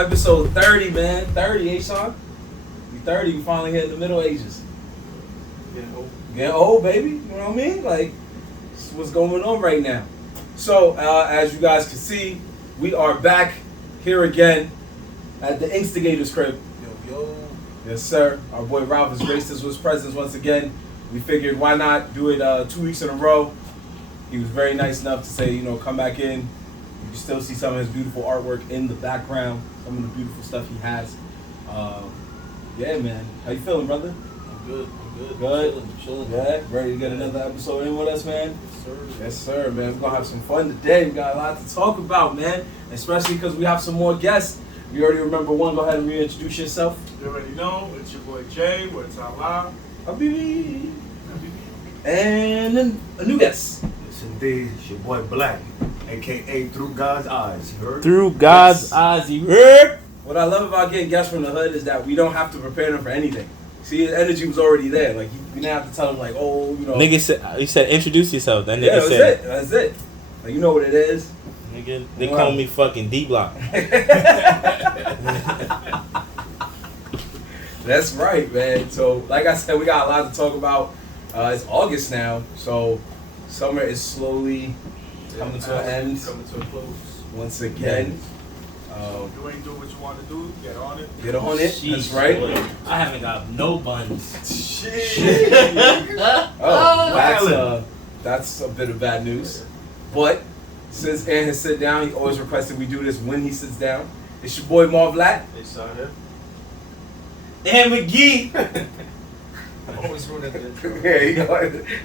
Episode 30, man. 30, eh, Sean? You 30, you finally hit the middle ages. Getting old. Getting old, baby. You know what I mean? Like, this is what's going on right now. So, as you guys can see, we are back here again at the Instigator's crib. Yo. Yes, sir. Our boy Ralph has graced us with his presence once again. We figured, why not do it 2 weeks in a row? He was very nice enough to say, you know, come back in. You can still see some of his beautiful artwork in the background, some of the beautiful stuff he has. Yeah, man. How you feeling, brother? I'm good. Good? I'm chilling. Yeah? Ready to get another episode in with us, man? Yes, sir. Yes, sir, man. We're going to have some fun today. We got a lot to talk about, man. Especially because we have some more guests. You already remember one. Go ahead and reintroduce yourself. You already know, it's your boy Jay, what's Allah. Habibi. And then a new guest. Yes, indeed. It's your boy Black, a.k.a. Through God's Eyes. You heard? Through God's eyes, you heard? What I love about getting guests from the hood is that we don't have to prepare them for anything. See, his energy was already there. Like, you didn't have to tell them, like, oh, you know. Nigga said, he said, introduce yourself. That nigga Yeah, that's it. Like, you know what it is. Nigga, they call me fucking D-Block. That's right, man. So, like I said, we got a lot to talk about. It's August now, so summer is slowly coming to an end. Coming to a close. Once again. So you ain't do what you want to do, get on it. Get on it. Jeez, That's right. boy. I haven't got no buns. Shit. That's a bit of bad news. But since Ant has sit down, he always requested we do this when he sits down. It's your boy Marv Latt. They saw him. And Mcgee. Always running the intro. Yeah,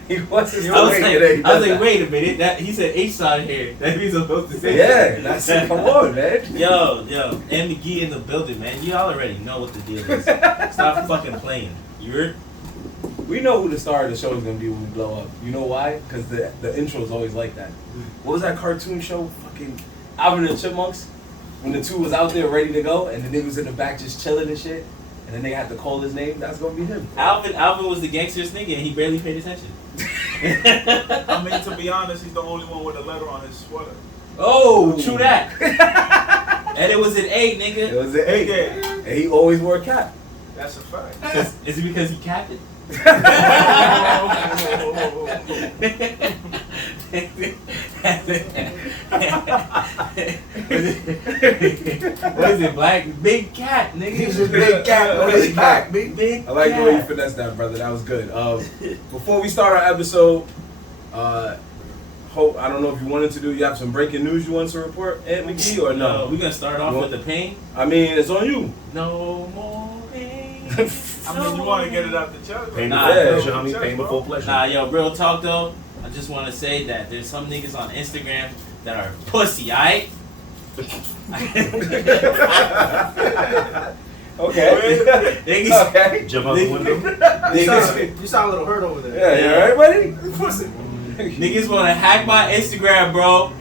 he wants his I was today. like, wait a minute. That he said H side here. That means I'm supposed to say Yeah, that's it. Come on, man. Yo, and Mcgee in the building, man. Y'all already know what the deal is. Stop fucking playing. You heard? We know who the star of the show is gonna be when we blow up. You know why? Because the intro is always like that. What was that cartoon show? Fucking Alvin and the Chipmunks. When the two was out there ready to go, and the nigga was in the back just chilling and shit, and then they had to call his name. That's gonna be him. Alvin was the gangster's nigga, and he barely paid attention. I mean, to be honest, he's the only one with a letter on his sweater. Oh, true that. And it was an A, nigga. It was an 8. Yeah. And he always wore a cap. That's a fact. Is it because he capped it? What is it, Black? Big cat, nigga. He's a big cat on his back, big. Big I like cat. the way you finessed that, brother. That was good. Before we start our episode, Hope, I don't know if you wanted to do. You have some breaking news you want to report, Ant Mcgee, or no? We're gonna start off with the pain. I mean, it's on you. No more pain. I mean, you want to get it out the chest. Pain Nah, before yeah. pleasure, homie. Pain before pleasure. Nah, yo, real talk though. I just want to say that there's some niggas on Instagram that are pussy, alright? Okay. Niggas, Okay. Jump out the window. niggas, You sound a little hurt over there. Yeah, you alright, buddy? niggas want to hack my Instagram, bro.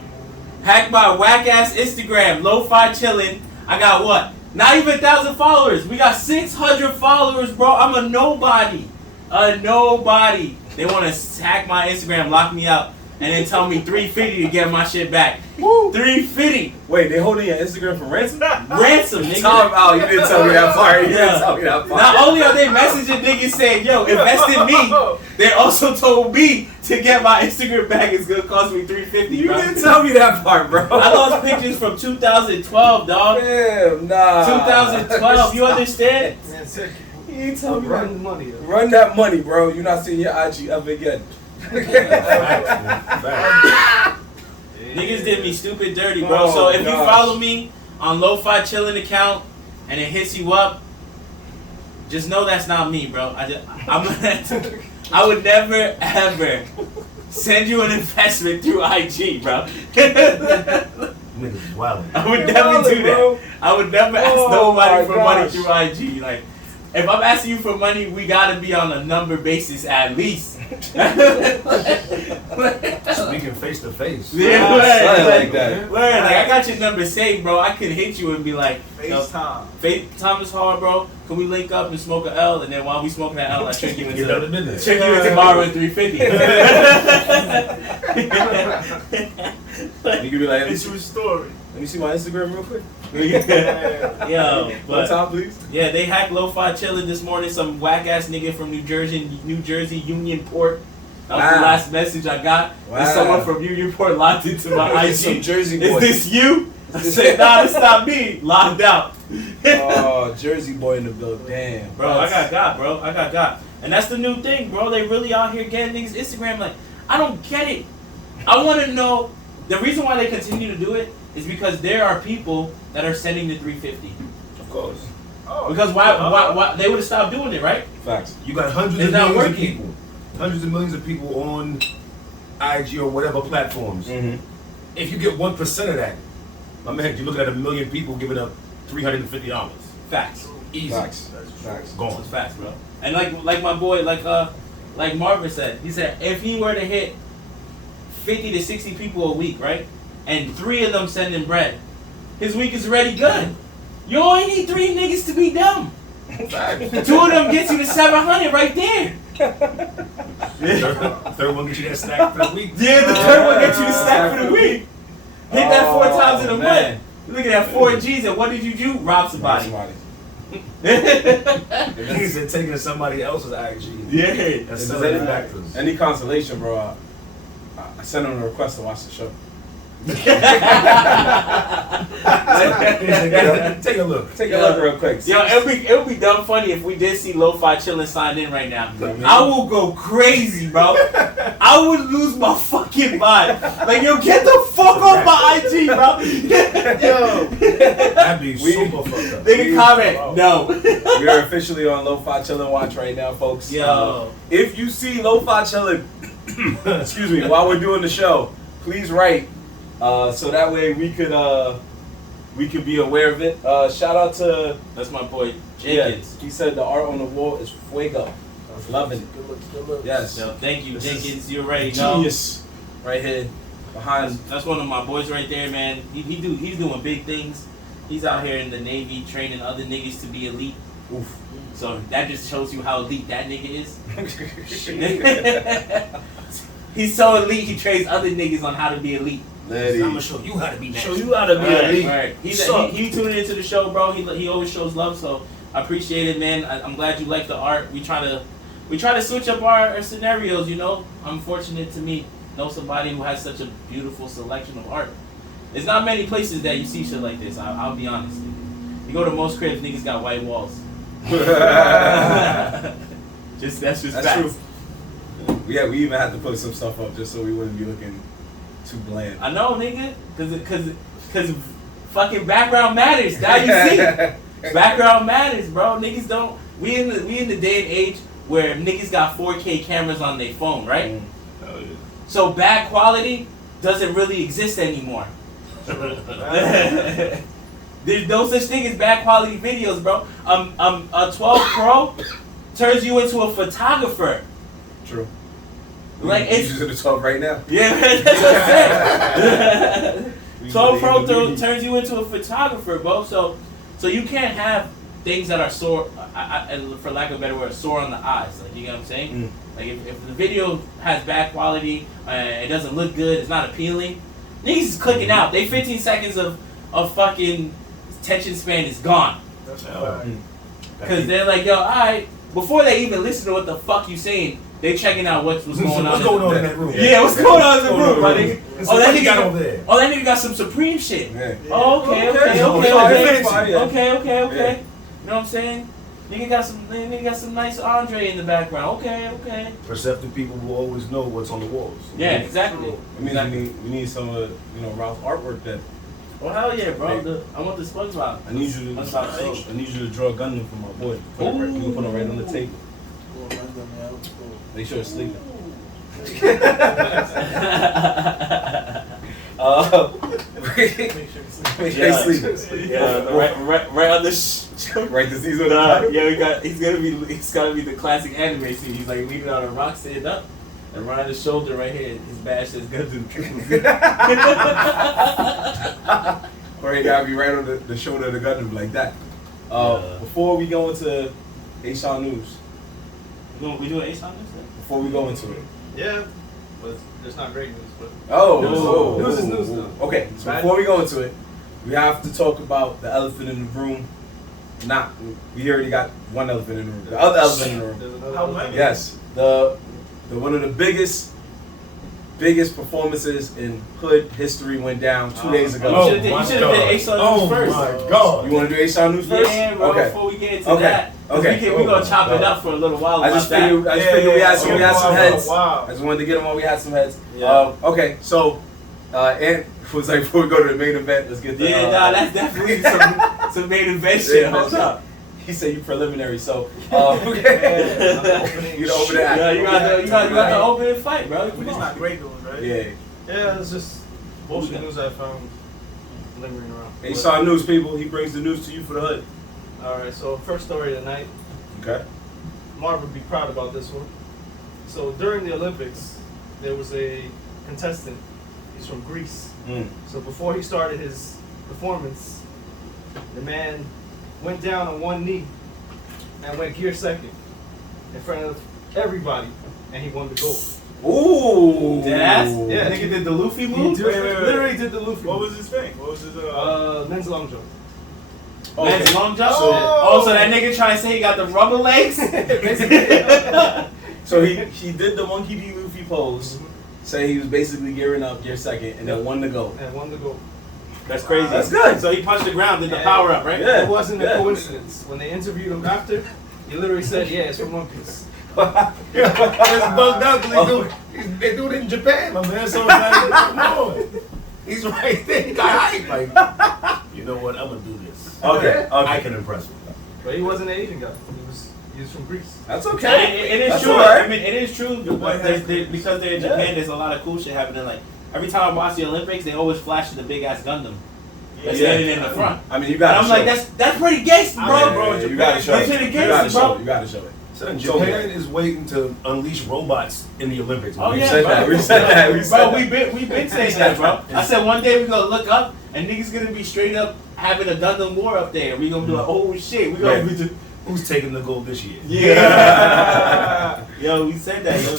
Hack my whack ass Instagram. Lo-fi chillin'. I got what? Not even 1,000 followers. We got 600 followers, bro. I'm a nobody. A nobody. They want to hack my Instagram, lock me out, and then tell me $350 to get my shit back. Woo. $350. Wait, they holding your Instagram for ransom? Ransom, nigga. Time out. You didn't tell me that part. You didn't Yeah. tell me that part. Not only are they messaging niggas saying, yo, invest in me, they also told me to get my Instagram back. It's gonna cost me $350, You bro. didn't tell me that part, bro. I lost pictures from 2012, dog. Damn, nah. 2012, you understand? Man, sick. You ain't tell me Run that. the money. Though. Run that money, bro. You're not seeing your IG ever again. Niggas did me stupid dirty, bro. Oh, So if you gosh. follow me on Lo-Fi Chillin' account and it hits you up, just know that's not me, bro. I would never ever send you an investment through IG, bro. Niggas is wild. I would never do that. I would never ask Oh nobody my for money gosh. through IG. Like, if I'm asking you for money, we gotta be on a number basis at least. Speaking face to face. Yeah, Something word, like that. Word, like I got your number saved, bro. I could hit you and be like, yo, FaceTime. FaceTime is hard, bro. Can we link up and smoke a L? And then while we smoking that L, I trick you Get out of into business. trick you into borrowing $350. You can be like, It's your story. let me see my Instagram real quick. Yo, One but time, please. yeah, they hacked Lo-Fi Chillin' this morning. Some whack ass nigga from New Jersey, Unionport. That was the Wow. last message I got. Wow. And someone from Unionport logged into my It's some IG. Jersey Is boy. this you? I said, nah, it's not me. Logged out. Oh, Jersey boy in the building. Damn. Bro, I got, bro. I got. And that's the new thing, bro. They really out here getting niggas Instagram. Like, I don't get it. I want to know. The reason why they continue to do it is because there are people that are sending the 350. Of course. Oh, Because why they would have stopped doing it, right? Facts. You got hundreds It's of not millions of working. people. Hundreds of millions of people on IG or whatever platforms. Mm-hmm. If you get 1% of that, my man, you're looking at 1 million people giving up $350. Facts. Easy. Facts. Facts. Gone. It's facts, bro. And like my boy, like Marvin said, he said if he were to hit 50 to 60 people a week, right, and 3 of them sending bread, his week is already good. You only need 3 niggas to be dumb. Facts. 2 of them gets you to 700 right there. Third one gets you that stack for the week. Yeah, the third one gets you to stack for the week. Hit that 4 times in a month. man. You look at that 4 G's, and what did you do? Rob somebody. Niggas said taking to somebody else's IG. Yeah. And If there's selling it back to us. any consolation, bro, I sent him a request to watch the show. Take a look. Take a look real quick. Yo, it would be dumb funny if we did see Lo-Fi Chillin' signed in right now. I will go crazy, bro. I would lose my fucking mind. Like, yo, get the fuck off my IG, bro. Yo. That'd be super fucked up. Nigga comment, no. We are officially on Lo-Fi Chillin' Watch right now, folks. Yo. If you see Lo-Fi Chillin', excuse me, while we're doing the show, please write, so that way we could be aware of it. Shout out to That's my boy Jenkins. He said the art on the wall is fuego. Loving it. Good looks, good looks. Yes. Yo, thank you, This Jenkins. You already know. Genius. Right here behind. That's one of my boys right there, man. He's doing big things. He's out here in the Navy training other niggas to be elite. Oof. So that just shows you how elite that nigga is. He's so elite, he trains other niggas on how to be elite. I'm gonna show you how to be Show next. you how to be elite. Right. He tuned into the show, bro. He always shows love, so I appreciate it, man. I'm glad you like the art. We try to switch up our scenarios, you know. I'm fortunate to know somebody who has such a beautiful selection of art. There's not many places that you see shit like this. I'll be honest. You go to most cribs, niggas got white walls. That's That's facts. true. Yeah, we even had to put some stuff up just so we wouldn't be looking too bland. I know, nigga, cause fucking background matters. Now you see, background matters, bro. Niggas don't. We in the day and age where niggas got 4K cameras on their phone, right? Oh, yeah. So bad quality doesn't really exist anymore. There's no such thing as bad quality videos, bro. A 12 Pro turns you into a photographer. True. Like He's it's using the 12 right now. yeah, man, that's what I'm saying. 12 Pro turns you into a photographer, bro. So you can't have things that are sore, for lack of a better word, sore on the eyes. Like, you get what I'm saying? Like if the video has bad quality, it doesn't look good, it's not appealing, niggas is clicking out. They 15 seconds of fucking attention span is gone. That's a Yeah. fact. Cause they're like, yo, alright, before they even listen to what the fuck you saying, they checking out what's going on. What's going on in that room? Yeah, what's going on in the room, my nigga? Oh, that nigga got over there. Oh, that nigga got some Supreme shit. Yeah. Oh, okay. Yeah. Okay. Yeah. Okay. Yeah. Okay. Yeah. You know what I'm saying? Nigga got some nice Andre in the background. Okay. Perceptive people will always know what's on the walls. Yeah, exactly. It means we need some of Ralph's artwork then. Well, hell yeah, bro. I want the SpongeBob. I need you to draw a Gundam for my boy. Put it right on the table. Cool, man, man. Cool. Make sure it's sleeping. Make sure it's Make sure he's sleeping. Yeah, right on the Right this season. yeah, it's gotta be the classic anime scene. He's like leaning on a rock, stand up, and right on his shoulder right here, his badge says Gundam. Or it gotta be right on the shoulder of the Gundam like that. Before we go into A-Shawn News, We doing Ace on this? before we go into it, Yeah. but there's not great news. But News is news, though. Okay, so Right. before we go into it, we have to talk about the elephant in the room. We already got one elephant in the room. The other elephant in the room. There's another How one. many? Yes, the one of the biggest performances in hood history went down 2 days ago. You should have did A-Star News first. my God. You want to do A-Star News first? Yeah, bro. Okay. Before we get into Okay. that, Okay. we're gonna chop it up for a little while. I just about that. figured we had some heads. Wow. I just wanted to get them while we had some heads. Yeah. Okay, so and was like before we go to the main event, let's get the Yeah, nah, that's definitely some main event shit. Hold up. He said you preliminary, so okay. I'm opening. You the opening act. Yeah, you got the opening fight, bro. But Come it's on. not great news, right? Yeah. Yeah, it's just bullshit news I found lingering around. A-Star News people, he brings the news to you for the hood. All right, so first story of the night. Okay. Marv would be proud about this one. So during the Olympics, there was a contestant. He's from Greece. So before he started his performance, the man went down on one knee and went gear second in front of everybody, and he won the gold. Ooh. Deadass? Yeah. Nigga did the Luffy He move? literally did the Luffy. What was his thing? What was his men's long jump. Man's long jump? Oh. So that nigga trying to say he got the rubber legs? So he did the monkey D. Luffy pose. Say he was basically gearing up, gear second, and then won the gold. And won the gold. That's crazy. That's good. So he punched the ground, did the power up, right? Yeah. It wasn't a coincidence. When they interviewed him after, he literally said, "Yeah, it's from One Piece." It's bugged out because they do it in Japan, my man. So it's like, come on. He's right there. He got hype. Like, you know what? I'm going to do this. Okay. I can impress him. But he wasn't an Asian guy. He was from Greece. That's Yeah, okay. it is That's true. all right. I mean, it is true. But because they're in Japan, there's a lot of cool shit happening. Like every time I watch the Olympics, they always flash the big ass Gundam that's standing in the front. I mean, you And got. I'm like, that's pretty gangster, bro. Yeah, you gotta show That's it. pretty You gotta gangster, show bro. it. You gotta show it. Son, Japan is waiting to unleash robots in the Olympics. Oh man. yeah, said bro. that. We said that. We said Bro, that. we been saying that, bro. I said one day we gonna look up and niggas gonna be straight up having a Gundam war up there. We gonna be like, oh shit, we gonna be just. Who's taking the gold this year? Yeah. Yo, we said that, yo.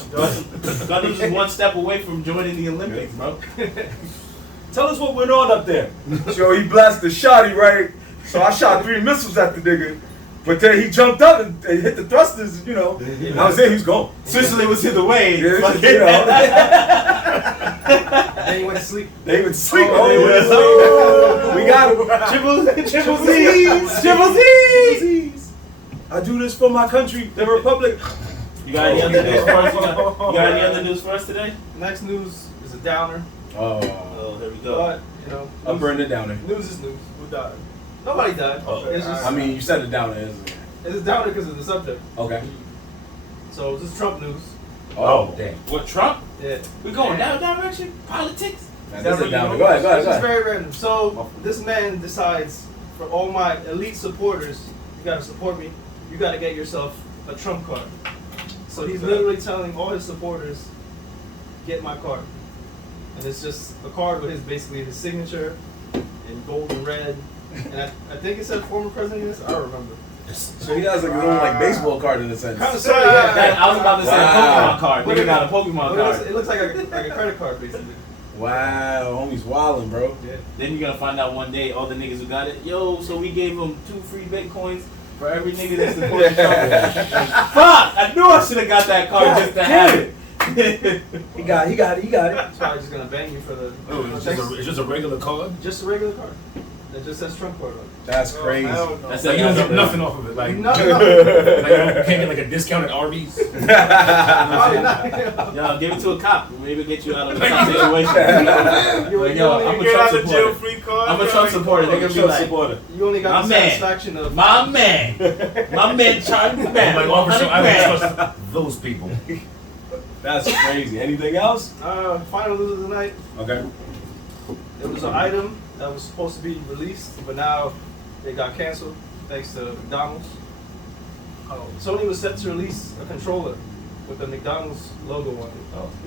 Gundam's just one step away from joining the Olympics, bro. Tell us what went on up there. So he blasted the shotty, right? So I shot 3 missiles at the nigga. But then he jumped up and hit the thrusters, you know. And I was there, he was gone. Sicily was hit the way. Yeah, it's just, you know. Then he went to sleep. They went to sleep. Oh, They went to sleep. We got him. Triple Z's. Triple Z's. I do this for my country, the Republic. You got any other news for us? You got any other news for us today? Next news is a downer. Oh. Oh, here we go. But, you know, Upper and the downer. news is news. Who died? Nobody died. Okay. It's just, I mean, you said the downer is. it's a downer because of the subject. Okay. So this is Trump news. Oh, damn. What, Trump? Yeah. We going that direction? Politics? Now, this is a downer. Go ahead, go ahead, This go is ahead. very random. So this man decides, for all my elite supporters, you gotta support me. You gotta get yourself a Trump card. So he's literally telling all his supporters, get my card. And it's just a card with basically his signature in gold and red. And I think it said former president. I don't remember. So he has like his own like baseball card in a sense. Kind of sorry, yeah. I was about to say Wow. a Pokemon card. But Nigga got a Pokemon card. It looks like a credit card basically. Wow, homie's wildin', bro. Yeah. Then you're gonna find out one day all the niggas who got it. Yo, so we gave them 2 free Bitcoins for every nigga that's supported Trump. Fuck! I knew I should have got that card just to have it. He got it. That's probably just gonna bang you for the. Oh, it's just a regular card? Just a regular card. That just says Trump card on it. That's crazy. hell no. That's Like, it. you don't That's get nothing off of it. Like, No, like no. you can't get like a discount at Arby's. Probably not. Yo, give it to a cop. Maybe get you out of a tough situation. Like, yo, I'm a Get Trump out the jail supporter. free card. I'm a Trump supporter. They're gonna be like, supporter. You only got My the man. satisfaction of. my man Charlie I'm Brown. like, officer, I 100 don't grand. trust those people. That's crazy. Anything else? Final news of the night. Okay. There was an item that was supposed to be released, but now it got canceled thanks to McDonald's. Sony was set to release a controller with the McDonald's logo on it.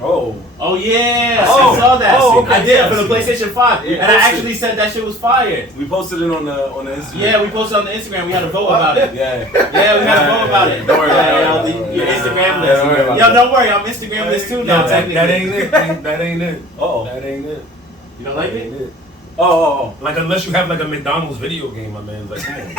Oh. Oh yeah, Oh. I saw that. Oh, okay. I did Yeah, for the I've seen PlayStation 5, Yeah, and I I've seen actually said that shit was fire. We posted it on the Instagram. Yeah, we posted on the Instagram. We had to vote about it. Yeah. Yeah, we had to vote about it. Don't worry about it. Your Instagram Yeah, list. don't worry about Yo, it. don't worry, I'm Instagram list too now. No, Technically. that ain't it. That ain't it. Uh-oh. That ain't it. You don't like That it? ain't it. Oh. Like unless you have like a McDonald's video game, my man. Like, come on.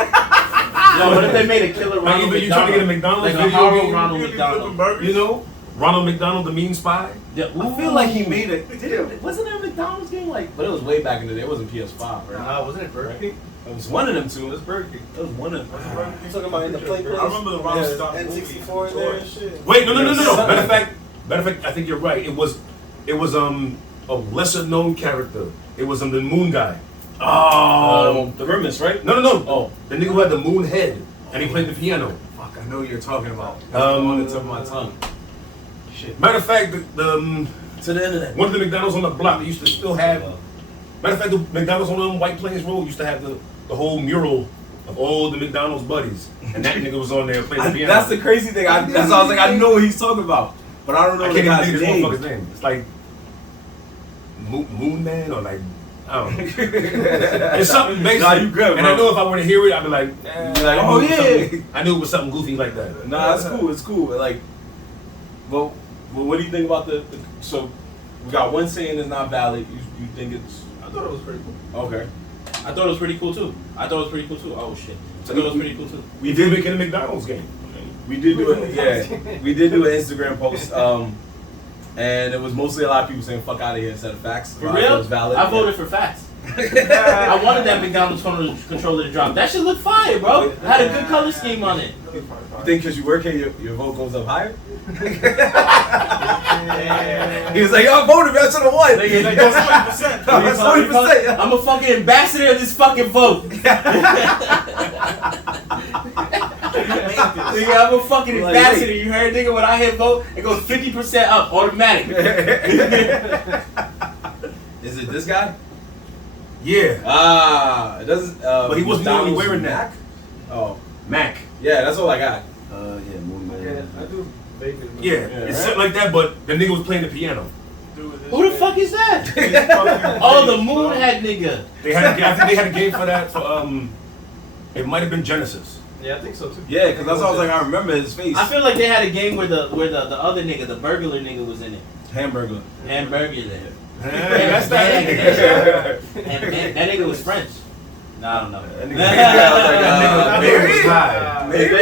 Yo, what if they made a killer Like Ronald either you trying to get a McDonald? McDonald's Like a video horror game, Ronald You be flipping McDonald. burgers. you know, Ronald McDonald, the mean spy. Yeah, I feel like he made it. Wasn't there a McDonald's game like? But it was way back in the day. It wasn't PS5, right? Nah, wasn't it Burger King? It was one of them two. It was Burger King. It was one of them. You talking about in the play place? I remember the Ronald Yeah, Scott N64 in there and shit. Wait, no. Yeah, Matter of fact, I think you're right. It was a lesser known character. It was the Moon guy. Oh, the Grimace, right? No. Oh. The nigga who had the moon head and he played the piano. Fuck, I know what you're talking about. That's on the tip of my tongue. Shit. Matter of fact, To the internet. one of the McDonald's on the block, they used to still have. Matter of fact, the McDonald's on White Plains Road used to have the whole mural of all the McDonald's buddies, and that nigga was on there playing the piano. That's the crazy thing. That's why I was like, I know what he's talking about, but I don't know I the can't even guy's think of this name. motherfucker's name. It's like Moon Man or like I don't know. It's something basic. Nah, you good, and bro. I know if I were to hear it, I'd be like, Be like, I oh, knew it was yeah. something- I knew it was something goofy like that. Nah, it's cool. It's cool. Like, well, what do you think about the so we got one saying it's not valid. You think it's I thought it was pretty cool. okay? I thought it was pretty cool too. Oh shit. I thought it was pretty cool too. We did make it a McDonald's game. We did do it. Yeah, we did do an Instagram post. And it was mostly a lot of people saying "fuck out of here" instead of facts. For A lot of it real? was valid. I voted for facts. I wanted that McDonald's controller to drop. That shit looked fire, bro. It had a good color scheme on it. You think because you work here, your vote goes up higher? He was like, "Yo, I voted. I should have won." Nigga, Like, that's 20%. That's 20%. I'm a fucking ambassador of this fucking vote. Nigga, I'm a fucking Like, ambassador. wait. You heard, nigga? When I hit vote, it goes 50% up automatic. Is it this guy? Yeah, Ah, it doesn't. but he wasn't only McDonald's wearing Mac? that. Oh, Mac. yeah, that's all I got. Yeah, Moon Man. Okay, I do vaguely remember. Yeah, Yeah, it's right? something like that. But the nigga was playing the piano. Who the fuck is that? Oh, the Moonhead nigga. They had, I think they had a game for that. For it might have been Genesis. Yeah, I think so too. Yeah, because that's all I was like. I remember his face. I feel like they had a game where the other nigga, the burglar nigga, was in it. Hamburger. Hamburger there. Hey, that's that. And that nigga was French. No, I don't know. That nigga That nigga was maybe.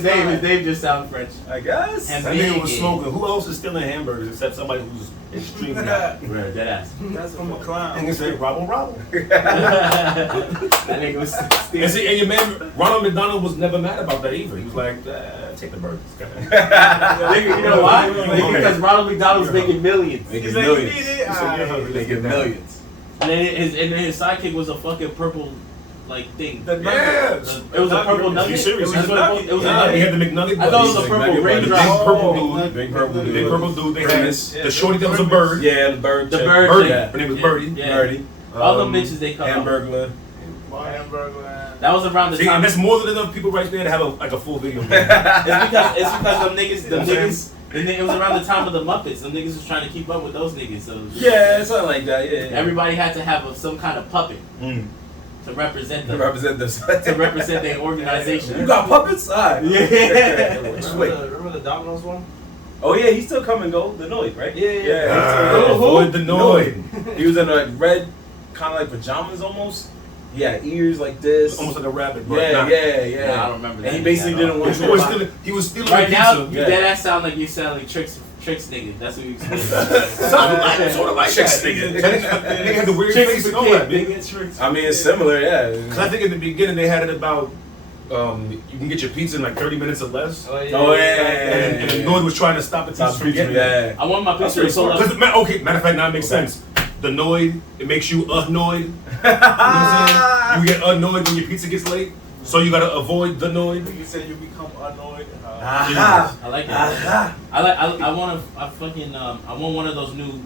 high. His name just sounds French. I guess. And- That nigga was smoking. Who else is stealing hamburgers except somebody who's extremely high? Bro, dead ass. That's from a clown. Nigga said, "Robble." That nigga was And see, and your man Ronald McDonald was never mad about that either. He was like, "Take the burgers." Nigga, you know why? Because Ronald McDonald's making millions. Making He's like, millions. you need it? He said, "You're hungry, let's Making get down." millions. And then his sidekick was a fucking purple like thing. The Yes. It was a purple Are nugget. you serious? That's what it was. He A had nugget. the McNugget. I thought it was a buddies. purple Nugget The buddies. big raindrop. purple dude. Big purple The dude. big purple dude. They had Grimace. the shorty that was a bird. Yeah, the bird. The chick. bird. Birdie. Yeah. Her name was Birdie. Yeah. Birdie. All them bitches they come out. Hamburglar. Hamburger. That was around the See, time. and that's more than enough people right there to have a full video. It's because them niggas. It was around the time of the Muppets. Them niggas was trying to keep up with those niggas. So Yeah, something like that. Yeah. everybody had to have some kind of puppet Mm. to represent To them. represent this. To represent their organization. You got puppets? Alright. Yeah. Remember the Domino's one? Oh yeah, he still come and go. The Noid, right? Yeah. Yeah. Avoid the noise. He was in like red, kind of like pajamas almost. He had ears like this. Almost like a rabbit. But Yeah, not. yeah. Nah, I don't remember that. And he basically didn't want He you was to. stealing. He was stealing Right the now, pizza. Yeah. that sound like you sound like tricks nigga. That's what you explain. Sort of like Chicks that. nigga. They had the weird Tricks face is and a all kid, that. Nigga. nigga. I mean, it's similar, yeah. Cause I think in the beginning they had it about you can get your pizza in like 30 minutes or less. Oh yeah. Oh yeah. And the Noid was trying to stop the pizza Top from pizza, getting there. yeah. I want my picture to That's pull pretty up. Because, okay, matter of fact, now it makes sense. The Noid, it makes you annoyed. You know what I'm saying? You get annoyed when your pizza gets late, so you gotta avoid the Noid. You said you become annoyed. Aha. I like it. Aha. I want one of those new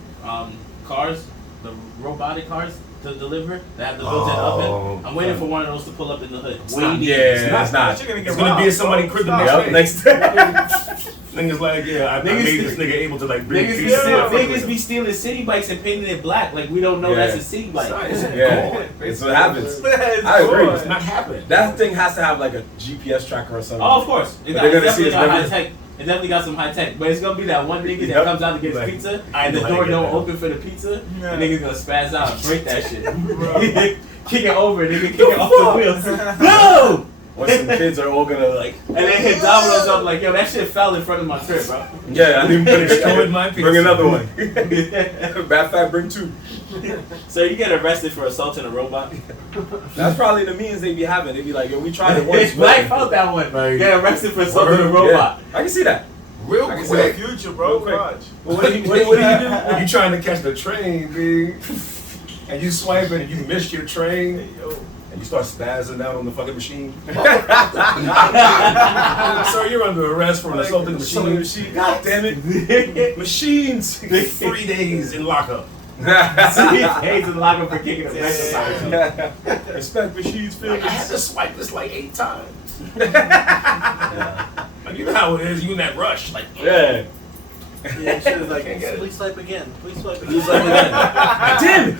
cars, the robotic cars. to deliver. They have the built-in oven. I'm waiting for one of those to pull up in the hood. Waiting. Yeah, it's not. You're gonna get It's gonna be robbed, in somebody's bro. crib the Yep, next day. next day. Niggas like, yeah, I made this nigga able to like bring Niggas be stealing city bikes and painting it black like we don't know that's a city bike. Yeah, it's what happens. It's I agree. gone. It's not happening. That thing has to have like a GPS tracker or something. Oh, of course. But they're gonna see Definitely it's got high never- tech. It definitely got some high tech, but it's gonna be that one nigga that Yep. comes out to get his Like, pizza I and the know how to door get don't that. open for the pizza. Yeah. And nigga's gonna spaz out and break that shit. Bro. Kick it over, nigga, kick it off the wheels. Boom! Or some kids are all gonna like. And then hit Domino's up like, yo, that shit fell in front of my crib, bro. Yeah, I didn't finish. Destroyed my pizza. Bring another one. Bad fact, bring two. So you get arrested for assaulting a robot? That's probably the means they be having. They be like, yo, we tried it once. Black felt that one. Like, Get arrested for assaulting a word, robot. Yeah, I can see that. Real I can see the quick. future, bro. Real quick. Watch. Well, what do you do when you trying to catch the train, big? And you swipe it and you miss your train Hey, yo. and you start spazzing out on the fucking machine. Sir, you're under arrest for assaulting the machine. God damn it. Machines. 3 days in lockup. Hates in lock up for kicking a Yeah. Respect machines, Like, I had feelings. to swipe this like 8 times. Like, you know how it is, you in that rush. Like, Yeah. Yeah, shit is like, Can't get it. please swipe again. Please swipe again. He's like, yeah. Damn it.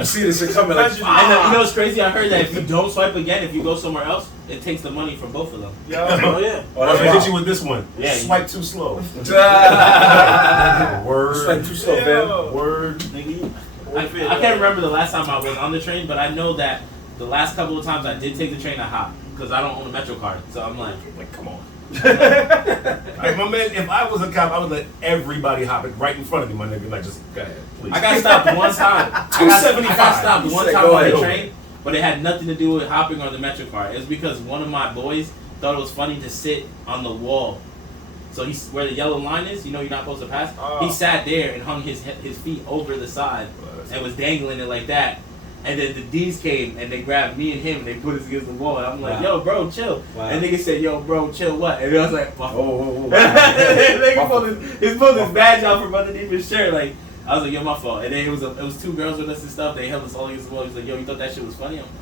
You see this shit coming like, And you know what's crazy? I heard that if you don't swipe again, if you go somewhere else, it takes the money from both of them. Yo. Oh yeah. oh, I'm that's gonna hit you wild. with this one. Yeah, Swipe too slow. Swipe Word. too slow, man. Yo. Word. Nigga, I can't remember the last time I was on the train, but I know that the last couple of times I did take the train, I hopped because I don't own a Metro card. So I'm like, Come on. Like, my man, if I was a cop, I would let everybody hop it right in front of me, my nigga. Like, just go ahead, please. I got stopped one time. I got stopped You one said time go on the ahead. train, but it had nothing to do with hopping on the Metro card. It was because one of my boys thought it was funny to sit on the wall. So he's where the yellow line is, you know you're not supposed to pass. Oh. He sat there and hung his feet over the side and was dangling it like that. And then the D's came and they grabbed me and him and they put us against the wall. And I'm like, Wow. yo, bro, chill. Wow. And nigga said, yo, bro, chill what? And I was like, fuck. Oh. Nigga pulled his badge out from underneath his shirt. Like, I was like, yo, my fault. And then it was two girls with us and stuff. They held us all against the wall. He was like, yo, you thought that shit was funny? I'm like,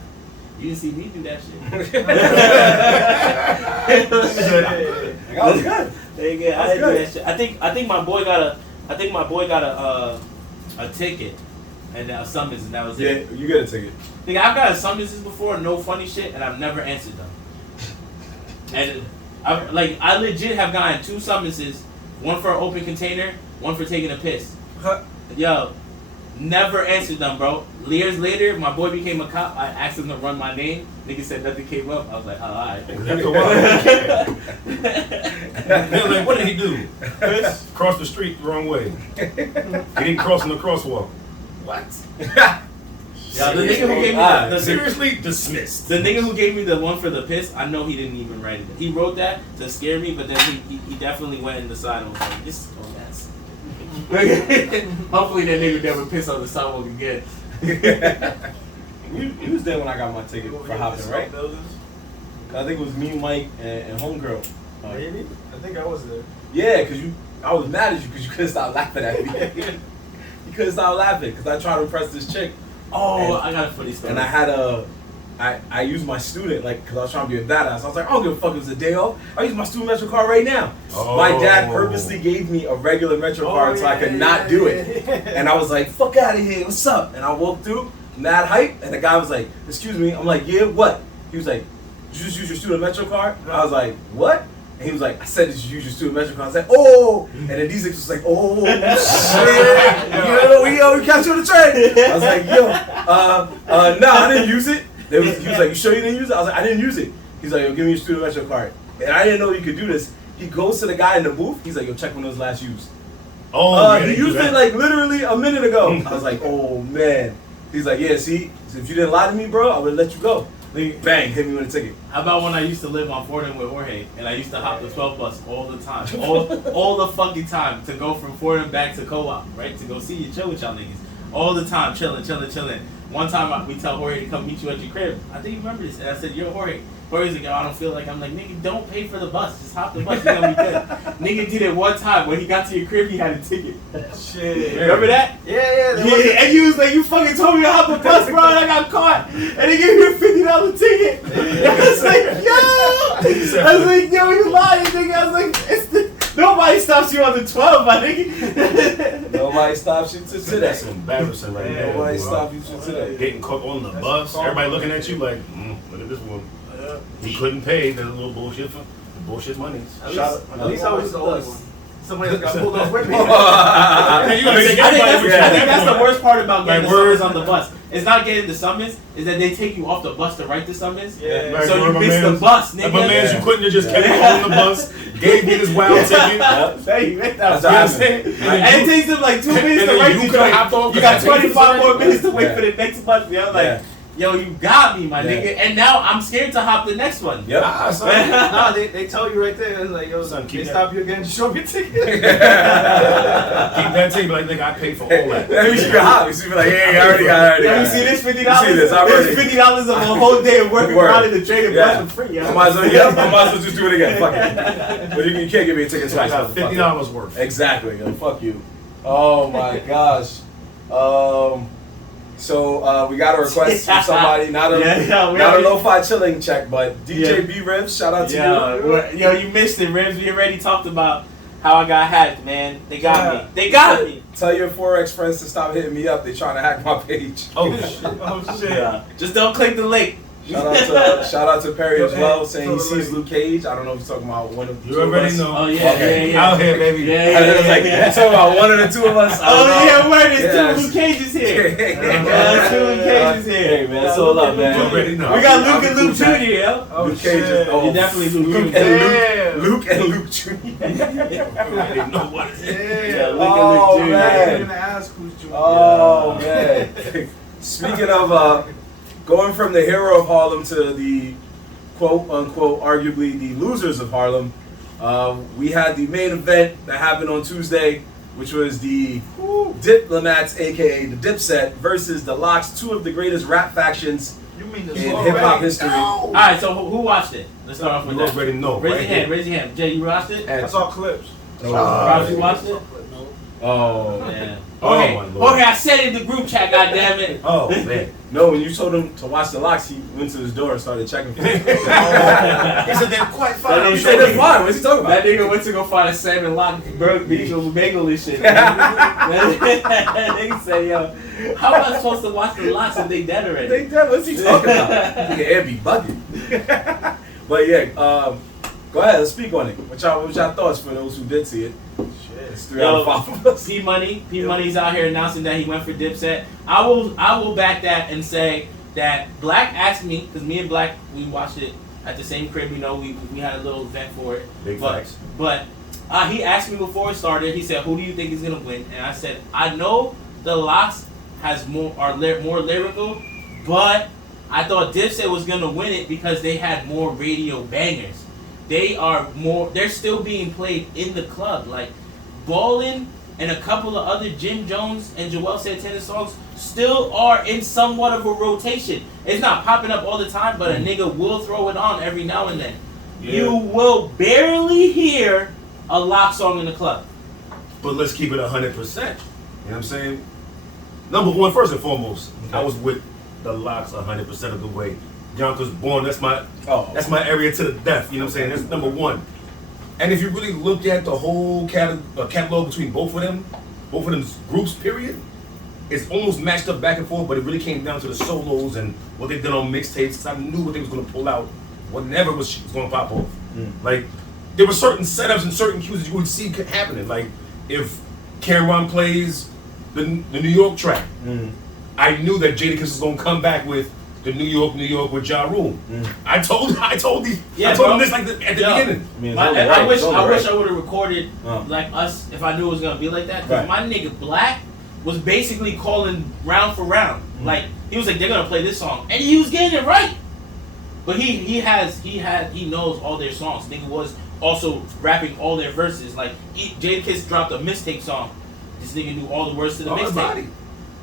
you didn't see me do that shit. That was good. Nigga, I didn't do that shit. I think my boy got a ticket and a summons and that was Yeah, it. you get a ticket. Nigga, I've got summonses before, no funny shit, and I've never answered them. And I legit have gotten 2 summonses, one for an open container, one for taking a piss. Yo, never answered them, bro. Years later, my boy became a cop. I asked him to run my name. Nigga said nothing came up. I was like, oh, alright. After a while. They was like, what did he do? Cross the street the wrong way. He didn't cross in the crosswalk. What? Yeah, the nigga who gave me the Seriously dismissed. The nigga who gave me the one for the piss, I know he didn't even write it. He wrote that to scare me, but then he definitely went in the side and was like, this is ass. Hopefully that nigga never piss on the sidewalk again. You was there when I got my ticket for hopping, right? I think it was me, Mike, and homegirl. Maybe? I think I was there. Yeah, I was mad at you because you couldn't stop laughing at me. You couldn't stop laughing because I tried to impress this chick. Oh, I got a funny story. And I had I used my student, like, because I was trying to be a badass. I was like, I don't give a fuck if it's a day off. I use my student Metro card right now. Oh. My dad purposely gave me a regular Metro card so I could not do it. And I was like, fuck out of here, what's up? And I walked through, mad hype, and the guy was like, excuse me. I'm like, yeah, what? He was like, did you just use your student Metro card? I was like, what? And he was like, I said, did you use your student Metro card? I was like, oh! And then these niggas was like, oh, shit. We catch you on the train. I was like, yo, nah, I didn't use it. He was like, you sure you didn't use it? I was like, I didn't use it. He's like, yo, give me your student Metro card. And I didn't know you could do this. He goes to the guy in the booth. He's like, yo, check when it was last used. Oh, yeah, He used it like literally a minute ago. I was like, oh man. He's like, yeah, see, if you didn't lie to me, bro, I would let you go. Then bang, hit me with a ticket. How about when I used to live on Fordham with Jorge, and I used to hop the 12 bus all the time, all the fucking time, to go from Fordham back to Co-op, right, to go see you, chill with y'all niggas, all the time, chilling. one time we tell Jorge to come meet you at your crib. I think you remember this. And I said, yo, Jorge. Jorge's like, yo, I don't feel like. I'm like, nigga, don't pay for the bus. Just hop the bus. You're gonna be good. Nigga did it one time. When he got to your crib, he had a ticket. Shit. Remember that? Yeah. Yeah, and you was like, you fucking told me to hop the bus, bro, and I got caught. And they gave me a $50 ticket. And I was like, yo. I was like, yo, you lying, nigga. I was like, nobody stops you on the 12, my nigga. Nobody stops you to today. That's embarrassing right now. Nobody bro. stops you to today. Getting caught on the bus. Everybody looking at you like, look at this one. He couldn't pay the little bullshit monies. At least I was the only one. Somebody else got pulled off with me. I think that's the worst part about getting the summons on the bus. It's not getting the summons, is that they take you off the bus to write the summons. Yeah. Like, So you miss the bus, nigga. My man, you couldn't have just kept on the bus, gave me this wild ticket. You missed that That's bus. what I'm saying? And it takes them like 2 minutes to write the joint. You got 25 more minutes to wait for the next bus. Yo, like, yo, you got me, my nigga. And now I'm scared to hop the next one. Yep. Nah, they tell you right there. It's like, yo, Son, keep they that. stop you again, just show me a ticket. Keep that ticket, like, nigga, I paid for all that. That means you can hop. You be like, hey, I already got it. Yo, you see this $50? You see this, I already- This $50 of a whole day of working Word. around in the trading Yeah. bus for free, yo. I might as well just do it again. Fuck it. But you can't give me a ticket So I twice. got motherfucker. $50 worth. Exactly. Yo, fuck you. Oh my gosh. So we got a request from somebody, not a lo-fi chilling check, but DJ B Ribs, shout out to you. Yo, you missed it, Ribs. We already talked about how I got hacked, man. They got me. They got me. Tell your Forex friends to stop hitting me up. They trying to hack my page. Oh, shit. Oh shit. Yeah. Just don't click the link. Shout out to Perry as well, saying he Totally. sees Luke Cage. I don't know if he's talking about one of the You two of already us. know. Oh yeah, Okay. yeah. Out here, baby. Yeah, I yeah, was like, yeah. you talking about one of the two of us? I Oh don't know. yeah, word is Yes. two Luke Cages here. Yeah. Two Luke Cages here. Hey man, that's all up, You man. already know. We got Luke and Luke Jr. Yo. Oh Luke Cage is shit. oh, You definitely Luke Luke Jr. and Damn. Luke and Luke Jr. You already know what it is. Yeah, Luke Oh, and Luke Jr. I man. didn't even ask who's Junior. Oh man. Speaking of going from the hero of Harlem to the quote unquote arguably the losers of Harlem, we had the main event that happened on Tuesday, which was the Diplomats, aka the Dipset, versus the Locks, two of the greatest rap factions You mean the in song hip hop already? history. All right, so who watched it? Let's start off with You that. already know. Raise right your here. hand. Raise your hand. Jay, you watched it? I saw clips. Rob, you watched it? Oh Yeah. Oh, Okay. my Lord. Okay, I said it in the group chat. Goddammit. Oh, man. no! When you told him to watch the Locks, he went to his door and started checking for him. He said they're quite fine. That He is- said that's fine. What's he talking That about? nigga went to go find a salmon lock, bagel and shit. That nigga said, yo, how am I supposed to watch the locks if they dead already? They dead. What's he talking about? Nigga, air be bugging. But yeah, go ahead. Let's speak on it. What y'all thoughts for those who did see it? It's 3 out of 5 of us. P Money's out here announcing that he went for Dipset. I will back that and say that Black asked me, because me and Black, we watched it at the same crib, you know, we had a little event for it. Big but, facts. But he asked me before it started, he said, who do you think is gonna win? And I said, I know the Locks are more lyrical, but I thought Dipset was gonna win it because they had more radio bangers. They're still being played in the club. Like Ballin' and a couple of other Jim Jones and Joel Santana songs still are in somewhat of a rotation. It's not popping up all the time, but a nigga will throw it on every now and then. Yeah. You will barely hear a Lock song in the club. But let's keep it 100%. You know what I'm saying? Number one, first and foremost, I was with the Locks 100% of the way. Yonkers born, that's my area to the death. You know what I'm saying? That's number one. And if you really look at the whole catalog between both of them groups, period, it's almost matched up back and forth, but it really came down to the solos and what they did on mixtapes, because I knew what they was going to pull out whenever was going to pop off. Like, there were certain setups and certain cues that you would see happening. Like, if Cameron plays the New York track, I knew that Jadakiss was going to come back with the New York with Ja Rule. I told him this like at the beginning. I wish I would have recorded like us if I knew it was gonna be like that. Because my nigga Black was basically calling round for round. Like he was like, they're gonna play this song, and he was getting it right. But he knows all their songs. Nigga was also rapping all their verses. Like Jadakiss dropped a mixtape song. This nigga knew all the words to the mixtape.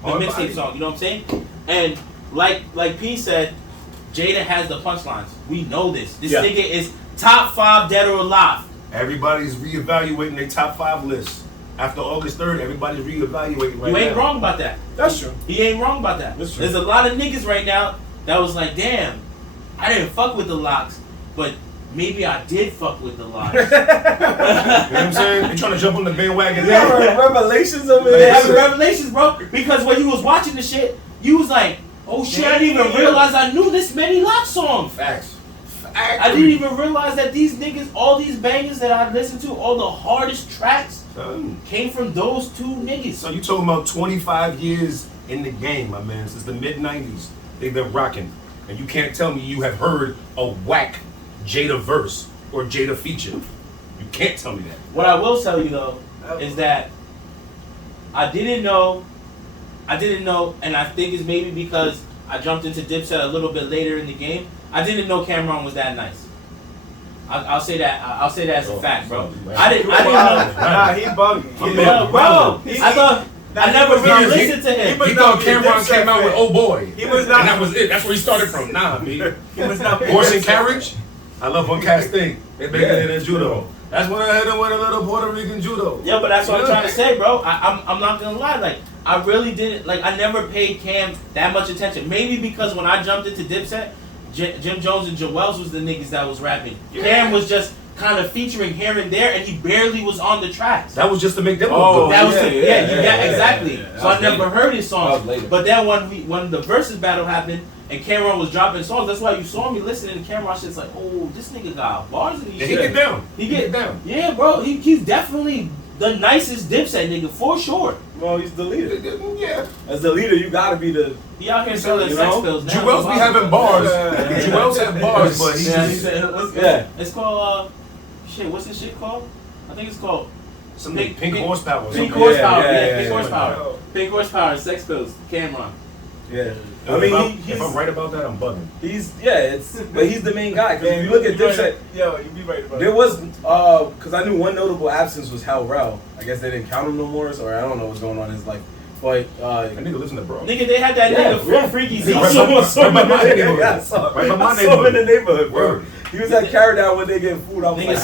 mixtape song. You know what I'm saying? And like P said, Jada has the punchlines. We know this. This nigga is top 5 dead or alive. Everybody's reevaluating their top 5 lists. After August 3rd, everybody's reevaluating right now. You ain't wrong about that. That's true. He ain't wrong about that. That's true. There's a lot of niggas right now that was like, damn, I didn't fuck with the locks, but maybe I did fuck with the locks. You know what I'm saying? They trying to jump on the bandwagon. Yeah, revelations over They there. have revelations, bro. Because when you was watching the shit, you was like, oh shit, I didn't even realize I knew this many lock songs. Facts. I didn't even realize that these niggas, all these bangers that I listened to, all the hardest tracks came from those 2 niggas. So you talking about 25 years in the game, my man. Since the mid-90s, they've been rocking. And you can't tell me you have heard a whack Jada verse or Jada feature. You can't tell me that. What I will tell you though is that I didn't know, and I think it's maybe because I jumped into Dipset a little bit later in the game. I didn't know Cameron was that nice. I'll say that. I'll say that as a fact, bro. I didn't know. Nah, he's bugging. Bro, I thought. I never really listened to him. He thought Cameron came out with "Oh Boy." He was not. And that was it. That's where he started from. Nah, B. He was not. Horse and carriage. I love one cast thing. They make it in judo. That's when I hit him with a little Puerto Rican judo. Yeah, but that's what I'm trying to say, bro. I'm not gonna lie. Like, I really didn't. Like, I never paid Cam that much attention. Maybe because when I jumped into Dipset, Jim Jones and Joel's was the niggas that was rapping. Yeah. Cam was just kind of featuring here and there, and he barely was on the tracks. That was just to make them look good. That was exactly. So I never heard his songs. Later. But then when the versus battle happened and Cameron was dropping songs, that's why you saw me listening to Cameron. Shit's like, oh, this nigga got bars in these. Yeah, he get down. He get down. Yeah, bro. He's definitely the nicest Dipset nigga for sure. Well, he's the leader. Yeah. As the leader, you gotta be the. He out here selling sex pills now. Jewels be having bars. Jewels have bars, but he's It's called shit. What's this shit called? I think it's called something pink horsepower. Pink horsepower. Yeah, Pink horsepower. Pink horsepower. Sex pills. Cameron. Yeah. I mean, if I'm right about that, I'm bugging. But he's the main guy. Cause if you look at Dipset, Yo, you be right about there was because I knew one notable absence was Hell Rel. I guess they didn't count him no more, or I don't know what's going on in his life. But I need to listen to bro. Nigga, they had that nigga Freaky Z. Right by my neighborhood. I saw him in the neighborhood, bro. Word. He was at Carry Down when they getting food. I was Nigga,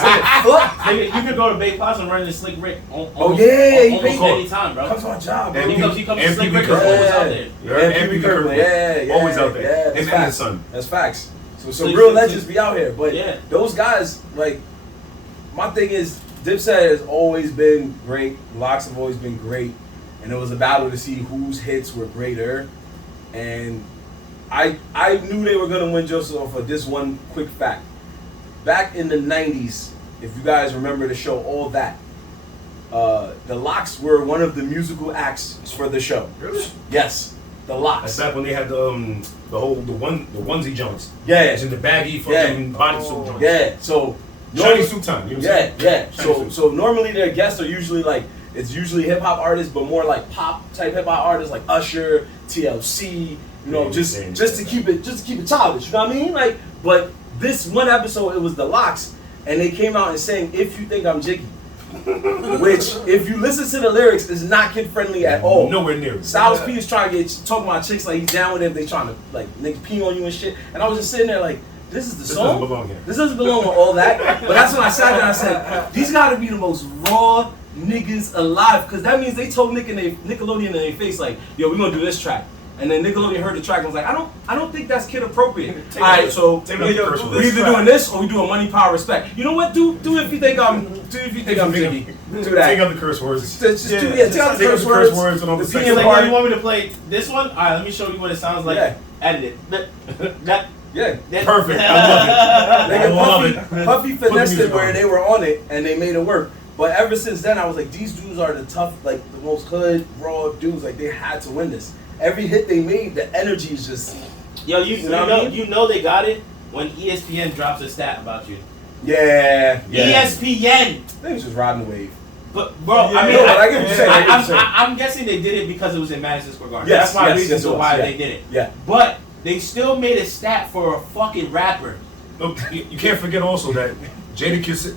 like, nigga, you could go to Bay Plaza and run into Slick Rick. he Almost any time, bro. Comes to my job, bro. He comes to Slick Rick. Always out there. And Kirkland, always out there. Yeah, Him and his son. That's facts. So some real legends be out here, but yeah. Those guys, like, my thing is, Dipset has always been great. Locks have always been great, and it was a battle to see whose hits were greater. And I knew they were gonna win just off of this one quick fact. Back in the 90s, if you guys remember the show All That, the Locks were one of the musical acts for the show. Really? Yes, the Locks. That's back when they had the onesie joints. Yeah. It's in the baggy fucking bodysuit joints. Yeah. So shiny suit time. You know what I'm saying? Yeah. So normally their guests are usually like, it's usually hip hop artists, but more like pop type hip hop artists like Usher, TLC. You know, just to keep it childish. You know what I mean? Like, but this one episode, it was the Locks, and they came out and sang "If You Think I'm Jiggy," which, if you listen to the lyrics, is not kid friendly at all. Nowhere near. Styles P is trying to talking about chicks like he's down with it. They trying to like niggas pee on you and shit. And I was just sitting there like, this is the song. Doesn't belong here. This doesn't belong with all that. But that's when I sat there and I said, these got to be the most raw niggas alive, because that means they told Nickelodeon in their face like, yo, we're gonna do this track. And then Nickelodeon heard the track and was like, I don't think that's kid appropriate. All right, so we're either doing this or we doing Money, Power, Respect. You know what? Do if you think I'm Jiggy. Do that. Take out the curse words. Take out the curse words and all the the sex. He's like, part. yo, you want me to play this one? All right, let me show you what it sounds like. Yeah. Edit it. Yeah. Perfect. I love it. Puffy Put the finessed music it where on. they were on it and they made it work. But ever since then, I was like, these dudes are the tough, like the most hood, raw dudes. Like they had to win this. Every hit they made, the energy is just. Yo, you know they got it when ESPN drops a stat about you. Yeah. ESPN. They was just riding the wave. But bro, Yeah, I mean, no, I get what you're saying. I'm guessing they did it because it was in Madison Square Garden. Yes, That's my yes, reason yes, to yes, why yeah. they did it. Yeah. But they still made a stat for a fucking rapper. Look, you can't forget also that Jadakiss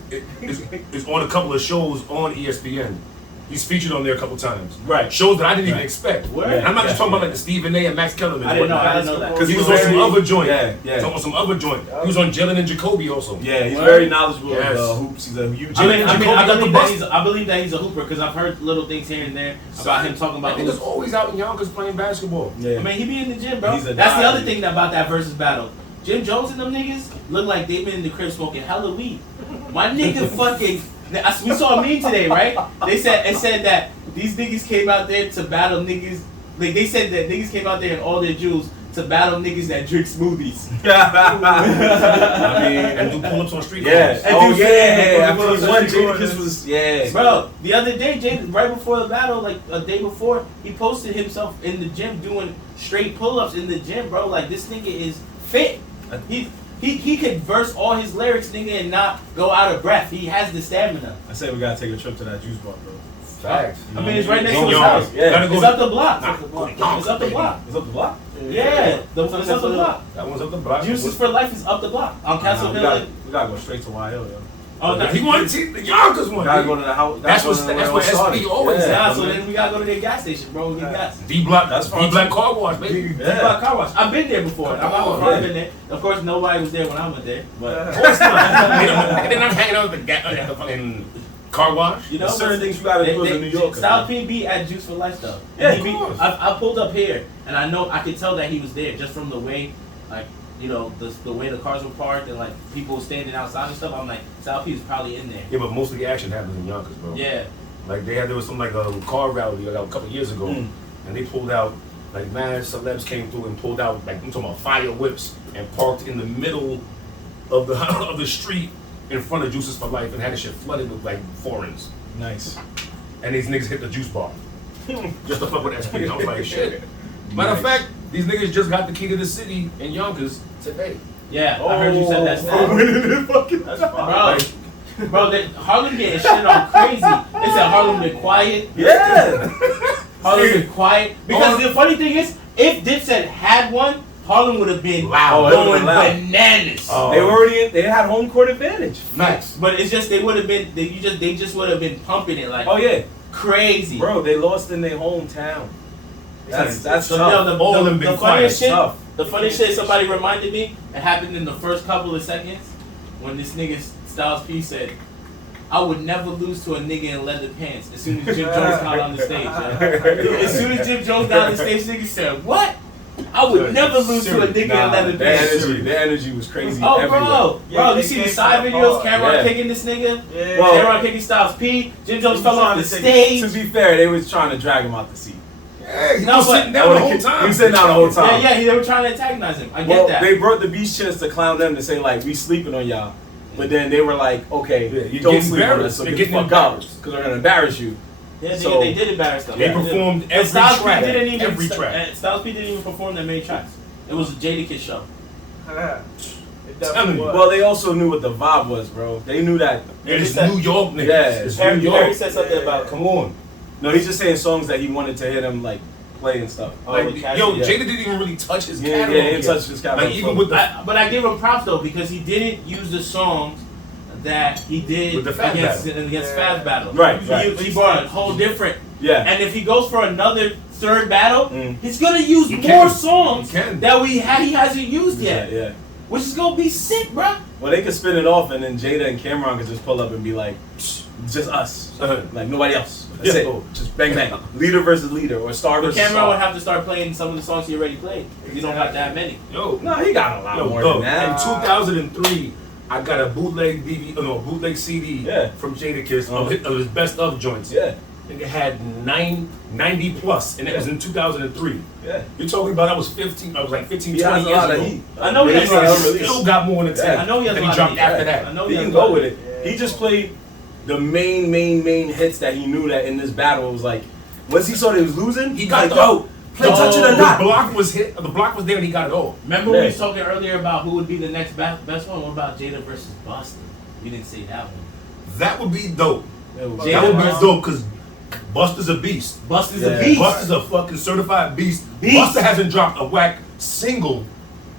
is on a couple of shows on ESPN. He's featured on there a couple times. Right. Shows that I didn't even expect. Word. And I'm not Yeah, just talking about yeah. like the Stephen A. and Max Kellerman. I didn't know that. Because he was on some other joint. Yeah, He was on some other joint. He was on Jalen and Jacoby also. Yeah, he's Word. very knowledgeable Yes. of hoops. He's a huge. I Jacoby believe that he's a hooper because I've heard little things here and there about him talking I about think hoops. he's always out in Yonkers playing basketball. Yeah. I mean, he be in the gym, bro. He's a That's the dime. other thing about that versus battle. Jim Jones and them niggas look like they've been in the crib smoking hella weed. My nigga fucking. We saw a meme today, right? It said that these niggas came out there to battle niggas. Like they said that niggas came out there in all their jewels to battle niggas that drink smoothies. I mean, and do pull-ups on street Yeah. corners. Oh And do- yeah. After After the one, street Jadakiss corners. was yeah. Bro, the other day, right before the battle, like a day before, he posted himself in the gym doing straight pull-ups in the gym, bro. Like this nigga is fit. He could verse all his lyrics, nigga, and not go out of breath. He has the stamina. I say we gotta take a trip to that juice bar, bro. Facts. I mean, it's right next to his Yonkers. house. Yeah. Gotta go It's up the block. Nah, It's up the block. Yonkers, It's up the baby. block. Is up the block? Yeah, it's up the block. That one's up the block. Juices for Life is up the block on Castle we Village. gotta go straight to YL, yo. Oh, no, He wanted to the Yonkers one. Gotta go to the house. That's what SP always yeah. Nah, so then we gotta go to their gas station, bro. We get gas. D-Block. That's That's D-Block fine. car wash, baby. Yeah. Block car wash. I've been there before. I'm not Oh, gonna yeah. been there. Of course, nobody was there when I went there. But Of course not. They're not hanging out at the fucking car wash. you know, There's certain things you gotta do as a New Yorker. Styles P be at Juice for Life though. Yeah, And he of course. I pulled up here and I know I could tell that he was there just from the way, like, you know, the way the cars were parked and like people standing outside and stuff. I'm like, Styles P is probably in there. Yeah, but most of the action happens in Yonkers, bro. Yeah. Like there was some like a car rally like, a couple years ago, and they pulled out like mad celebs came through and pulled out like I'm talking about fire whips and parked in the middle of the of the street in front of Juices for Life and had the shit flooded with like foreigns. Nice. And these niggas hit the juice bar just to fuck with SP. I was like, shit. Matter of fact, these niggas just got the key to the city in Yonkers today. Yeah, I heard you said that. That's fine. Bro, Harlem getting shit on crazy. They said Harlem been quiet. Yeah. Harlem been quiet. Because the funny thing is, if Dipset had one, Harlem would have been Loud. going Loud. bananas. Oh. They had home court advantage. Facts. But it's just they would have been they just would have been pumping it like Oh yeah, crazy. bro. They lost in their hometown. That's So, tough. yo, All of them the been funniest quiet. shit, Tough. the funniest shit somebody reminded me, it happened in the first couple of seconds when this nigga Styles P said, I would never lose to a nigga in leather pants as soon as Jim Jones got on the stage. Yo. As soon as Jim Jones got on the stage, nigga said, what? I would never lose to a nigga in leather pants. The energy was crazy. Oh, everywhere. bro, Yeah, you they see the came side from videos, hard. Cameron Yeah. kicking this nigga, Yeah. Well, Cameron kicking Styles P, Jim Jones He fell was off trying the to take stage. To be fair, they was trying to drag him out the seat. Yeah, he No, was but- sitting down the whole time. He was sitting down the whole time. Yeah, they were trying to antagonize him. I get Well, that. they brought the Beast Chance to clown them to say like we sleeping on y'all, but then they were like, okay, Yeah, you're don't getting sleep on us, embarrassed. so You're get the getting fuck out, embarrassed. because they're gonna embarrass you. Yeah, So- they did embarrass them. They Yeah. performed And every Styles P track. didn't even Every track. Styles P didn't even perform their main tracks. It was a Jadakiss show. It Telling definitely you. was. Well, they also knew what the vibe was, bro. They knew that. It's New York niggas. Yeah, It's Harry- New York. Harry said something about Come on. No, he's just saying songs that he wanted to hear them like play and stuff. Like, the yo, casual, yeah. Jada didn't even really touch his Yeah, catalog. yeah, he yet. touched his catalog. Like even with the but I give him props though because he didn't use the songs that he did With the Fab against battle. Fab battle. Right, He, right. he brought a whole different. Yeah. And if he goes for another third battle, Mm. he's gonna use He more can. songs He can. that he hasn't used Yeah, yet, yeah. which is gonna be sick, bro. Well, they could spin it off, and then Jada and Cameron could just pull up and be like, just us, like nobody else. That's Yeah. it. Just bang bang. Leader versus leader, or star But versus Cameron would star. have to start playing some of the songs he already played. Because he don't got that many. yo, No, he got a lot more dog, than that. in 2003, I got a bootleg bootleg CD Yeah. from Jadakiss of his best of joints. Yeah, It had 90 plus, and it was in 2003. yeah. You're talking about I was 15, I was like 15, He 20 has a years lot ago. of heat. I know he has a lot of heat. Still got more than 10. I know he has and a he lot dropped of after heat. that. I know He has can a lot go of with heat. it. He just played the main hits that he knew that in this battle was like, once he saw that he was losing, He got like, the- yo, play touch it or The not. block was hit. The block was there, and he got it all. Remember Yeah. we was talking earlier about who would be the next best one? What about Jada versus Busta? You didn't say that one. That would be dope. Jada That would be versus- dope because Busta's a beast. Busta's Yeah. a beast. Busta's a fucking certified beast. Beast. Busta hasn't dropped a whack single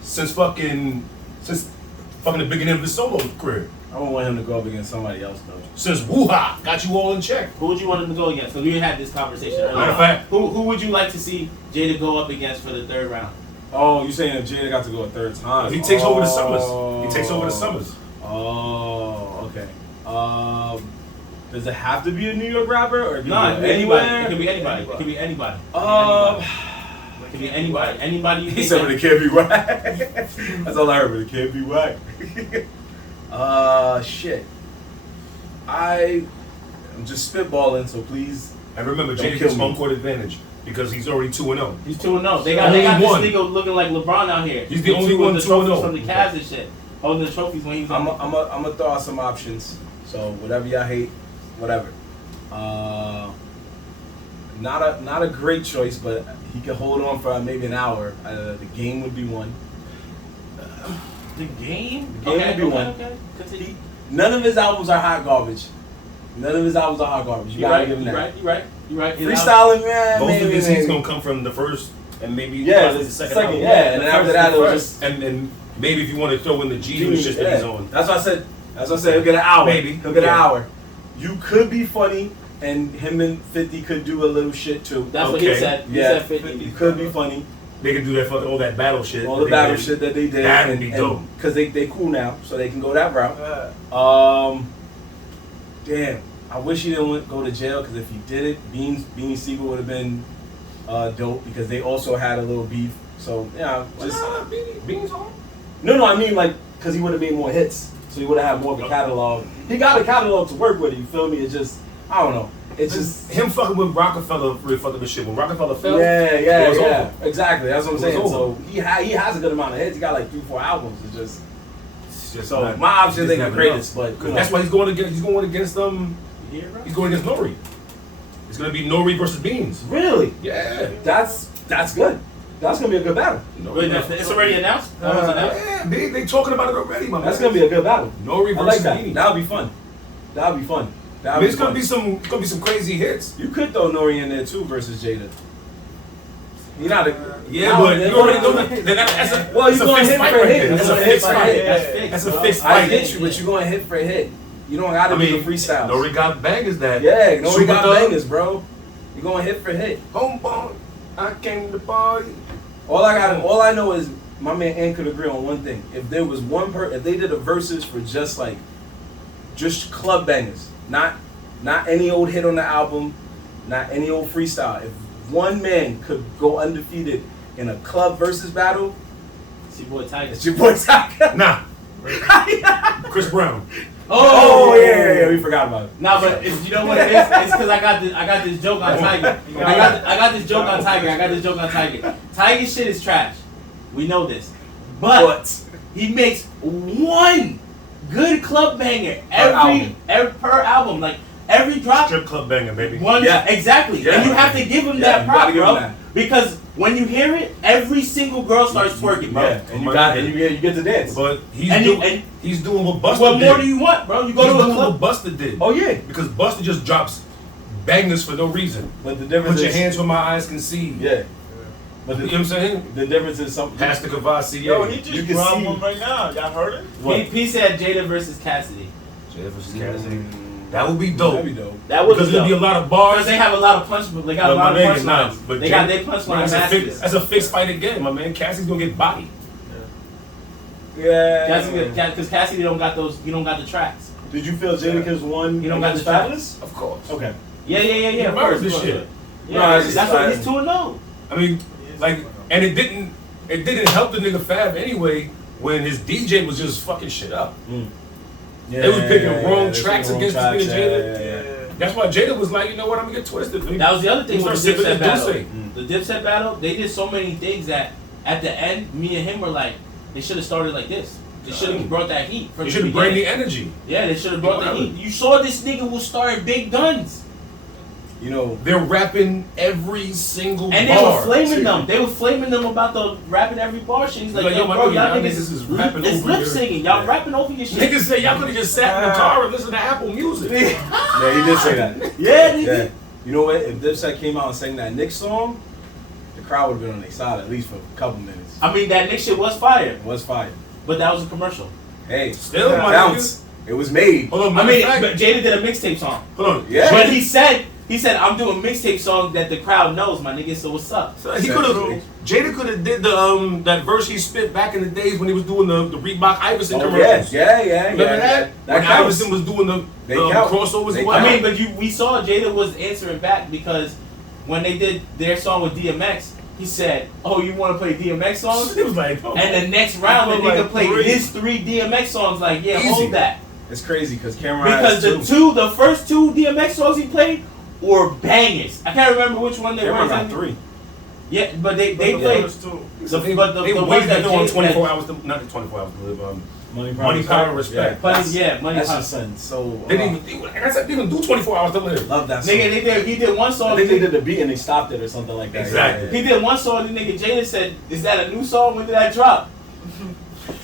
since fucking the beginning of his solo career. I don't want him to go up against somebody else though. Since Woo-ha got you all in check. Who would you want him to go against? Because we had this conversation earlier. Matter of fact, Who would you like to see Jada go up against for the third round? Oh, you saying if Jada got to go a third time? he takes over the Summers. He takes over the Summers. Oh, okay. Does it have to be a New York rapper or No, it could be anybody. It could be anybody. It could be anybody. It could be anybody. Anybody. He said, but it can't be whack. That's all I heard, but it can't be whack. Shit. I'm just spitballing, so please. And remember, Don't Jada kill gets me. home court advantage because he's already 2-0. He's 2-0. They got Only this one. nigga looking like LeBron out here. He's the only one the 2-0. trophies from the Cavs and shit. Holding the trophies when he was I'm on. gonna throw out some options. So whatever y'all hate, whatever. Not a great choice, but he could hold on for maybe an hour. The Game would be one. The Game? The Game would be one. Okay. Continue. None of his albums are hot garbage. You You're gotta right. give him that. You're right. Freestyling, man. Both maybe, of his hits maybe. gonna come from the first and maybe Yeah, probably the second album. yeah, and then after that it was just And maybe if you want to throw in the G shit that he's on. That's what I said. He'll get an hour. Maybe. He'll get an Yeah. hour. You could be funny, and him and 50 could do a little shit too. That's what he Okay. said. He Yeah, said 50. He could be funny. They can do that for all that battle shit. All the that battle they shit that they did. That'd be dope. Because they cool now, so they can go that route. Damn. I wish he didn't go to jail, because if he did it, Beanie Siegel would have been dope, because they also had a little beef. So, yeah. Beans home? No, I mean, like, because he would have made more hits. So he would have had more of a catalog. He got a catalog to work with, you feel me? It's just, I don't know. It's just... Him fucking with Rockefeller really fucked up his shit. When Rockefeller fell, Yeah, it was over. exactly. That's what I'm It was saying. So over. he has a good amount of hits. He got like 3-4 albums. It's just... It's just So not- my options just ain't the never greatest, know. but... you know. That's why he's going against Nori. It's gonna be Nori versus Beans. Really? Yeah. That's good. That's going to be a good battle. Wait, it's already announced? That was announced? Yeah, they talking about it already, my man. That's going to be a good battle. Nori I versus like that. Beans. That'll be fun. I mean, it's gonna be some crazy hits. You could throw Nori in there too versus Jada. You're not a... Yeah, but you already know that. Well, you're going to hit for a hit. That's a You're fixed gonna fight. hit for a hit. fixed. That's a fixed I fight. get you, but you're going to hit for a hit. You don't got to do the freestyles. Nori got bangers that. Yeah, Nori Super got Thug. bangers, bro. You're going to hit for hit. Homeboy, I came to party. All I know is my man Ann could agree on one thing. If there was if they did a versus for just club bangers, not any old hit on the album, not any old freestyle. If one man could go undefeated in a club versus battle, It's your boy Tiger. it's your boy Tiger. Nah. Chris Brown. Oh yeah, we forgot about it. Nah, but you know what it is? It's because I got this joke on Tiger. I got this joke on Tiger. Tiger's shit is trash. We know this. But he makes one good club banger per album. Like every drop. Strip club banger, baby. One, Yeah. Exactly. Yeah. And you have to give him Yeah, that you prop, gotta give him bro. that. Because when you hear it, every single girl starts twerking, bro. Yeah, and you get to dance. But he's And doing what Busta What did. more do you want, bro? You go He's to a doing club. what Busta did. Oh yeah, Because Busta just drops bangers for no reason. but the difference Put your is hands where my eyes can see. yeah. But You know what I'm saying? the difference is something. Pastor Kavasi. Yo, he You just can dropped see- one right now. Y'all heard it? What? He said Jada versus Cassidy. Jada versus Cassidy. That would be dope. That'd be dope. That was Because there'll be a lot of Because bars. they have a lot of punch. They got a But lot my of man is not. punchlines. But They got Jada- their punchline that's masters. that's a fixed fight again, my man. Cassie's gonna get bodied. Yeah. Because Cassidy don't got those. You don't got the tracks. Did you feel Jadakiss won? You don't got against the Fabulous? Of course. Okay. Yeah. He Of murdered course, this of course. shit. Yeah, No, it's just that's what like- he's 2-0. I mean, and it didn't help the nigga Fab anyway when his DJ was just fucking shit up. Yeah, They was picking wrong they tracks wrong against tracks, this nigga Jada. Yeah. That's why Jada was like, you know what, I'm gonna get twisted. That was the other thing He with the started sipping Dipset battle. Dulce. The Dipset battle, they did so many things that at the end, me and him were like, they should have started like this. They should have brought that heat from You the should have brought beginning. the energy. Yeah, they should have brought that heat. You saw this nigga was starting big guns. You know, They're rapping every single And bar. they were flaming them. They were flaming them about the rapping every bar shit. He's like, Like, yo, yo, my bro, nigga, y'all y'all niggas niggas is rapping it's over lip your- singing. Y'all Yeah. rapping over your shit. Niggas say y'all could have just sat in the car and listened to Apple Music. yeah, he did say that. Yeah, nigga. Yeah. You know what? If Dipset came out and sang that Nick song, the crowd would have been on their side at least for a couple minutes. I mean, that Nick shit was fire, It was fire. but that was a commercial. Hey, Still, my bounce. It was made. Hold on, I mean, fact, but Jada did a mixtape song. hold on. Yeah. But he said I'm doing a mixtape song that the crowd knows, my nigga. So what's up? So he could have. Jada could have did the that verse he spit back in the days when he was doing the Reebok Iverson commercials. Yeah. Remember that? When counts. Iverson was doing the crossovers They and whatnot. I mean, but we saw Jada was answering back because when they did their song with DMX, he said, "Oh, you want to play DMX songs?" It was like, oh, And the next round, the nigga like played three. his 3 DMX songs. Like, yeah, Easy. hold that. It's crazy because Cameron Because has two. the first 2 DMX songs he played were bangers. I can't remember which one they Cameron were. got exactly. 3. Yeah, but they The played. first two. they But the waited ones that on Jada- 24 hours, not the 24 hours to live. Money, power, respect. Money, Money That's Power. just son. So They didn't even, like I said, they didn't do 24 hours to live. love that song. Nigga, he did one song. I think they did the beat and they stopped it or something like that. Exactly. He did one song. The nigga Jada said, "Is that a new song? When did that drop?"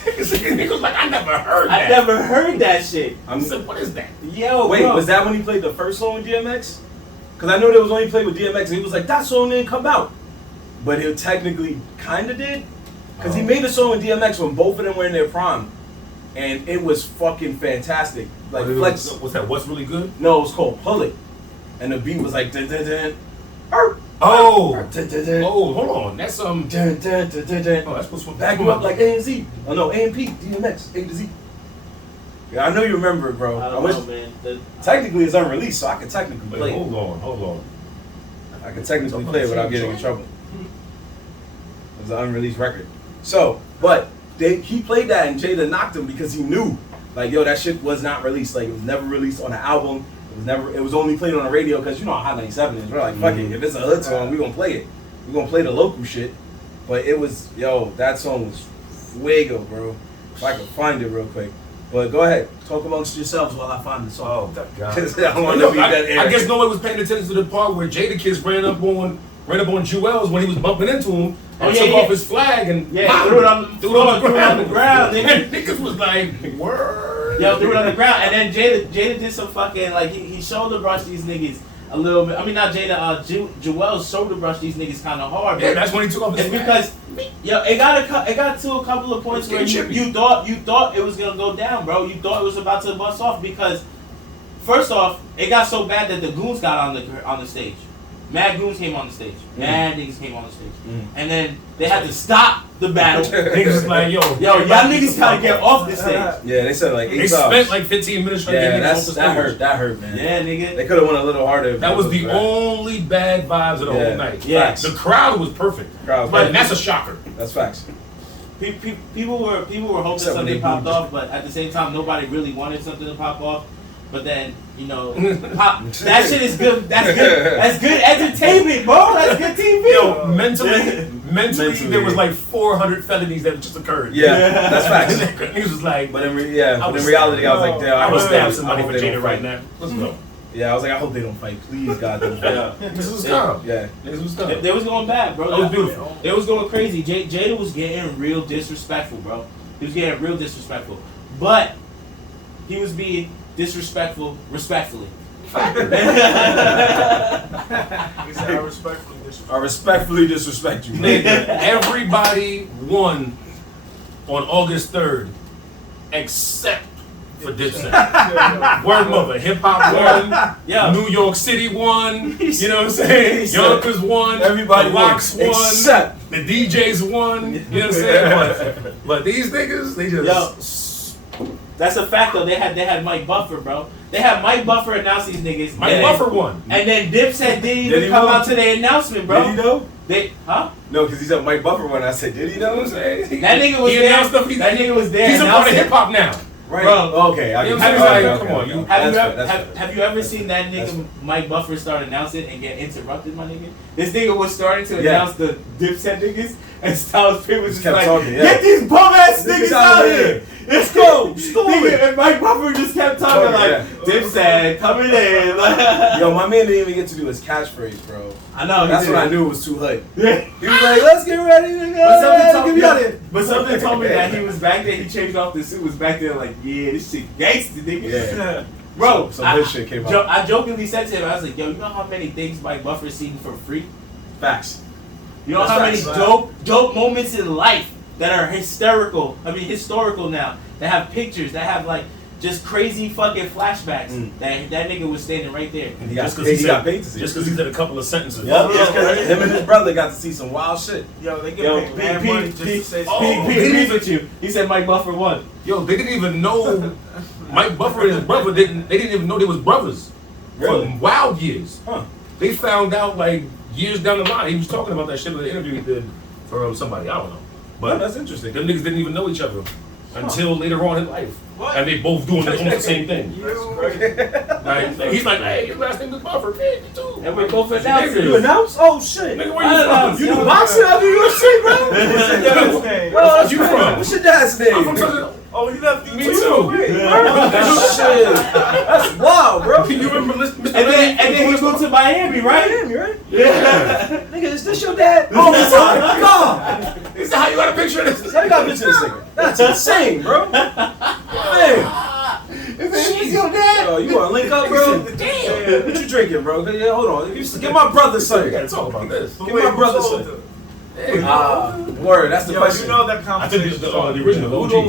Niggas was like, I never heard that. I never heard that shit. I said, what is that? Yo, Wait, bro. was that when he played the first song with DMX? Because I know there was only played with DMX and he was like, that song didn't come out. But it technically kind of did. Because he made a song with DMX when both of them were in their prime. And it was fucking fantastic. Like, Flex. What's that? What's really good? No, it was called Pull It. And the beat was like, dun dun dun. Dun dun dun. Oh, hold on. That's Dun dun dun dun dun. Oh, that's what's Back you up like A and Z. Oh no, A and P, DMX, A to Z. Yeah, I know you remember it, bro. I I don't wish know, man. technically it's unreleased, so I can technically Wait, play it. hold on. I can technically play it without getting in trouble. It was an unreleased record. So, but he played that and Jada knocked him because he knew, like, yo, that shit was not released. Like, it was never released on an album. It was only played on the radio because you know how Hot 97 is. We're like, fuck it, if it's a hood song, we gonna play it. We gonna play the local shit. But it was, yo, that song was fuego, bro. If I could find it real quick. But go ahead, talk amongst yourselves while I find the song. Oh, God. I want to be that air. I guess no one was paying attention to the part where Jada Kiss ran up on Jewels when he was bumping into him and took off his flag and threw it on the ground. Nigga. Niggas was like, word. Yo, threw it on the ground, and then Jada did some fucking like he shoulder brushed these niggas a little bit. I mean, not Jada. Joel shoulder brushed these niggas kind of hard. Yeah, that's when he took off his it's flag. because yo, it got to a couple of points where you thought it was gonna go down, bro. You thought it was about to bust off because first off, it got so bad that the goons got on the stage. Mad goons came on the stage. Mad niggas came on the stage. And then they had to stop the battle. Niggas was like, yo, y'all niggas gotta get off the stage. Yeah, they said like 8 They songs. spent like 15 minutes trying to get niggas off the stage. That hurt, man. Yeah, nigga. They could have went a little harder. That was the only bad vibes of the whole night. Yeah. The crowd was perfect. But And that's a shocker. that's facts. People were hoping Except when something they popped moved. off, but at the same time, nobody really wanted something to pop off. But then, you know, that shit is good. That's good entertainment, bro. That's good TV. Yo, mentally, there was like 400 felonies that just occurred. Yeah, that's facts. Niggas was like, But in reality, I was like, damn, I would stab hope somebody for they don't Jada right fight. now. Let's go. Yeah, I was like, I hope they don't fight. Please, God, don't fight. This was calm. Yeah. This was calm. They was going bad, bro. That was beautiful. It was going crazy. Jada was getting real disrespectful, bro. He was getting real disrespectful. But he was being disrespectful respectfully. He said, I respectfully disrespect. I respectfully disrespect you. Nigga, everybody won on August 3rd except for Dipset. Word mother, hip hop won, Yeah. New York City won, you know what I'm saying? Yonkers won, Everybody the Locks won, except the DJs won, you know what I'm saying? But these niggas, they just... That's a fact though. They had Mike Buffer, bro. They had Mike Buffer announce these niggas. Mike Buffer won. And then Dipset didn't even he come know? out to the announcement, bro. Did he know? Huh? No, because he said Mike Buffer when I said, did he know what I'm saying? That nigga was He there. announced stuff. That nigga was there. He's a part of announcing- hip hop now. Right. Bro. Okay. I You know can what I'm saying? okay, Come on, okay. you- Have you ever seen that nigga Mike Buffer start announcing and get interrupted, my nigga? This nigga was starting to announce the Dipset niggas, and Styles P was just kept like, talking, yeah. "Get these bum ass niggas out here! Let's go!" Storm Nigga, it. and Mike Buffer just kept talking like, "Dipset coming in." Yo, my man didn't even get to do his catchphrase, bro. I know. he That's did. when I knew it was too hood. Yeah. He was like, let's get ready to But something, go. told Get me, me out of here. but something told me that he was back there. He changed off the suit. Was back there like, yeah, this shit gangster, nigga. Yeah. Bro, Some hood shit came out. I jokingly said to him, I was like, yo, you know how many things Mike Buffer's seen for free? Facts. You know That's how many facts. dope moments in life that are historical now, that have pictures, that have like just crazy fucking flashbacks. That nigga was standing right there. And he got paid to see. Just because he said a couple of sentences. Yep, just because him and his brother got to see some wild shit. Yo, they get paid mad money just to say Pete with you. He said Mike Buffer won. Yo, they didn't even know Mike Buffer and his brother they didn't even know they was brothers. Really? For wild years. Huh. They found out like years down the line. He was talking about that shit in the interview he did for somebody. I don't know. But that's interesting. Them niggas didn't even know each other until later on in life. What? And they both doing almost the same thing. That's He's like, hey, your last name is Buffer. Yeah, you too. And we're both announcers. You announce? Oh shit. Nigga, where you from? You do boxing? I do UFC, bro. Where you from? What's your dad's name? I'm from Southern. Oh, he left you Me too. too. Shit. That's wild, bro. Can you remember Mr. And then he moved to Miami, right? Miami, right? Yeah. Nigga, is this your dad? Oh my god. He said, how you got a picture of this? How you got a picture of this nigga? That's insane, bro. Man. He's your dad. Yo, you want to link up, bro? Damn. What you drinking, bro? Yeah, hold on. Get my brother We something. gotta talk about this. Get my brother something. Word, that's the Yo, question. you know that I conversation. think the original OG. No,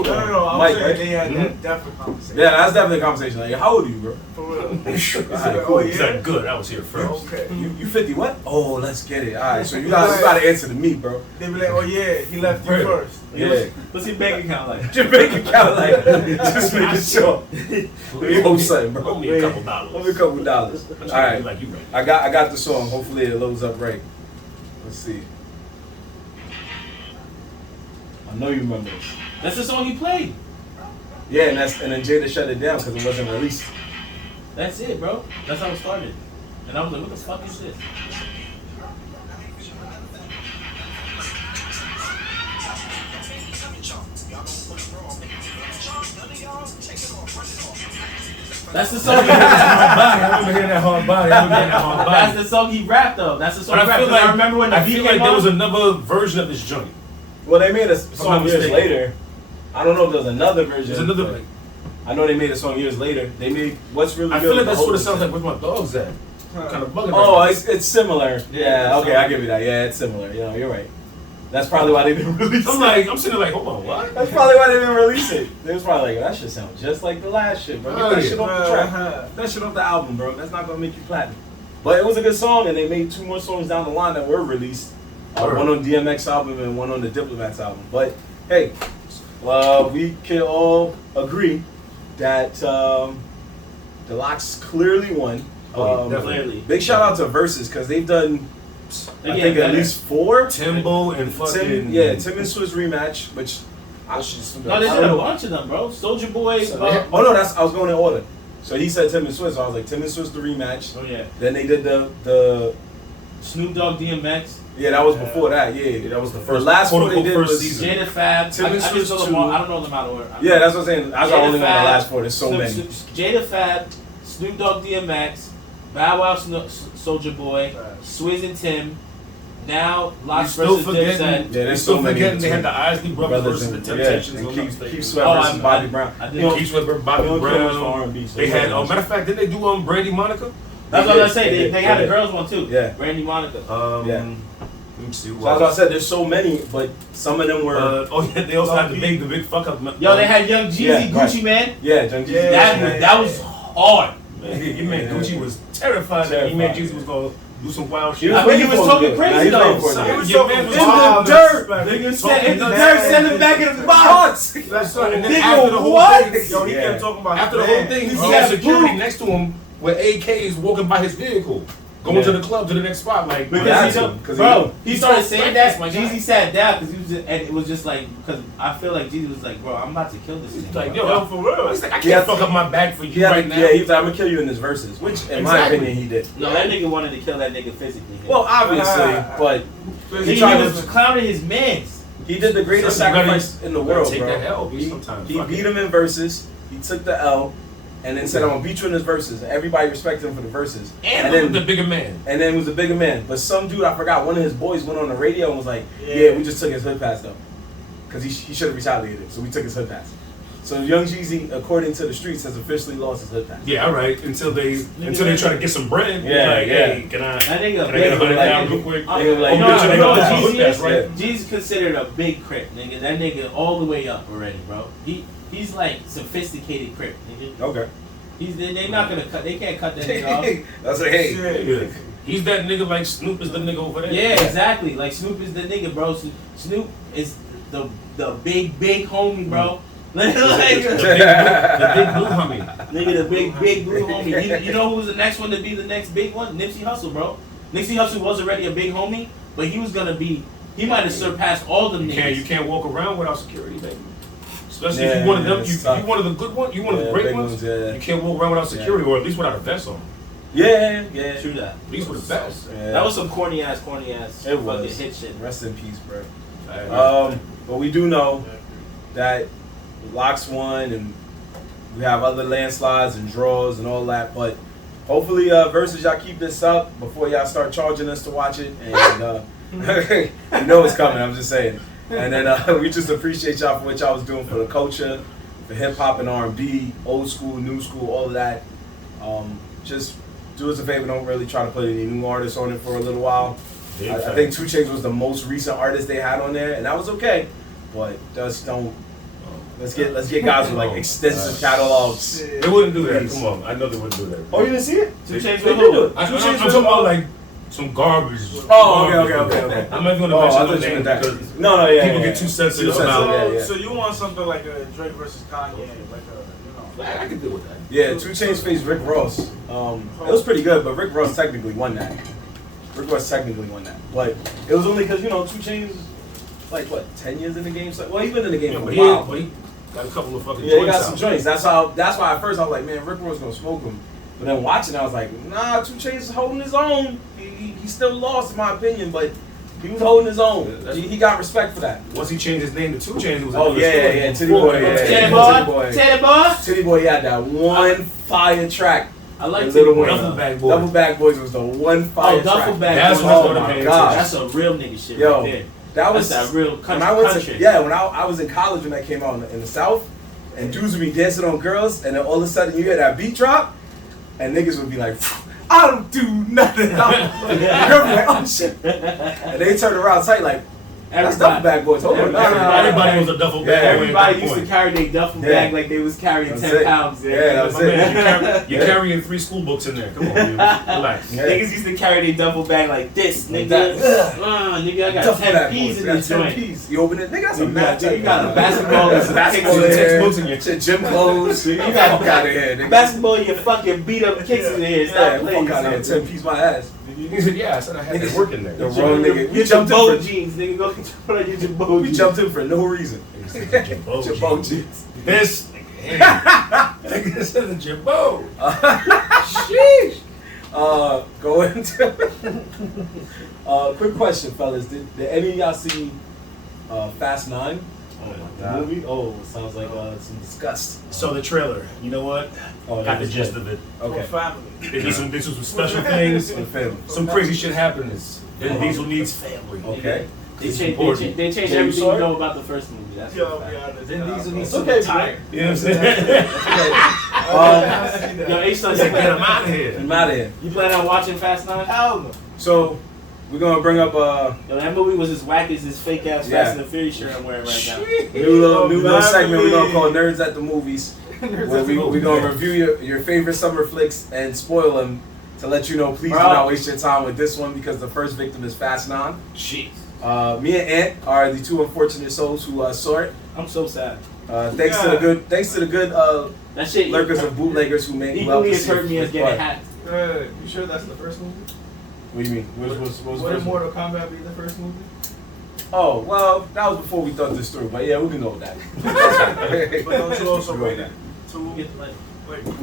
I was Mike, saying right? they had that definite conversation. Yeah, that's definitely a conversation. Like, how old are you, bro? For real. He's Oh, like, yeah? good, I was here first. Okay. You 50 what? Oh, let's get it. All right, so you got to answer to me, bro. They be like, oh yeah, he left you Right. first. Yeah. What's his bank account like? Your bank account, like, just making sure. Let me hold something, bro. Owe me a couple dollars. Hold me a couple dollars. All right, Like you ready. I got the song. Hopefully it loads up right. Let's see. I know you remember this. That's the song he played. Yeah, and then Jada shut it down because it wasn't released. That's it, bro. That's how it started. And I was like, what the fuck is this? That's the song he I remember hearing that hard body. That's the song he rapped though. That's the song But he I rapped. feel like I remember when the beat there came was on. another version of this joint. Well, they made a I'm song not years mistaken. later. I don't know if there's another version. There's another. but I know they made a song years later. They made What's Really I Good. feel like with that's the what it Hope sounds like. Where's my dogs at? Kind of bugging. Oh, right it's similar. Yeah, okay, I give you that. Yeah, it's similar. You know, you're right. That's probably why they didn't release now. I'm sitting there like, hold on, what? That's probably why they didn't release it. They was probably like, that shit sounds just like the last shit, bro. Get that shit off the track. That shit off the album, bro. That's not gonna make you platinum. But it was a good song, and they made 2 more songs down the line that were released. One on DMX album and one on the Diplomats album. But hey, we can all agree that the Locks clearly won. Clearly. Big shout out to Verzuz because they've done, I think, at least 4. Timbo and fucking. Tim and Swizz rematch, which I should. No, they did a bunch of them, bro. Soulja Boy. Oh no, I was going in order. So he said Tim and Swizz, so I was like Tim and Swizz the rematch. Oh yeah. Then they did the Snoop Dogg DMX. yeah, that was before that. Yeah, that was the The first. last one they quote-unquote did first was season. Jada Fab. Tim and I just Swizz know them 2. all. I don't know them out of order. Yeah, that's what I'm saying. That's Jada only one of the Fab, last 4. There's so Snoop- many. Jada Fab, Snoop Dogg DMX, Bow Wow Soulja Boy, Swizz and Tim. Now Locks versus Dipset. Yeah, They there's still so many. forgetting they had the Isley Brothers versus the and Temptations. Keith Sweat versus Bobby Brown. I You did. know, Keith Sweat, Bobby you know, Brown. for R&B, so They had. yeah. Matter of fact, didn't they do Brandy Monica? That's what I was saying. They They had a did. girls one too. Yeah. Randy Monica. Yeah. Let me see. So that's why I said there's so many, but some of them were. Yeah, they also had the big fuck up. Yo, they had Young Jeezy, Yeah, right. Gucci Man. Yeah, Young Jeezy. That was hard. Man, your man Gucci was terrified that your man Jesus was gonna do some wild shit. I mean, he was talking crazy though. He was Your talking man was wild wild. disrespect. Nigga said Talking in the nuts. dirt, send him back in the box. That's right. And then Nigga, after the whole what? thing, Yo, he Yeah. kept talking about after the his whole man. thing, he He had had security food. next to him with AKs walking by his vehicle, going to the club to the next spot. Like, Because he started saying that. my Jeezy sat down because he was, and it was just like, because I feel like Jeezy was like, bro, I'm about to kill this nigga. like, bro. yo, for real. he's like, I Yeah. can't fuck up my bag for you right now. Yeah, he was like, I'm gonna kill you in this verses, which in my Exactly. opinion he did. No, that nigga wanted to kill that nigga physically. Well, obviously, but he tried was to- clowning his mans. he did the greatest Son, you gotta- sacrifice in the world, take bro. that L, He, sometimes. he Fuck beat it. him in verses. He took the L, and then said, "I'm gonna beat you in his verses." Everybody respected him for the verses. And then the bigger man. And then he was a bigger man. But some dude, I forgot, one of his boys went on the radio and was like, yeah we just took his hood pass though. Because he should have retaliated, so we took his hood pass. So Young Jeezy, according to the streets, has officially lost his hood pass. Yeah, all right. Until they try to get some bread. Yeah, like, yeah. Hey, can I That nigga get a $100 like- real quick? They were like, you know what hood Jeezy pass, is? right? Jeezy's considered a big crip, nigga. That nigga all the way up already, bro. He's like sophisticated crip, nigga. Okay. They not gonna cut. They can't cut that nigga off. That's like, hey. Yeah. He's that nigga like Snoop is the nigga over there. Yeah, exactly. Like Snoop is the nigga, bro. Snoop is the big homie, bro. Like, The big blue homie. nigga, the big blue homie. You know who was the next one to be the next big one? Nipsey Hussle, bro. Nipsey Hussle was already a big homie, but he was gonna be. He might have surpassed all them niggas. You can't walk around without security, baby. Especially Yeah, if you one of them, it's you tough. one of the good ones, you one of the great big ones. yeah. You can't walk around without security, or at least without a vest on. Yeah. True that. These were the best. Yeah. That was some corny ass It fucking was. hit shit. Rest in peace, bro. Uh, But we do know that Locks won, and we have other landslides and draws and all that. But hopefully, Verzuz, y'all keep this up before y'all start charging us to watch it. And you know it's coming. I'm just saying. And then we just appreciate y'all for what y'all was doing for the culture, for hip hop and R&B, old school, new school, all of that. Just do us a favor. Don't really try to put any new artists on it for a little while. I think 2 Chainz was the most recent artist they had on there, and that was okay. But just don't. Let's get guys with like extensive catalogs. they wouldn't do that. Come on, I know they wouldn't do that. Oh, you didn't see it? 2 Chainz They with did who? do it. I'm 2 Chainz talking about like some garbage. Oh, okay. I'm not going to Oh, I mention thought the you name meant that. because No, yeah. people yeah, get too yeah. sensitive Too about. sensitive, yeah. So you want something like a Drake versus Kanye, like a, I can deal with that. Yeah, 2 Chainz faced Rick Ross. It was pretty good, but Rick Ross technically won that. But it was only because 2 Chainz, like what, 10 years in the game? So, well, he's been in the game Yeah, for but a while. he got a couple of fucking Yeah, he joints got some out. joints. That's why at first I was like, man, Rick Ross gonna smoke him. But then watching, I was like, nah, 2 Chainz is holding his own. He still lost, in my opinion, but he was holding his own. He got respect for that. Once he changed his name to 2 Chainz, it was Oh, another yeah, story. yeah, Titty Boy, yeah. Teddy boy. Titty Boy, he had that one fire track. I like And Teddy Lil Boy. Wayne. Duffel Bag Boys. Double Bag Boys was the one fire Oh, Duffel track. Bag That's Boys. what I Oh started my paying God. That's a real nigga shit Yo, right there. That was That's that real country. when I went country. when I was in college when that came out in the South, and dudes would be dancing on girls, and then all of a sudden you hear that beat drop, and niggas would be like, I don't do nothing. Girl be like, oh shit, and they turn around tight like, that's Duffel Bag Boys. Hold on, Everybody was a duffel bag. Yeah, Everybody used to carry their duffel bag like they was carrying That's 10 it. pounds. Yeah, that was My man, it. you're carrying 3 school books in there. Come on, man. Relax. Yeah. Niggas used to carry their duffel bag like this, Like nigga. that. Nigga, I got Duffel 10 Bag P's Boys. in Got this 10 joint. P's. You open it, nigga. That's a mad. You got a basketball and some basketball kicks in there. textbooks in your gym clothes. You got fuck out of here, nigga. Basketball, your fucking beat up kicks in here. Yeah, Stop playing. fuck out of here. 10 Piece my ass. He said, yeah, I said I had to work in there. The wrong nigga. We Your jumped Jabot in for jeans, nigga. Go put on your Jabot we jeans. jumped in for no reason. Jabot Jabot jeans. This nigga said the Jabot. Sheesh. Go into quick question, fellas. Did any of y'all see Fast 9? Oh my The movie? Oh, it sounds like some Disgust. So the trailer, you know what? Oh, Got the gist of it. Okay. for family. They do some special things. For the family. Some crazy shit happens. Then Diesel needs family. Okay. They It's changed important. they changed Yeah, you everything saw you it? know about the first movie. That's Yo, a I'll fact. be honest. Then these are Nah, these bro. okay, tired. You know what I'm saying? Yo, H-Son, Get him out of here. I'm out of here. you plan on watching Fast 9? Hell no. So, we're gonna bring up Yo, that movie was as whack as this fake ass Yeah. Fast and the Furious shirt I'm wearing right now. new little segment we're gonna call Nerds at the Movies. Where we're gonna review your favorite summer flicks and spoil them to let you know, please do Bro. not waste your time with this one because the first victim is Fast 9. Jeez. Me and Ant are the two unfortunate souls who saw it. I'm so sad. Thanks to the good That shit lurkers and bootleggers who make equally as hurt me as getting What hacked. You sure that's the first movie? What do you mean? What was Would first one? Mortal Kombat be the first movie? Oh, well, that was before we thought this through, but yeah, we can go with that. But don't you also We'll go with rate that. it to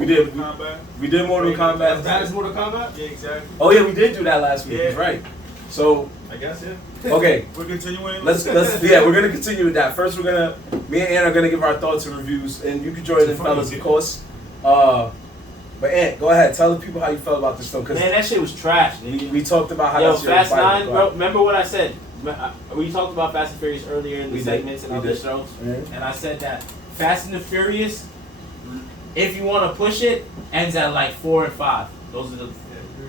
We did. Combat? We did Mortal As Kombat. bad as Mortal Kombat? Yeah, exactly. Oh yeah, we did do that last week. Yeah. He's right. So I guess, yeah. okay, We're continuing. let's we're gonna continue with that. First, me and Ant are gonna give our thoughts and reviews, and you can join in, fellas, of course. But Ant, go ahead, tell the people how you felt about this film, because Man, that shit was trash, nigga. we talked about how Yo, that's your Fast fight. 9, bro. Remember what I said? We talked about Fast and Furious earlier in the We did. segments and We other did. shows, Mhm. and I said that Fast and the Furious, if you want to push it, ends at like 4 and 5. Those are the.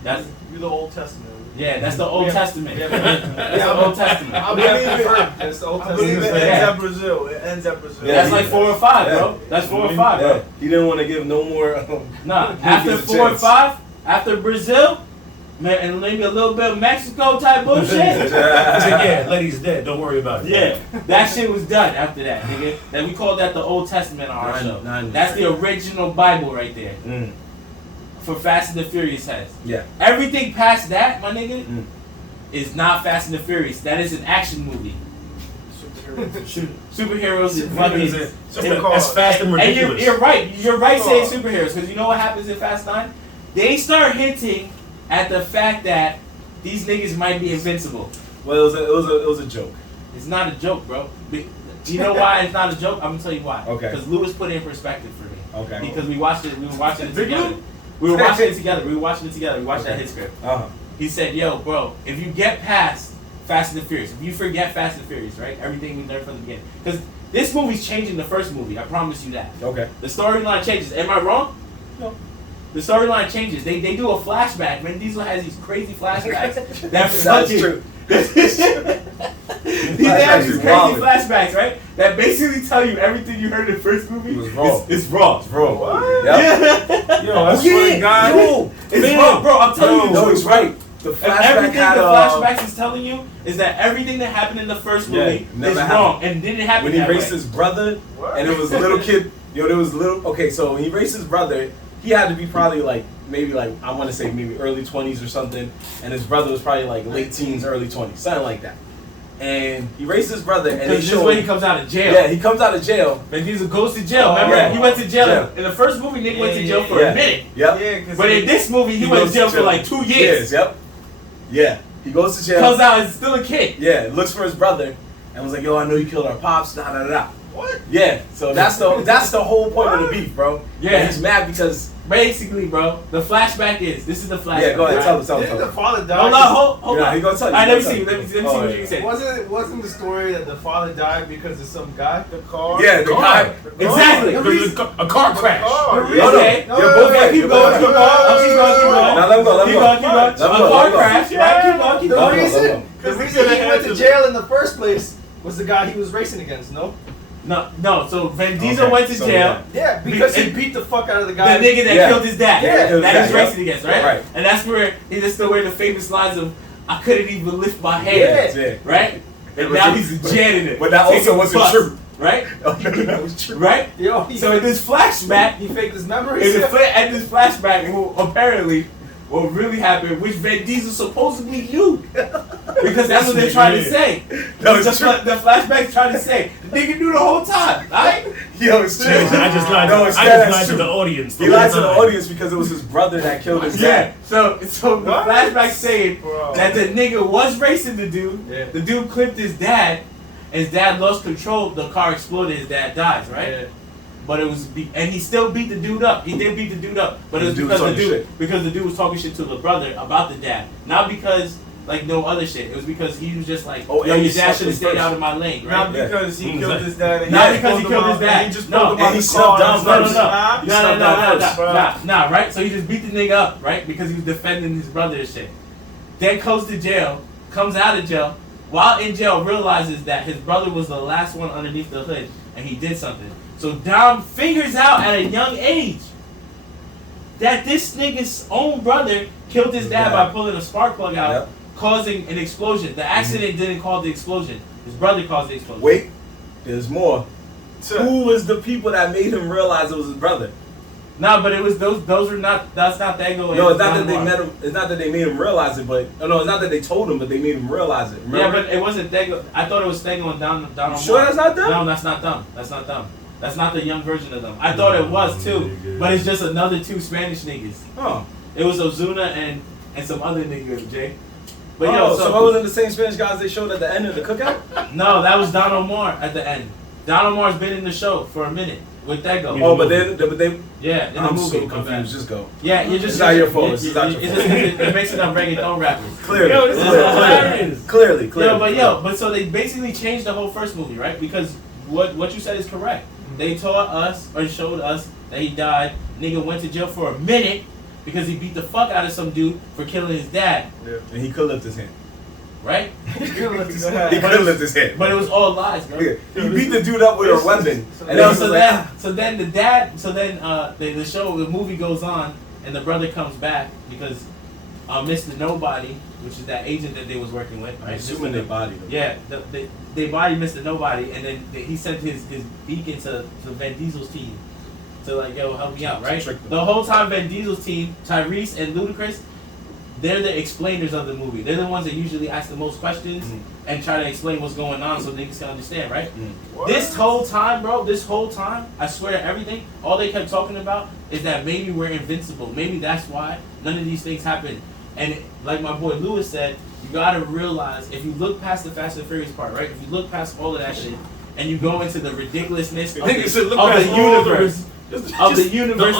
That's you're the Old Testament. Yeah, that's the Old Testament. Yeah, That's the Old Testament. I believe it. That's the Old I believe Testament. it ends Yeah. at Brazil. It ends at Brazil. Yeah, That's like 4 or 5, bro. Yeah. That's 4 or 5, bro. Yeah. He didn't want to give no more. Nah, Give after us a 4 and chance. 5, after Brazil, man, and maybe a little bit of Mexico type bullshit. He said, yeah, lady's dead. Don't worry about it. Yeah, that shit was done after that, nigga. Then we call that the Old Testament on our show. That's the original Bible right there. Mm. For Fast and the Furious heads. Yeah. Everything past that, my nigga, Mm. is not Fast and the Furious. That is an action movie. Superheroes is fucking. That's fast and And ridiculous. you're right. You're right saying superheroes, because you know what happens in Fast 9? They start hinting at the fact that these niggas might be invincible. Well, it was a joke. It's not a joke, bro. You know why it's not a joke? I'm gonna tell you why. Okay. Because Lewis put it in perspective for me. Okay. Because we watched it. We were watching it Big together. Lou? We were watching it together. We watched that hit script. Uh-huh. He said, "Yo, bro, if you get past Fast and the Furious, if you forget Fast and the Furious, right? Everything we learned from the beginning, because this movie's changing the first movie. I promise you that. Okay. The storyline changes. Am I wrong? No. The storyline changes. They do a flashback. Vin Diesel has these crazy flashbacks. That That's fucking. true. They have these crazy flashbacks, right? That basically tell you everything you heard in the first movie It was raw. It's raw. It's wrong. What? Yep. Yo, I swear to God. It's raw, bro. I'm telling you. No, the he's truth, bro. right. The And flashback everything had the flashbacks is telling you is that everything that happened in the first Yeah, movie never is happened. wrong and didn't happen when he that raced way. his brother, What? and it was a little kid. There was little. Okay, so when he raced his brother, he had to be probably like maybe like I want to say maybe early 20s or something, and his brother was probably like late teens, early 20s, something like that. And he raced his brother, and they Because this is showed. when he comes out of jail. Yeah, he comes out of jail. Vin Diesel goes to jail. Remember, Yeah. he went to jail. Yeah. In the first movie, nigga went to jail for Yeah. a minute. Yep. Yeah, because But in this movie, he went goes to jail for like 2 years. Yep. Yeah. He goes to jail. Comes out and still a kid. Yeah, looks for his brother, and was like, "Yo, I know you killed our pops." Da da da. what? Yeah. So that's the whole point of the beef, bro. Yeah. And he's mad because. Basically, bro, the flashback is this is the flashback. Yeah, go ahead. right? Tell us. Didn't the father die? Hold on, hold Yeah, on. he gonna tell you. All right, He let me gonna see. tell Let me you. see Oh, what yeah. you can say. Wasn't the story that the father died because of some guy? The car. Yeah, the guy. Exactly. The reason- A car crash. Oh, No, yeah. no. Okay. You're both right. Keep You're going, both keep right. going. Keep going. Now let him go. Let him Keep go. going, keep going. Let him A go, car let him go. crash. Right, keep going, keep The going. reason the Because reason he he went had to to- jail in the first place was the guy he was racing against. No. No. So Vin Diesel Okay, went to so jail. Yeah, because he And- beat the fuck out of the The guy. nigga that Yeah. killed his dad. Yeah, killed his that dad, he's yep. racing against, right? Right. And that's where he still wear the famous lines of "I couldn't even lift my hand," Yeah. Yeah. right? And But now you- he's a janitor. but that also taking wasn't bus, true. right? Oh, no, that was true. Right? Yo, he, So in this flashback, he faked his memories. and this flashback, apparently, what really happened, which Vin Diesel supposedly knew, because that's what they're trying to say. No, it's true. The flashback's trying to say the nigga knew the whole time, right? Yo, it's true. I just lied. No, I it's just that's lied to true. the audience. He lied to the audience because it was his brother that killed his Yeah. dad. So the What? flashback saying Bro. that the nigga was racing the dude. Yeah. The dude clipped his dad. His dad lost control. The car exploded. His dad dies, right? Yeah. But it was, and he still beat the dude up. He did beat the dude up, but it was The dude was because talking shit. the dude was talking shit to the brother about the dad, not because like no other shit. It was because he was just like, Oh, yo, and your he dad slept should have with stayed first. out of my lane, right? Not because he killed his dad. And Not he because he pulled killed him his out, dad. and He just No, pulled him and out he the slept car down and first. stuff. He slept down first. Nah, right? So he just beat the nigga up, right? Because he was defending his brother and shit. Then goes to jail, comes out of jail. While in jail, realizes that his brother was the last one underneath the hood, and he did something. So Dom figures out at a young age that this nigga's own brother killed his dad by pulling a spark plug out, Yep. causing an explosion. The accident didn't cause the explosion. His brother caused the explosion. Wait, there's more. Who was the people that made him realize it was his brother? Nah, but it was those are not, that's not Dago. No, it's not that they met him. It's not that they made him realize it, but no, it's not that they told him, but they made him realize it. Yeah, Remember? but it wasn't Dago. I thought it was Dago and Don. You sure that's not them? No, that's not them. That's not them. That's not the young version of them. I thought it was too, but it's just another two Spanish niggas. Oh, It was Ozuna and some other nigga, Jay. But oh, so what wasn't the same Spanish guys they showed at the end of the cookout? no, that was Don Omar at the end. Don Omar's been in the show for a minute with Dago. Oh, but they. Yeah, in the I'm movie. so my bad. confused. Just go. Yeah, you're just. It's not your fault. It's not your It's fault. just, it makes it up reggaeton rappers. Clearly, Yo, this is hilarious. Clearly. But so they basically changed the whole first movie, right? Because what you said is correct. they taught us or showed us that he died. Nigga went to jail for a minute because he beat the fuck out of some dude for killing his dad. Yeah. And he could lift his hand. Right? He could lift his hand. But it was all lies, bro. Yeah. He beat the dude up with a weapon. And No, then so was like, then the movie goes on, and the brother comes back because Mr. Nobody, which is that agent that they was working with, I'm right? assuming they bodied him. Yeah, they bodied Mr. Nobody, and then he sent his beacon to Van Diesel's team to like, yo, help me out, right? The whole time Van Diesel's team, Tyrese and Ludacris, they're the explainers of the movie. They're the ones that usually ask the most questions and try to explain what's going on so niggas can understand, right? This whole time, bro, I swear to everything, all they kept talking about is that maybe we're invincible. Maybe that's why none of these things happen. And like my boy Lewis said, you gotta realize, if you look past the Fast and Furious part, right? If you look past all of that shit and you go into the ridiculousness of the universe,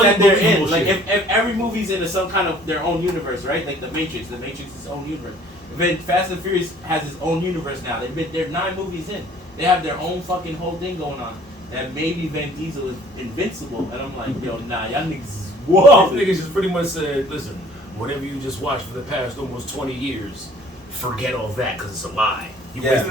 that they're in. Like if every movie's in some kind of their own universe, right? Like the Matrix is its own universe. Then Fast and Furious has its own universe now. They're 9 movies in. They have their own fucking whole thing going on. And maybe Vin Diesel is invincible. And I'm like, yo, nah, y'all niggas is whoa. These niggas just pretty much said, listen, whatever you just watched for the past almost 20 years, forget all that because it's a lie. Yeah,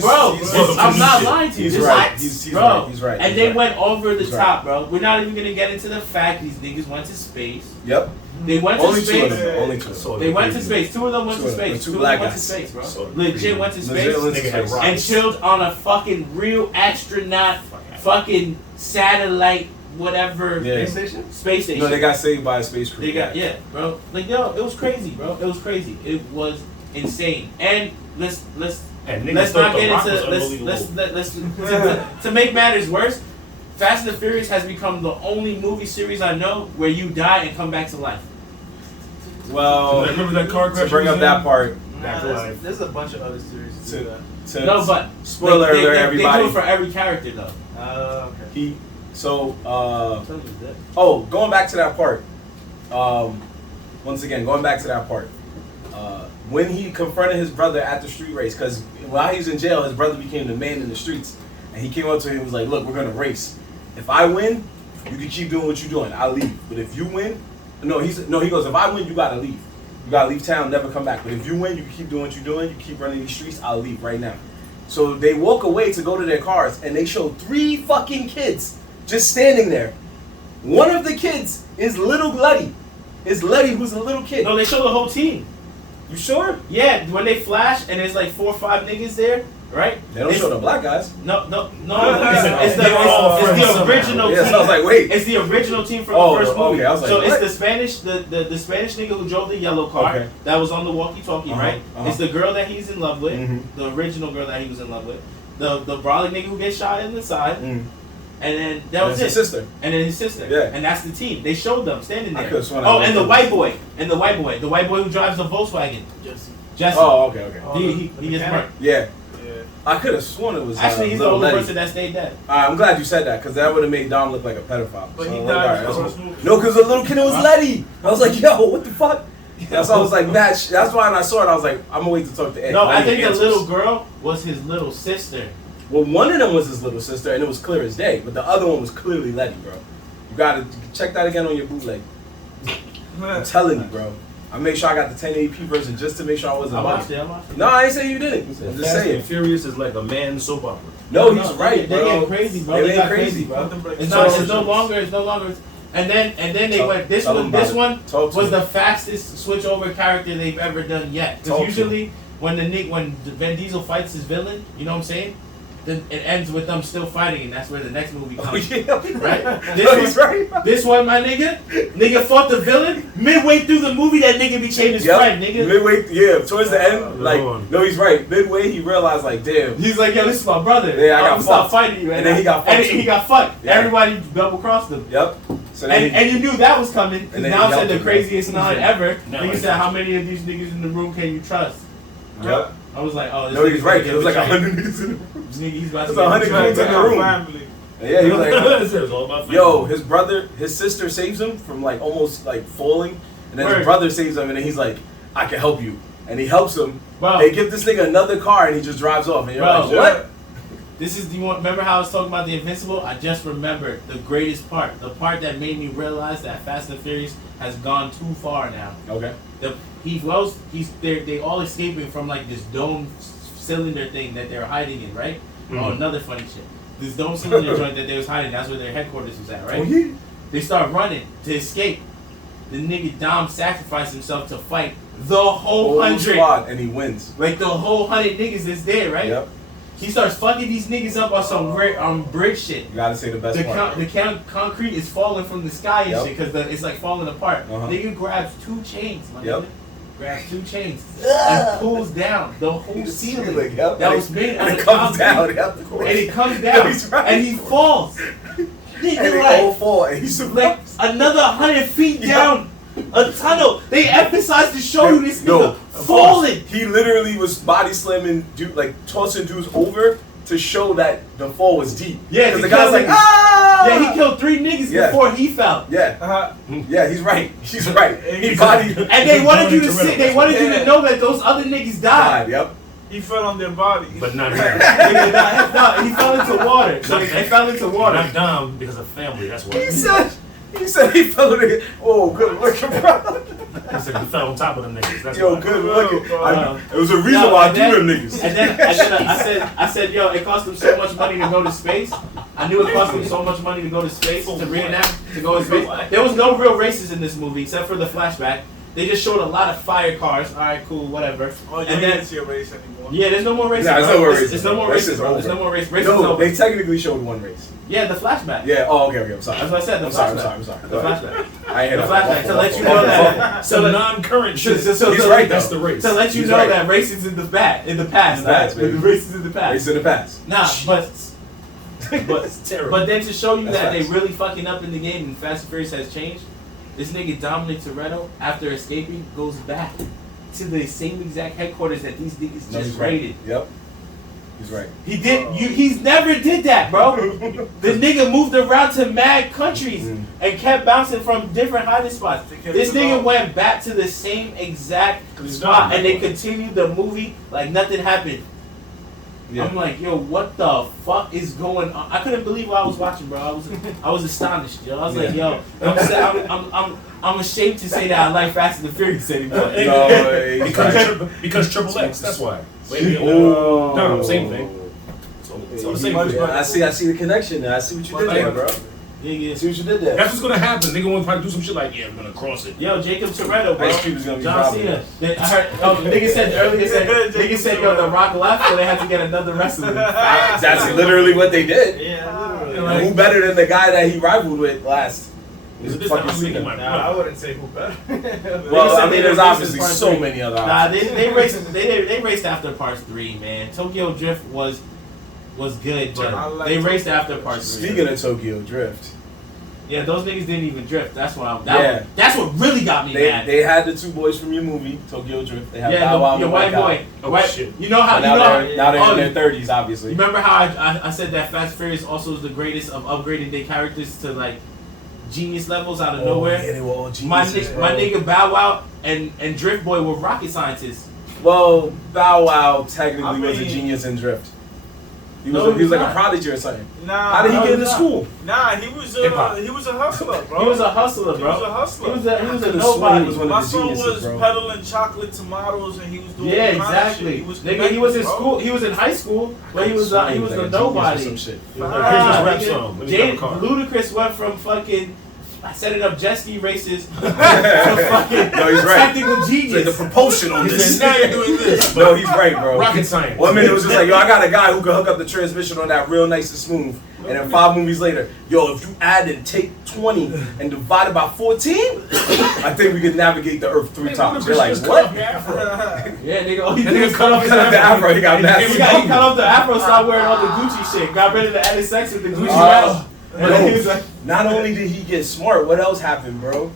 bro. I'm not lying to you. He's right. He's right. And they went over the top, bro. We're not even gonna get into the fact these niggas went to space. Yep. They went to space. Only two. They went to space. 2 of them went to space. 2 of them went to space, bro. Legit went to space and chilled on a fucking real astronaut, fucking satellite, whatever. Yeah. Space station. No, they got saved by a space crew. Bro. Like, yo, it was crazy, bro. It was crazy. It was insane. And let's not get into to make matters worse. Fast and the Furious has become the only movie series I know where you die and come back to life. Well, remember that car crash? To bring up that part, there's a bunch of other series to do that. No, but spoiler alert, everybody. They do it for every character though. Okay. Going back to that part. Once again, going back to that part. When he confronted his brother at the street race, because while he was in jail, his brother became the man in the streets, and he came up to him and was like, "Look, we're gonna race. If I win, you can keep doing what you're doing. I'll leave. But if you win, he goes, if I win, you gotta leave. You gotta leave town, never come back. But if you win, you can keep doing what you're doing. You keep running these streets. I'll leave right now." So they walk away to go to their cars, and they show 3 fucking kids just standing there. One of the kids is little Letty. Is Letty, who's a little kid. No, they show the whole team. You sure? Yeah, when they flash and there's like 4 or 5 niggas there, right? They don't show the black guys. No. It's the original team. Yeah, so I was like, wait. It's the original team from the first movie. Okay, I was like, so what? It's the Spanish, the Spanish nigga who drove the yellow car that was on the walkie-talkie, right? It's the girl that he's in love with, the original girl that he was in love with, the brolic nigga who gets shot in the side. And then that was his sister. And then his sister. Yeah. And that's the team. They showed them standing there. And the white boy. The white boy who drives the Volkswagen. Jesse. Oh, okay. He gets burnt. Yeah. I could have sworn it was. Actually, he's the only person that stayed dead. I'm glad you said that, because that would have made Dom look like a pedophile. But he died. No, because the little kid was Letty. I was like, yo, what the fuck? That's why I was like, that's why when I saw it, I was like, I'm gonna wait to talk to Ed. No, I think the little girl was his little sister. Well, one of them was his little sister, and it was clear as day. But the other one was clearly Letty, bro. You gotta check that again on your bootleg. I'm telling you, bro. I made sure I got the 1080p version just to make sure I wasn't lying. I watched it. No, I ain't saying you didn't. I'm just Fast saying. and Furious is like a man soap opera. No, he's right, bro. They get crazy, bro. They got crazy, bro. It's no longer. And then they went. This one was the fastest switch over character they've ever done yet. Because usually when Vin Diesel fights his villain, you know what I'm saying? Then it ends with them still fighting, and that's where the next movie comes. Right? This one, my nigga fought the villain midway through the movie. That nigga became his friend, nigga. Midway, towards the end, no, he's right. Midway, he realized, like, damn. He's like, yo, this is my brother. Yeah, I got stop fighting you, and then he got fucked. And he got fucked. Yeah. Everybody double crossed him. Yep. So and you knew that was coming. And now said the craziest line ever. No, Nigga said, how many of these niggas in the room can you trust? Yep. I was like, oh, this no, he's right. It was like 100 niggas in the room. He's about to 100 kids in the room. Yeah, he was like, yo, his sister saves him from like almost like falling, and then his brother saves him, and then he's like, I can help you, and he helps him. Bro. They give this nigga another car, and he just drives off, and you're like, what? This is remember how I was talking about the Invincible? I just remembered the greatest part. The part that made me realize that Fast and Furious has gone too far now. Okay. They all escaping from like this dome cylinder thing that they're hiding in, right? Mm-hmm. Oh, another funny shit. This dome cylinder joint that they was hiding, that's where their headquarters was at, right? Oh, yeah. They start running to escape. The nigga Dom sacrificed himself to fight the whole 100. Squad, and he wins. Like the whole 100 niggas that's there, right? Yep. He starts fucking these niggas up on some brick shit. You gotta say the best part. The concrete is falling from the sky and Yep. shit because it's like falling apart. Uh-huh. Nigga grabs 2 chains, my Yep. nigga. Grabs 2 chains and pulls down the whole ceiling Yep. that was made out And of it comes concrete. down. Yep. And it comes down He's right. and he falls. And Nigga, they like, all fall, and he's like another 100 feet down a tunnel. They emphasize to show you this nigga falling. He literally was body slamming, dude, like tossing dudes over to show that the fall was deep. Yeah, because the to guy's kill like, niggas. ah! Yeah, he killed 3 niggas Yeah. before he fell. Yeah, yeah, he's right. He's right. He body And they wanted you to see. They wanted you to know that those other niggas died. died. Yep. He fell on their body. But not him. No, he fell into water. So they fell into water. Not Dom because of family. That's why. He said he fell in it. Oh, good looking, bro. He said he fell on top of them niggas. That's Yo, why. good looking. Wow. It was a reason why I do them niggas. And then I said, yo, it cost them so much money to go to space. I knew it cost them so much money to go to space, to reenact, to go to space. There was no real races in this movie except for the flashback. They just showed a lot of fire cars. All right, cool, whatever. Oh, you And didn't then, see a race anymore. yeah, there's no more races. Nah, there's bro. no more races. There's no more Race races, is bro. There's over. no more race. Race is No, over. they technically showed one race. Yeah, the flashback. Yeah. Oh, okay. I'm sorry. That's what I said. The I'm flashback. sorry. The Go ahead. flashback. I ain't hear The that. flashback to let you know that. Some non-current shit. So He's right, That's though. the race. To let you He's know right. that race is in the past. In the past, baby. The race is in the past. Race in the past. Nah, but It's terrible. but then to show you That's that facts. they really fucking up in the game and Fast and Furious has changed, this nigga Dominic Toretto, after escaping, goes back to the same exact headquarters that these niggas No, just he's right. raided. Yep. He's right. He did. He's never did that, bro. The nigga moved around to mad countries and kept bouncing from different hiding spots. This nigga went back to the same exact spot, and they continued the movie like nothing happened. Yeah. I'm like, yo, what the fuck is going on? I couldn't believe what I was watching, bro. I was astonished, yo. I was like, yo, I'm ashamed to say that I like Fast and the Furious anymore. No, because Triple X. That's why. Oh. No, same thing. It's all the same thing. I see the connection now. I see what you did there, bro. Yeah. See what you did there. That's what's gonna happen. Nigga want to probably do some shit like, yeah, I'm gonna cross it. Yo, Jacob Toretto, bro. Ice Cube is gonna be John Cena. I heard. Oh, nigga said earlier. Nigga said, yo, The Rock left, so they had to get another wrestler. That's literally what they did. Yeah, literally. And who better than the guy that he rivaled with last? This is fucking I'm thinking Cena. my Nah, I wouldn't say who better. Well, I mean, they there's raced obviously in part so 3. many other Nah, options. they raced after part 3, man. Tokyo Drift was good, but I like they raced Tokyo after part 3. Speaking of Tokyo Drift, Yeah, those niggas didn't even drift. That's what that's what really got me mad. they had the 2 boys from your movie, Tokyo Drift. They had Yeah, Bow Wow and your white guy. boy. White, shit. you know how But now they're oh, in their 30s, obviously. You remember how I said that Fast and Furious also is the greatest of upgrading their characters to like genius levels out of nowhere? Yeah, they were all My geniuses, bro. nigga Bow Wow and Drift Boy were rocket scientists. Well, Bow Wow technically I was a mean- genius in Drift. He was, No, he was like he's a not. prodigy or something. Nah, How did he no, get into he's not. school? Nah, he was a hustler, bro. He was a hustler, bro. He was a hustler. He was a could've sworn nobody. he was one of My the son geniuses, was bro. peddling chocolate tomatoes and he was doing Yeah, all kind of exactly. shit. He was Nigga, he was in bro. school. He was in high school, but he was Like a a genius or nobody. some shit. Rap Nigga, song. Let me grab a car. Ludacris went from fucking setting up jet ski races to fucking No, he's right. technical Like genius. the propulsion on He this. said, now you're doing this. No, he's right, bro. Rocket science. 1 minute it was just like, yo, I got a guy who can hook up the transmission on that real nice and smooth. And then 5 movies later, yo, if you add and take 20 and divide it by 14, I think we could navigate the Earth 3 times. You're like, what? Yeah, nigga. All he That did nigga was cut off his Cut off the afro. afro, he got He massive. cut off the afro, started wearing all the Gucci shit. Got ready to add sex with the Gucci Oh. rap. And then he was like, Not only did he get smart, what else happened, bro?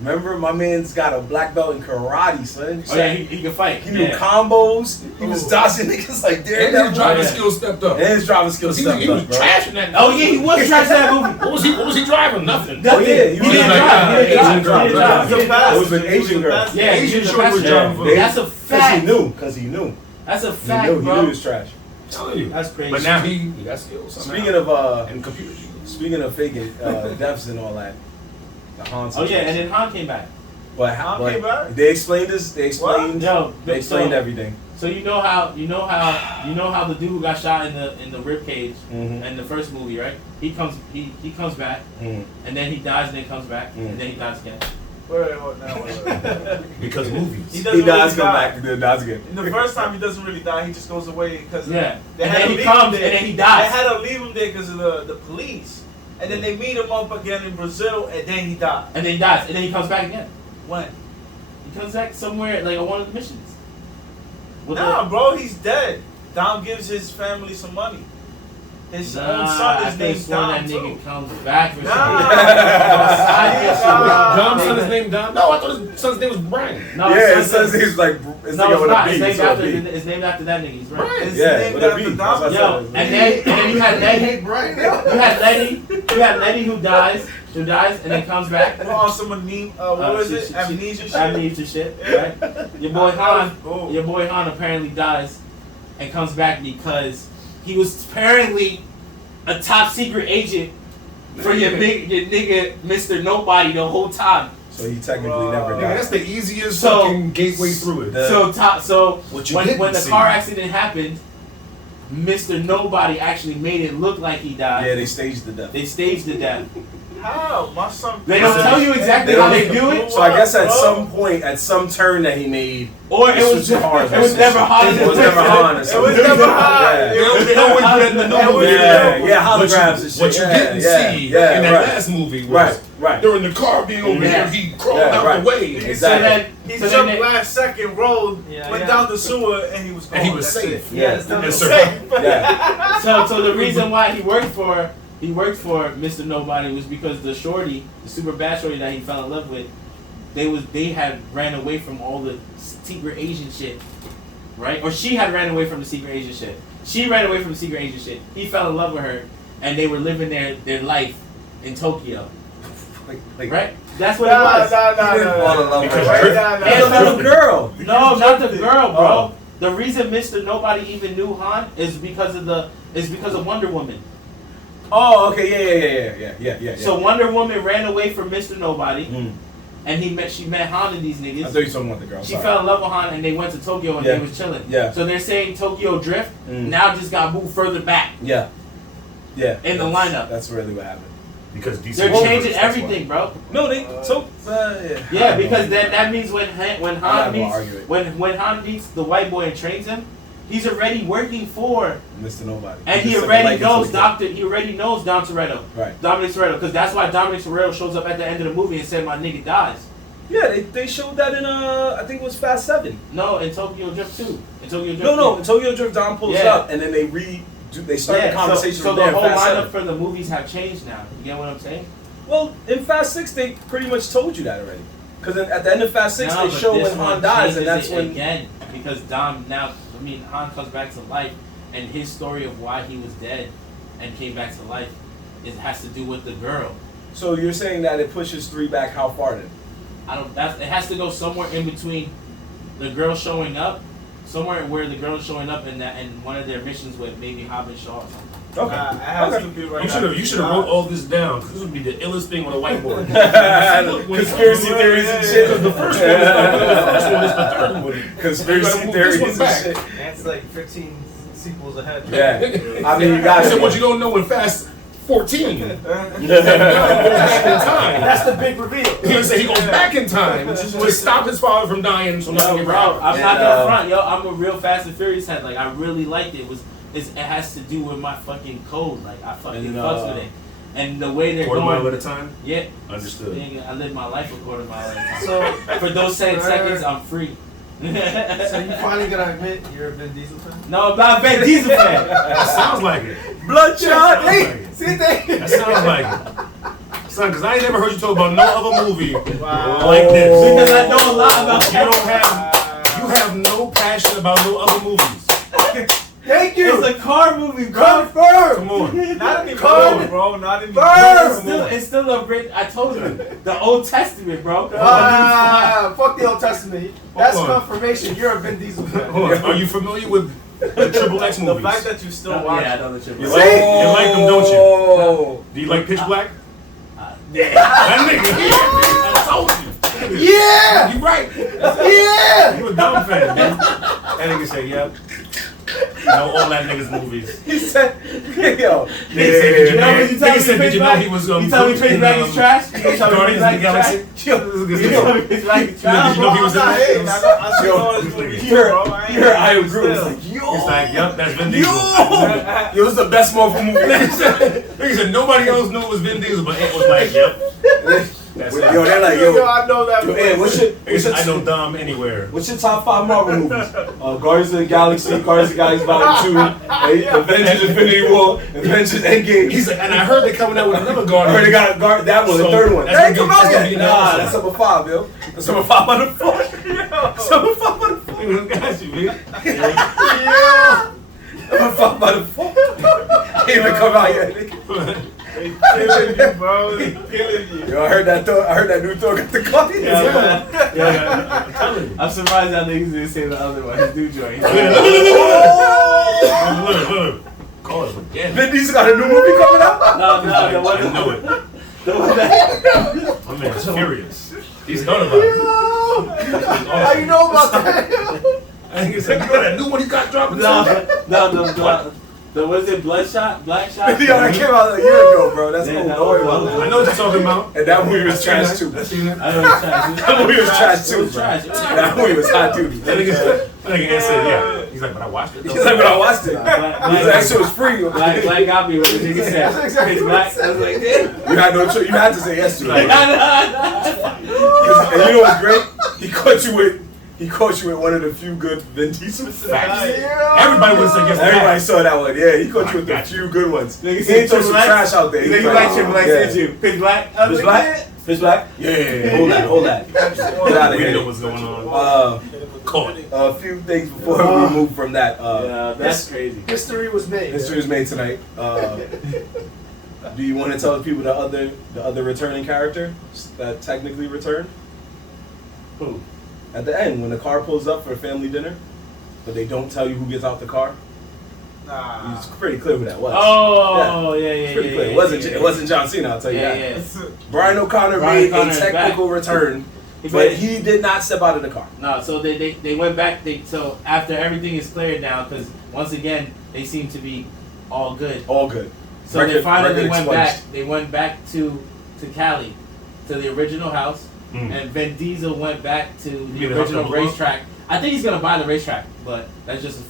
Remember, my man's got a black belt in karate, son. oh yeah, he can fight. He knew Yeah. combos. He was dodging niggas like And there. his driving Yeah. skills stepped up. And his driving skills He stepped was up, bro. trashing that. Oh yeah, he was trash that movie. What was he driving? Nothing. Oh, yeah, he He was didn't like, drive. He didn't Asian drive. He didn't drive. drive. It was an Asian girl. Yeah. Yeah, Asian he's a shorty was passenger. driving for him. That's a Because he fact. knew. Because he knew. That's a He fact, knew. He knew bro. he was trash. telling you. That's crazy. But now he got skills. Speaking of and computers. speaking of faking deaths and all that, the Han. Oh yeah, and then Han came back. But Han came back? they explained this. They explained. Yo, They explained so- everything. So you know how the dude who got shot in the rib cage in the first movie, right? He comes back, and then he dies, and then comes back, and then he dies again. Wait, Because movies. He He doesn't does really come die. back and then dies again. In the first time, he doesn't really die. He just goes away because Yeah, they and had then to he leave comes, him there. and then he dies. They had to leave him there because of the police, and then they meet him up again in Brazil, and then he died. And then he dies, and then he comes back again. When? He comes back somewhere like on one of the missions. With Nah, the- bro, he's dead. Dom gives his family some money. His own son is named Dom that too. nigga comes back for Nah. Dom's son is named Dom? No, I thought his son's name was Brian. No, Yeah, his it says son's- he's like it's no, like it's with a not. B. It's named It's with a after. B. It's named after that nigga. He's right. Brian. It's Yeah, named with a after B. Dom. That's what I Yo, said. and then you had Letty. Brian. You had Letty who dies, and then comes back. We're on some what was it? Amnesia shit. Amnesia shit, right? Your boy Han, Oh. your boy Han apparently dies and comes back because he was apparently a top secret agent for your nigga Mr. Nobody the whole time. So he technically never Yeah, died. that's the easiest So- fucking gateway through it. So What you when didn't the see. car accident happened, Mr. Nobody actually made it look like he died. Yeah, they staged the death. They staged the death. How? My son. They don't tell you exactly They how don't- they do it, So I guess at Bro. some point, at some turn that he made, or it This was was cars, it was never Han. it was never Han or It something. was never Han. Yeah. They always do that in the It normal was video. Yeah, What you- holograms and shit. What you Yeah, didn't yeah, see yeah, in that right. last movie was Right. during the car being over Yeah. here, he crawled Yeah, out right. the way. He Exactly. He So jumped then last second, rolled, Yeah, went yeah. down the sewer, and he was gone. And he was That's safe. it. Yeah. it's not And the survived. Yeah. So the reason why he worked for Mr. Nobody was because the shorty, the super bad shorty that he fell in love with, they had ran away from all the secret Asian shit, right? Or she had ran away from the secret Asian shit. She ran away from the secret Asian shit. He fell in love with her, and they were living their life in Tokyo, Like, right? That's what it was. He didn't fall in love with Because her. Drift- Nah, He was a little girl. No, not the girl, bro. Oh. The reason Mr. Nobody even knew Han is because of Wonder Woman. Oh, okay, yeah. So Wonder Woman ran away from Mr. Nobody, Mm. and she met Han and these I niggas. thought you were talking about the girl. She Sorry. fell in love with Han, and they went to Tokyo, and Yeah. they was chilling. Yeah. So they're saying Tokyo Drift Mm. now just got moved further back. Yeah. In the lineup. That's really what happened. Because DC They're Universe, changing that's everything, bro. No, they so Yeah, because that means when I'm Han not gonna meets argue it. when Han meets the white boy and trains him, he's already working for, Mr. Nobody. and he just said already like knows it's like He already knows Dom Toretto. Right. Dominic Toretto, because that's why Dominic Toretto shows up at the end of the movie and said, "My nigga dies." Yeah, they showed that in I think it was Fast 7. No, in Tokyo Drift 2. In Tokyo Drift No, 2. in Tokyo Drift, Dom pulls Yeah. up and then they start the conversation so from the there in whole Fast lineup 7. for the movies have changed now. You get what I'm saying? Well, in Fast 6 they pretty much told you that already. Because at the end of Fast 6 No, they but show this when one Han dies and changes that's it when again, because Han comes back to life, and his story of why he was dead and came back to life has to do with the girl. So you're saying that it pushes 3 back how far then? It has to go somewhere in between the girl showing up, somewhere where the girl's showing up in one of their missions with maybe Hobbs Shaw or something. Okay. It has Okay. to be right You should have wrote all this down, because this would be the illest thing on a whiteboard. Conspiracy theories and shit. Because the first one is not the first one, it's the third one. Conspiracy You gotta move theories this one and back. shit. That's like 15 sequels ahead. Yeah. I mean, you I got said, what you don't know in Fast 14. Yeah. Back in time. That's the big reveal. He said he goes back in time to stop his father from dying so nothing Yo, can bro, happen. I'm not And, gonna front, yo. I'm a real Fast and Furious head. Like, I really liked it. It has to do with my fucking code. Like, I fucking And, fucks with it. And the way they're Quarter going. mile at a time? Yeah. Understood. Nigga, I live my life a quarter mile at a time. So, For those 10 seconds, I'm free. so you finally gonna admit you're a Vin Diesel fan? No, I'm not a Van Diesel fan. That sounds like it. Bloodshot. Hey, see that? That sounds like it. Son, because I ain't never heard you talk about no other movie Wow. like this. Because I know a lot about You have no passion about no other movies. Thank you. It's a car movie, bro. Confirmed. Come on. Not anymore, Come. bro. Not anymore. Burn. It's still a great. I told you, the Old Testament, bro. Fuck the Old Testament. That's Hold on. confirmation. You're a Vin Diesel fan. Hold on. Are you familiar with The Triple X movies. The fact that you still watch. Yeah, I know the Triple You X. like them, don't you? Oh. Do you like Pitch Black? Yeah. That nigga. I told you. Yeah. You right. Yeah. You a dumb fan, man. That nigga say, yep. You know all that nigga's movies. He said, yo. Nigga said, did you know? Nigga said, did you know he was You tell me Pitch Black is trash? You tell me Guardians of the Galaxy? You tell me Pitch Black is trash? Did you know he was in that? I see all his movies, You heard bro. Iron Groove. It's like, yo. It's like, yep, that's Vin Diesel. Yo. It was the best Marvel movie. Nigga said nobody else knew it was Vin Diesel, but it was like, yep. That's it. Yo, they're like, Yo, yo. I know that. Yo, Ed, I know Dom anywhere. What's your top 5 Marvel movies? Guardians of the Galaxy, Guardians of the Galaxy Volume 2, Avengers Infinity War, Avengers Endgame. He's like, and I heard they're coming out with another I Guardian. heard they got that one, the So, third one. They that's ain't gonna come out be- yet. that's gonna be Nah, an that's number 5, yo. That's number 5 on the 4. That's number 5 on the 4. Got you, man. Yeah. Number 5 on the 4. Ain't even come out yet, nigga. They killing you, bro. They killing you. Yo, I heard that new Thor got the cut. Yeah. I'm telling you. I'm surprised y'all niggas didn't say the other one. His new joint. Look. Call us again. Vin Diesel got a new movie coming out? No, the I one know it. the one that. My man's furious. He's thought about it. How you know about that? I think it's like, you know that new one you got dropping? No. What is it? Bloodshot? Blackshot? Yo, that came out a year ago, bro. That's Yeah, old. no, Don't worry no, about no. that. I know what you're talking about. And that movie was trash too. I seen that. I know it's trash. That movie was trash It too, was bro. trash. That movie was hot duty. That nigga said, yeah. He's like, but I watched it. He's like, when I watched it, Black, that shit was free. Black got me with the nigga said. That's exactly Pitch what Black. he said. I was like, damn. You had no choice. You had to say yes to it. Nah. And you know what's great? He caught you with one of the few good Vin Diesel facts. Everybody would say yes to Everybody that. saw that one. Yeah, he caught you with the got you. few good ones. Nigga He said ain't throw some Triple X. trash out there. Nigga like Triple X yeah. hit you. Pitch Black. I was Pitch like, Black? Pitch Black? Yeah. Hold that. Get out of We didn't know here. what's going on. Caught. A few things before we move from that. Yeah, that's crazy. History was made. History was made tonight. Do you want to tell the people the other returning character that technically returned? Who? At the end, when the car pulls up for a family dinner, but they don't tell you who gets out the car. Nah. It's pretty clear who that was. Oh, yeah. It's pretty clear. It wasn't John Cena, I'll tell you that. Yeah. Brian O'Connor Brian made O'Connor a is technical back. return, but he did not step out of the car. No, so they went back. So after everything is cleared now, because once again they seem to be all good. All good. So they finally record went expunged. back. They went back to Cali, to the original house, and Vin Diesel went back to the mean the house original that blew up? racetrack. I think he's gonna buy the racetrack, but that's just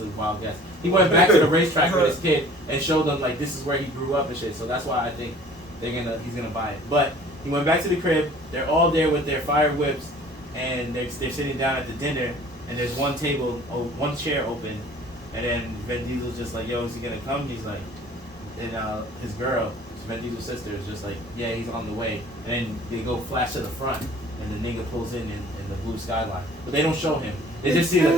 a wild guess. He went back to the racetrack with his kid and showed them like this is where he grew up and shit. So that's why I think he's gonna buy it. But he went back to the crib. They're all there with their fire whips, and they're sitting down at the dinner. And there's one one chair open, and then Vin Diesel's just like, "Yo, is he gonna come?" He's like, and his girl, Vin Diesel's sister, is just like, "Yeah, he's on the way." And then they go flash to the front, and the nigga pulls in the blue skyline, but they don't show him. They just see the.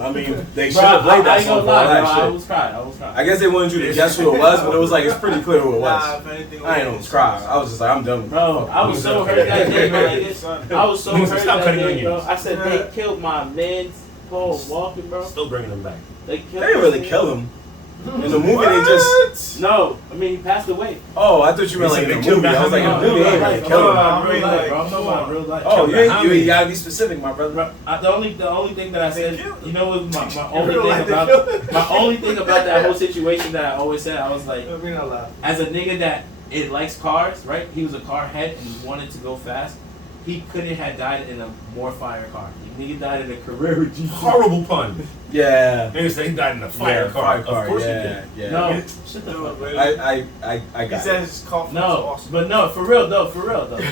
I mean, they should have played that song for all that I shit. almost cried. I guess they wanted you to guess who it was, but it was like it's pretty clear who it Nah, was. if anything, I ain't almost cry. I was just like, I'm done. Bro, I was so hurt that day, bro. I was so hurt Stop that cutting day, onions. bro. I said they killed my man's Paul Walker, bro. Still bringing them back. They They killed. didn't really him. kill him. In the movie, they just. No, I mean he passed away. Oh, I thought you meant like in the movie. I was like, in the movie, they ain't really kill him. I mean, real life, like, bro. I'm talking about real life. Oh, Killed you gotta be specific, my brother. Bro, the only thing that I said, you know, what my only real thing life, they about killed him. my only thing about that whole situation that I always said, I was like, I mean, not laugh. as a nigga that it likes cars, right? He was a car head and wanted to go fast. He couldn't have died in a more fire car. Nigga died in a Carrera G. Horrible pun. Yeah. Nigga said he died in a fire Yeah, car. fire car. Of course Yeah, he did. yeah. No, Yeah. shut the fuck up. Really? I He got said it. his coffee was No, awesome. but no, for real though.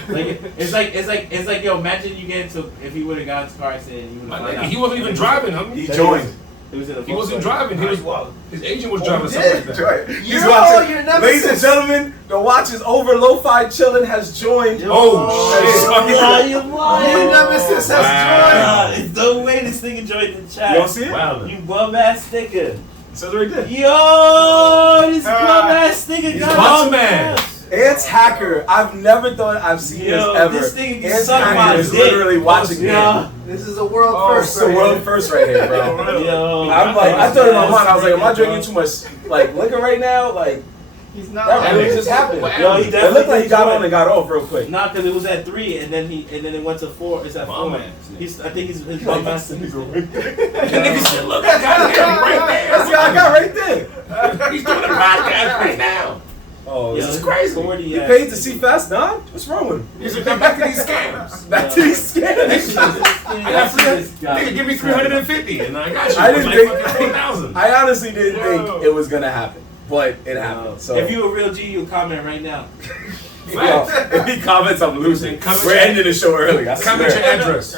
Like it's like yo, imagine you get into if he would have got into car accident, you would My have nigga, found out. he wasn't even driving, homie. He joined. He was in a He wasn't Volkswagen. driving. He was wild. his agent was driving he something did. like that. He's Yo, watching. your nemesis. Ladies and gentlemen, the watch is over. Lo-Fi Chillin' has joined. Oh, shit. You lying. Your nemesis has Wow. Nah, it's no way this nigga joined the chat. You don't see it? Wow. You bum ass nigga. It says right there. Yo, this bum ass nigga He's got bum us. man. Ants Hacker. I've never thought I've seen this ever. This thing can Ants suck my Hacker is dick. literally watching me. This is a world first. It's a world first right here, bro. Yo, I'm like, I thought in my mind, I was like, am I drinking too much like liquor right now? Like, He's not. that really just happened. Yo, he It definitely looked like he got on and got off real quick. Nah, because it was at 3, and then it went to 4. It's at 4. Bum ass I think his bum ass The nigga said, look, I got him right That's the guy I got right there. there. He's doing a podcast right now. Oh, Yo, this is crazy. 40 You paid to see Fast Don? What's wrong with him? He said, come back to these scams. Back to these scams. I got nigga, give me 350, and I got you. I didn't like think. fucking 4,000. I honestly didn't think it was gonna happen, but it happened. So If you a real G, you'll comment right now. if he comments, I'm losing. Comment We're your- ending the show early. I Comment your swear. address.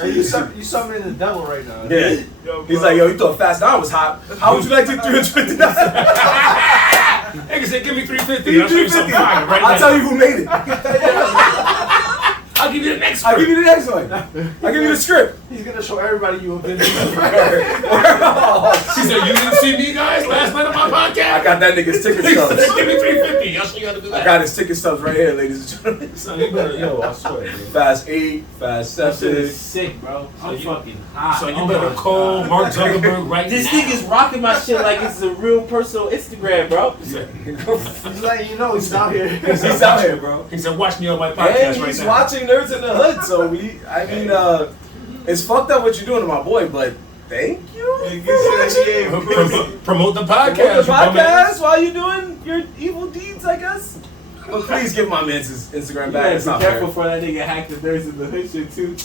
You summoning the devil right now. Yeah. He's like, yo, you thought Fast Don was hot. How would you like to $350? Nigga said, give me 350. I'll show you something fire right now. I'll tell you who made it. I'll give you the next I'll give you the next one. I'll give you the script. He's gonna show everybody you a bitch. She said, you didn't see me, guys, last night on my podcast? I got that nigga's ticket Nigga said, stubs. give me 350. I'll show you how to do that. I got his ticket stubs right here, ladies and gentlemen. Son, you better, yo, I swear, man. Fast 8, Fast That shit 7. is sick, bro. I'm fucking hot. So you Oh better my call God. Mark Zuckerberg right This now. thing is rocking my shit like it's a real personal Instagram, bro. He's letting you know he's out here. He's out here, bro. He said, watch me on my And podcast right he's now. watching Nerds in the Hood, so it's fucked up what you're doing to my boy, but thank you for watching. Promote the Promote podcast. the you bum ass. podcast while you're doing your evil deeds, I guess. But please give my man his Instagram You back. gotta It's be not careful fair. for that nigga hack the Nerds in the Hood shit too.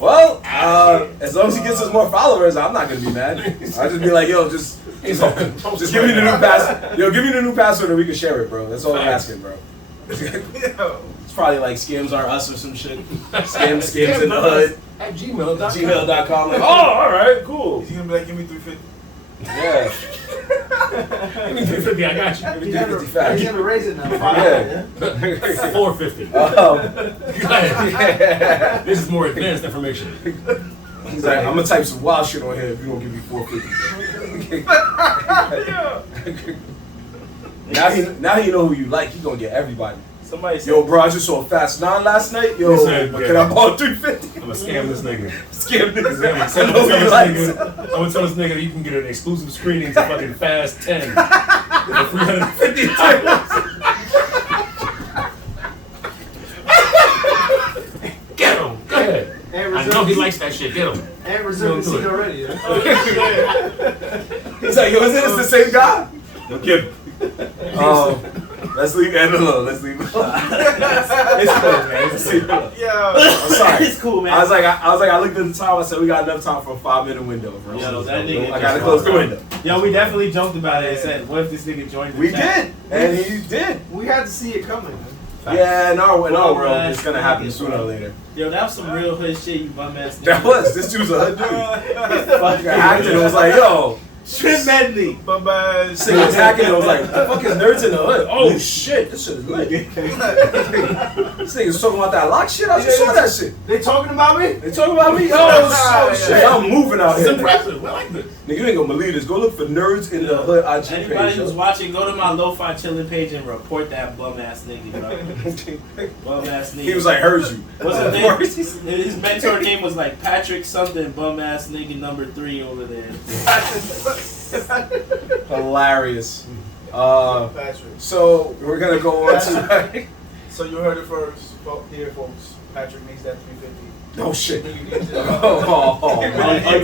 Well, as long as he gets us more followers, I'm not gonna be mad. I'll just be like, yo, just give me the new pass. Yo, give me the new password and we can share it, bro. That's all I'm asking, bro. It's probably like scams are us or some shit. Scams in the hood. At gmail.com. Gmail.com. Like, oh, all right, cool. He's gonna be like, give me 350. Yeah. Give me 350, I got you. He's 350 facts. gonna raise it now. Yeah. 450. Go ahead. This is more advanced information. He's like, I'm gonna type some wild shit on here if you don't give me 450. Now he know who you like. He gonna get everybody. Somebody said, Yo, bro, I just saw Fast 9 last night. Yo, He said, can I borrow 350? I'm gonna scam this nigga. Scam niggas. I'm I know who he likes. gonna tell this nigga that you can get an exclusive screening to fucking Fast 10 for 350 Get him. Go ahead. I know he likes that shit. Get him. And reserved the Don't do seat it. already. He's like, yo, isn't this the same guy? Yo, give him. Let's leave Ed alone. Let's leave him alone. It's cool, man. Let's leave him alone. Yeah. I'm sorry. It's cool, man. I was like, I looked at the time. I said, we got enough time for a 5-minute window, bro. Yo, that nigga I gotta just close the window. Yo, we definitely joked about it and said, what if this nigga joined the We chat? did, and he did. We had to see it coming. Yeah, in our Well, world, man, it's gonna happen sooner or later. Yo, that was some real hood shit, you bum ass nigga. That was. This dude's a hood dude. Fuck Acted and was like, yo. Shit medley. Bye-bye. This nigga was hacking and was like, what the fuck is Nerds in the Hood? Oh shit, this shit is lit. This nigga's talking about that lock shit. I just saw that shit. They talking about me? They talking about me? Oh shit, I'm moving out It's here. impressive. I like this. Nigga, you ain't gonna believe this. Go look for Nerds in the Hood IG Anybody page. who's yo. watching, go to my lo-fi chilling page and report that bum ass nigga, bro. Bum ass nigga. He was like, heard you. What's his name? His mentor name was like Patrick something, bum ass nigga number 3 over there. Hilarious. Patrick. So we're gonna go on to. So you heard it first, here, folks. Patrick needs that 350. Oh shit. You need to. Oh, you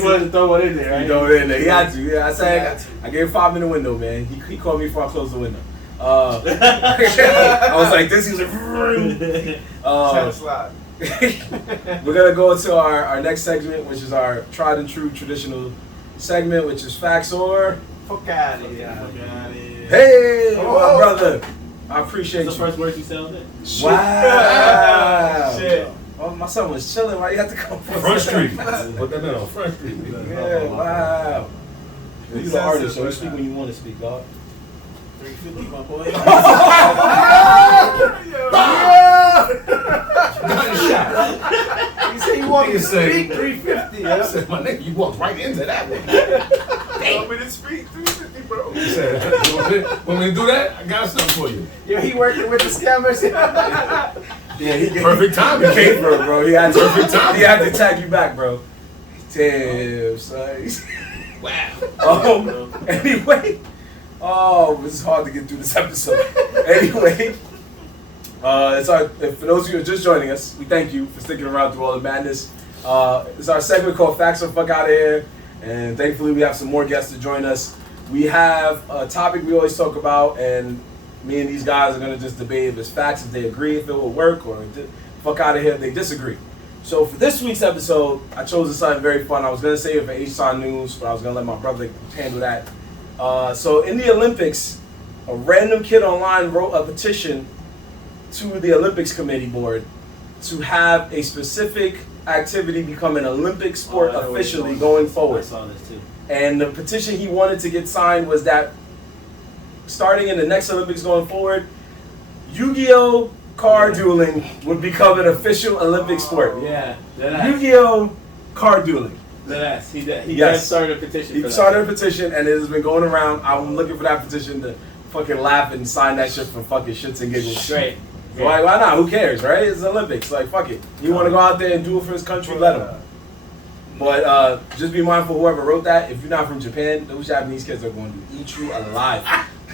wanted to throw one in there, right? You know it in there. He had to. Yeah, I said I gave him a 5-minute window, man. He called me before I closed the window. I was like, this is a. Try to slide. We're gonna go into our next segment, which is our tried and true traditional segment, which is facts or. Fuck out of here. Hey, my Oh. brother. I appreciate What's the you. first word you said all day? Wow. Shit. Oh, my son was chilling. Why you have to come from Front Street. Put that down. Front Street. Yeah, wow. You're the artist, so you speak when you want to speak, dog. 350, my boy. Gunshot. He said he wanted to Nigga say- speak 350. I Yeah. said, my nigga, you walked right into that one. You want me to speak 350, bro? He said, want me to do that? I got something for you. Yeah, he working with the scammers. Yeah, he Perfect timing. He came for it, bro. He had to, Perfect timing. He had to tag you back, bro. Damn, son. Wow. Anyway. Oh, this is hard to get through this episode. Anyway. For those of you who are just joining us, we thank you for sticking around through all the madness. It's our segment called Facts or Fuck Out of Here. And thankfully we have some more guests to join us. We have a topic we always talk about, and me and these guys are going to just debate if it's facts, if they agree, if it will work, or fuck out of here if they disagree. So for this week's episode, I chose something very fun. I was going to save it for H-Sign News, but I was going to let my brother handle that. So in the Olympics, a random kid online wrote a petition to the Olympics Committee Board to have a specific activity become an Olympic sport officially going forward. I saw this too. And the petition he wanted to get signed was that starting in the next Olympics going forward, Yu-Gi-Oh! Card dueling would become an official Olympic sport. Yeah. Yu-Gi-Oh! Card dueling. He Yes. started a petition. He started a petition and it has been going around. I'm looking for that petition to fucking laugh and sign that shit for fucking shits and giggles. Straight. Why not? Who cares, right? It's the Olympics. Like, fuck it. You want to go out there and do it for his country, let him. But just be mindful, whoever wrote that, if you're not from Japan, those Japanese kids are going to eat you alive.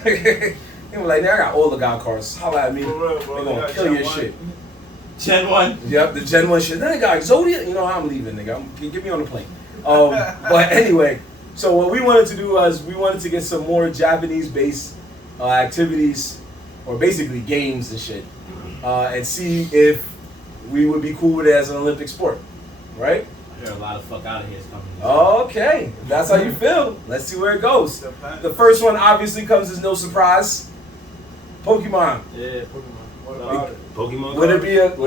They were like, I got all the God cards. Holla at me. They're going to kill your shit. Gen 1. Yep, the Gen 1 shit. Then they got Exodia. You know how I'm leaving, nigga. Get me on the plane. But anyway, so what we wanted to do was we wanted to get some more Japanese-based activities, or basically games and shit, and see if we would be cool with it as an Olympic sport, right? I hear a lot of fuck out of here is coming. Okay, if that's how you feel. Let's see where it goes. The first one obviously comes as no surprise. Pokemon. Yeah, Pokemon. What about it? Pokemon. Would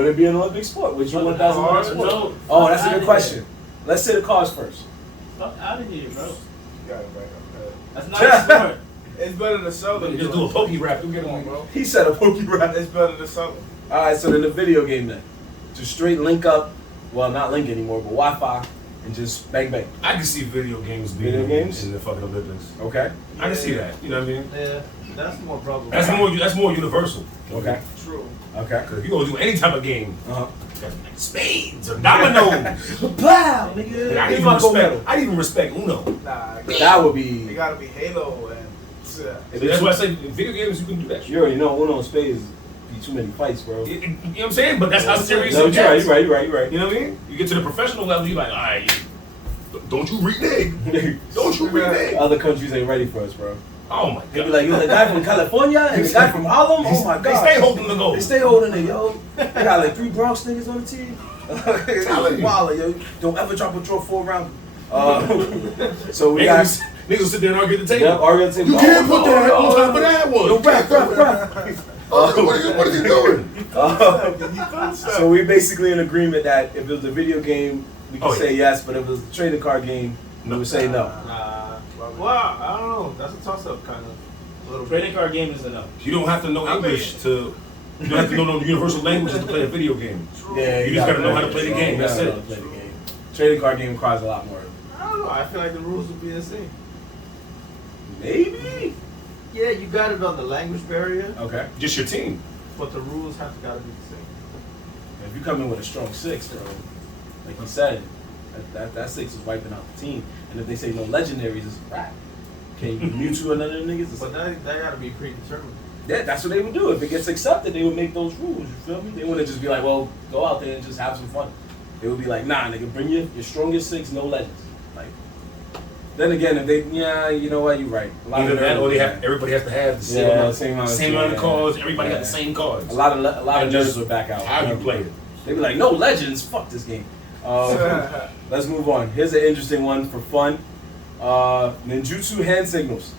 it be an Olympic sport? Would you want that as an Olympic sport? No. Oh, that's a good question. Let's say the cause first. Fuck out of here, bro. You got it back up. That's not a sport. It's better to sell them. Just do a Poke Rap. Don't get on, bro. He said a Pokemon. It's better to sell them. All right, so then the video game then, to straight link up, well, not link anymore, but Wi-Fi, and just bang bang. I can see video games being Video games? in the fucking Olympics. Okay. I can see that. You know what I mean? Yeah, that's more probable. That's more universal. Okay. True. Okay. Because if you're gonna do any type of game, Uh-huh. spades or dominoes. Wow, nigga. And I even respect Uno. Nah, That would It be. gotta be Halo and. So that's why I say in video games you can do that shit. You already know Uno and Spades be too many fights, bro. You know what I'm saying? But that's how serious No, it you're right, gets. you're right. You know what I mean? You get to the professional level, you're like, all right, don't you renege. Don't you renege. Other countries ain't ready for us, bro. Oh my They be God. like, you're the guy from California and the guy from Harlem. Oh my They god. stay holding the goal. They stay holding it, yo. They got like 3 Bronx niggas on the team. Telling you. Wow, yo. Don't ever drop a draw 4 round. So we Niggas got. niggas will sit there and argue at the table. Yeah, arguing the table. You can't put that on top of that one. Yo, rap. What is he doing? So we basically in agreement that if it was a video game, we could Oh, yeah. say yes, but if it was a trading card game, we would say no. Well, I don't know. That's a toss-up, kind of. A little bit. Trading card game is a no. You don't have to know English to. You don't have to know no universal languages to play a video game. Yeah, You just gotta know how to play the game, that's it. Play the game. Trading card game requires a lot more. I don't know. I feel like the rules would be the same. Maybe. Yeah, you got it on the language barrier, Okay. Just your team. but the rules have to gotta be the same. If you come in with a strong 6, bro, like you said, that 6 is wiping out the team. And if they say no legendaries, it's a wrap. Can you Mewtwo and other niggas? It's But like, that gotta be predetermined. yeah, that's what they would do. If it gets accepted, they would make those rules. You feel me? They wouldn't just be like, well, go out there and just have some fun. They would be like, nah, nigga, bring your strongest 6, no legends. Like, then again, if they, yeah, you know what, you're right. A lot Either of that or they nerds- have everybody has to have the same Yeah, amount, same amount of of cards. Everybody Yeah. got the same cards. A lot of And nerds just would back out. How you play it? They'd be like, no legends, fuck this game. Let's move on. Here's an interesting one for fun. Ninjutsu hand signals.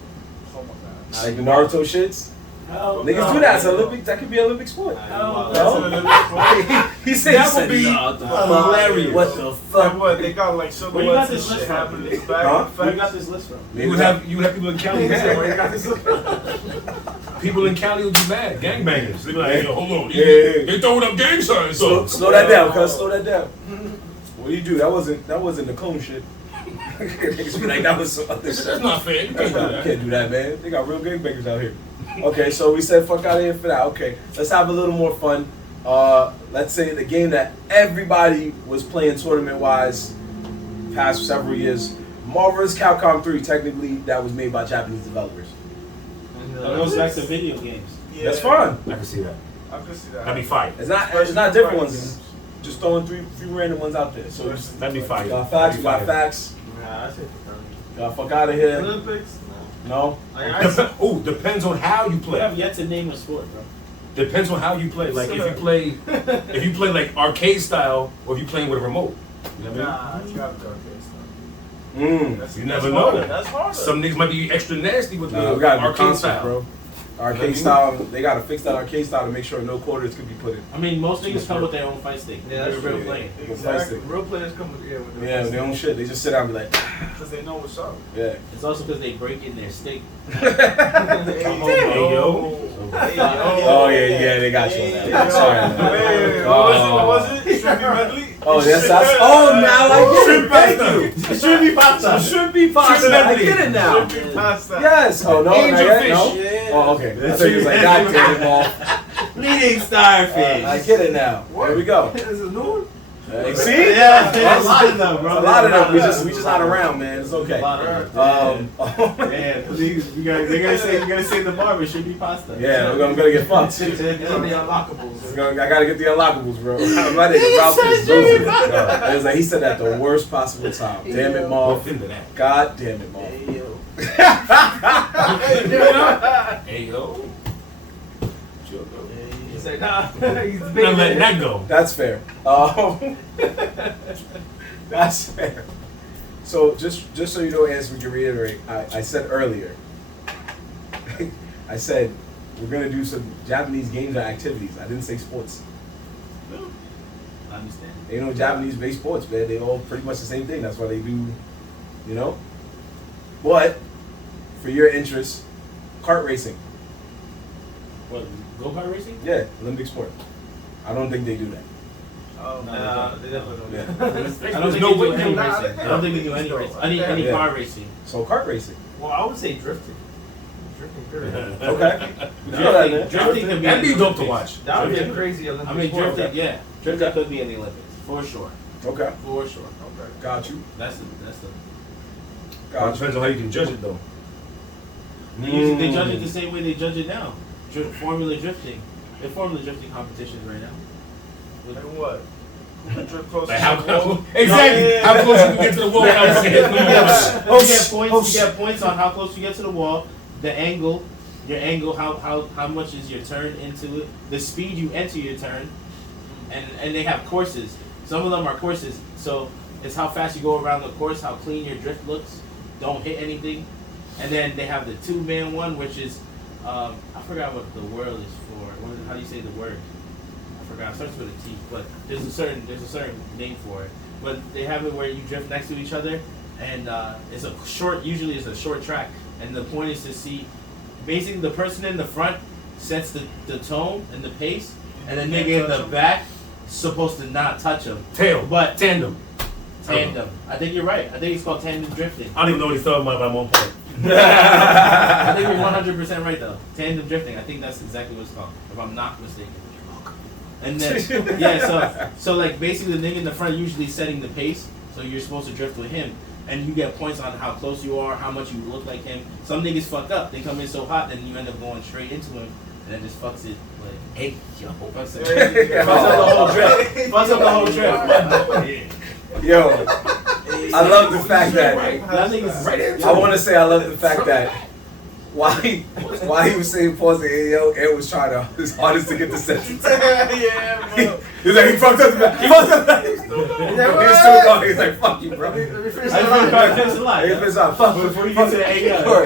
Oh my Like the Naruto shits. Hell Niggas no. do that. It's Olympic. That could be an Olympic sport. Hell That's no. an Olympic sport. He said That would be hilarious. What the Like fuck? what? They got like Where you got silhouettes and this list shit from? happening in the back. Huh? Where you got this list from? You would have people in Cali Where you mad. got this? People in Cali would be mad. Gangbangers. They be like, yo, hold on. Yeah. They throwing up gang signs. Slow that down, cuz. Slow that down. What do you do? That wasn't the cone shit. Niggas be like, that was some other shit. That's not fair. You can't do You that. can't do that, man. They got real gangbangers out here. Okay, so we said fuck out of here for that. Okay, let's have a little more fun. Let's say the game that everybody was playing tournament-wise past several years, Marvel vs. Capcom 3. Technically, that was made by Japanese developers. That goes back to video games. Yeah. That's fun. I can see that. I could see that. That'd be fire. It's not different ones. It's just throwing three random ones out there. So That'd be fire. you got facts. You got facts. Nah, I say for Y'all fuck out of here. Olympics? No. Depends on how you We play. have yet to name a sport, bro. Depends on how you play. Like if you play like arcade style, or if you playing with a remote. You know what Nah, it's gotta be arcade stuff. Mm. You never know. That's harder. Some niggas might be extra nasty with Nah, we the gotta do arcade concepts, style. bro. Arcade style. They gotta fix that arcade style to make sure no quarters could be put in. I mean, most niggas come with their own fight stick. Yeah, that's They're real true. playing. Exactly. Real players come with with Yeah, their own shit. They just sit down and be like, Because they know what's up. yeah. It's also because they break in their stick. Hey, yo. Oh yeah, they got you on that. I'm sorry. man. What was it? Shrimpy medley? Oh, yes, that's. Oh, now I get it. Thank you. Shrimp pasta. Should be pasta. I get it now. Shrimpy pasta. Yes. Oh no, Angel not yet. fish. No. Yeah. Oh, okay. I thought you was like, God damn it, ball. Leading starfish. I get it now. There we go. This is a new one? See? Yeah, there's a lot of them, bro. A lot of them. We just not around, man. It's okay. A lot of them. Yeah, They're gonna say the barber should be pasta. I'm gonna get fucked. It's the unlockables. I gotta get the unlockables, bro. I'm not even Ralph is losing. It was like he said that the worst possible time. Damn it, Maul. Into that. God damn it, Maul. Hey yo. He's like, nah. He's I'm big. not letting that go. That's fair. That's fair. So just so you know, Answer, we can reiterate. I said earlier. I said we're gonna do some Japanese games or activities. I didn't say sports. I understand. They know Japanese-based sports, man. They all pretty much the same thing. That's why they do, you know. But for your interest, kart racing. What, go-kart racing? Yeah, Olympic sport. I don't think they do that. Oh, No, nah, they definitely don't. Yeah. I don't There's think no they do way any they- racing. I don't think they do any racing. Any Yeah. car racing. So kart racing. Well, I would say drifting. Drifting, period. Okay. You feel that, man? Drifting could be That'd be in the dope to Olympics. watch. That would be a crazy Olympic I mean, sport. drifting, yeah. Drifting could be in the Olympics, for sure. Okay. For sure. Okay. Got you. That's the. Got you. Depends on how you can judge it though. They judge it the same way they judge it now. Formula drifting. They formula drifting competitions right now. And what? Who can drift closer Like to how, the wall? exactly how close you can get to the wall without fucking hitting the wall. You get points on how close you get to the wall, the angle, your angle, how much is your turn into it, the speed you enter your turn, and they have courses. Some of them are courses, so it's how fast you go around the course, how clean your drift looks, don't hit anything, and then they have the 2-man one, which is I forgot what the word is for. How do you say the word? I forgot. It starts with a T, but there's a certain name for it. But they have it where you drift next to each other, and it's a short. Usually, it's a short track, and the point is to see. Basically, the person in the front sets the tone and the pace, and the nigga in the back is supposed to not touch him. But Tandem. I think you're right. I think it's called tandem drifting. I don't even know what he's talking about, but I'm on point. I think you're 100% right though. Tandem drifting. I think that's exactly what it's called, if I'm not mistaken. And then so like basically the nigga in the front usually setting the pace, so you're supposed to drift with him, and you get points on how close you are, how much you look like him. Some niggas fuck up. They come in so hot, then you end up going straight into him, and then just fucks it. Like, hey yo, fucks up the whole drift. Fucks up the whole drift. Yo, I love the fact that That nigga's I want to say I love the fact that while he was saying pause the AO, Ed was trying his hardest to get the sentence. Yeah, bro. He's like, he fucked up the back. He fucked up the back. He's still going. He's like, fuck you, bro. I just lie. He's like, fuck you. Before you get to the AO.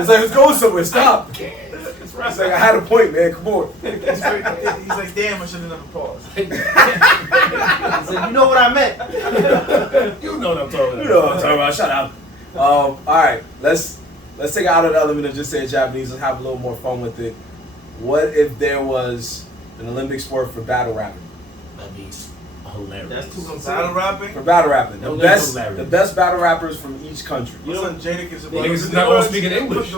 It's like, it's going somewhere. Stop. It's like, I had a point, man. Come on. He's like, damn, I should have never paused. He said, you know what I meant. You know what I'm talking about. You know what I'm talking about. Shut up. All right, let's take it out of the element of just saying Japanese and have a little more fun with it. What if there was an Olympic sport for battle rapping? That'd be hilarious. That's too Battle rapping? For battle rapping, No, the that's best hilarious. battle rappers from each country. What's on Jadakiss about? Niggas is not all speaking English.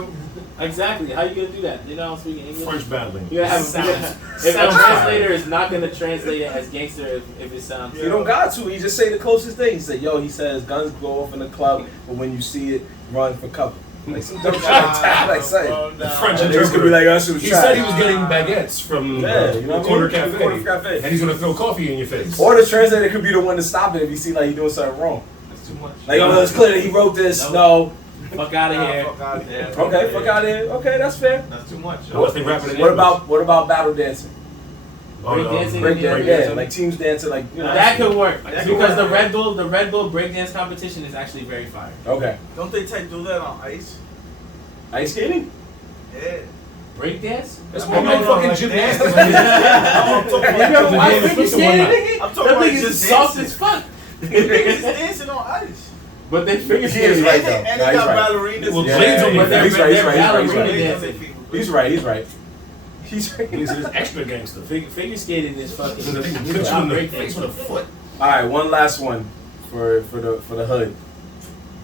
Exactly. How you gonna do that? They don't speak English. French battling. You gotta have if a translator is not gonna translate it as gangster if it sounds. You don't got to. He just say the closest thing. He said, "Yo," he says, "Guns go off in the club, but when you see it, run for cover." Like some dumb shit like that. Like something. The French Niggas could be like, "That shit was He trash." said he was getting baguettes from the corner cafe, and he's gonna throw coffee in your face. Or the translator could be the one to stop it if you see like he doing something wrong. That's too much. Like, oh, it's clear that he wrote this. No. Fuck out of here. Fuck out of here. Okay, fuck out of here. Okay, that's fair. That's too much. Unless they rapping in What English. about battle dancing? Breakdancing? Break Yeah, dance, yeah. yeah, like teams dancing, like you know. That could work That could because work. the Red Bull breakdance competition is actually very fire. Okay. Don't they do that on ice? Ice skating? Yeah. Breakdance? It's No, more like no, fucking like gymnastics. I'm talking about Yo, I Yeah, think you switch to skating, one nigga. I'm talking That about thing is just soft dancing. as fuck. Niggas dancing on ice. But they figure He is right though. And No, they he's got right. ballerinas. Well, Yeah, blades on yeah, your they're- face. he's right. He's right. He's ballerina right. dancing. He's right. He's right. He's right. This is extra gangster. Figure skating is fucking. Because they can put you in the face with a foot. All right, one last one for the hood.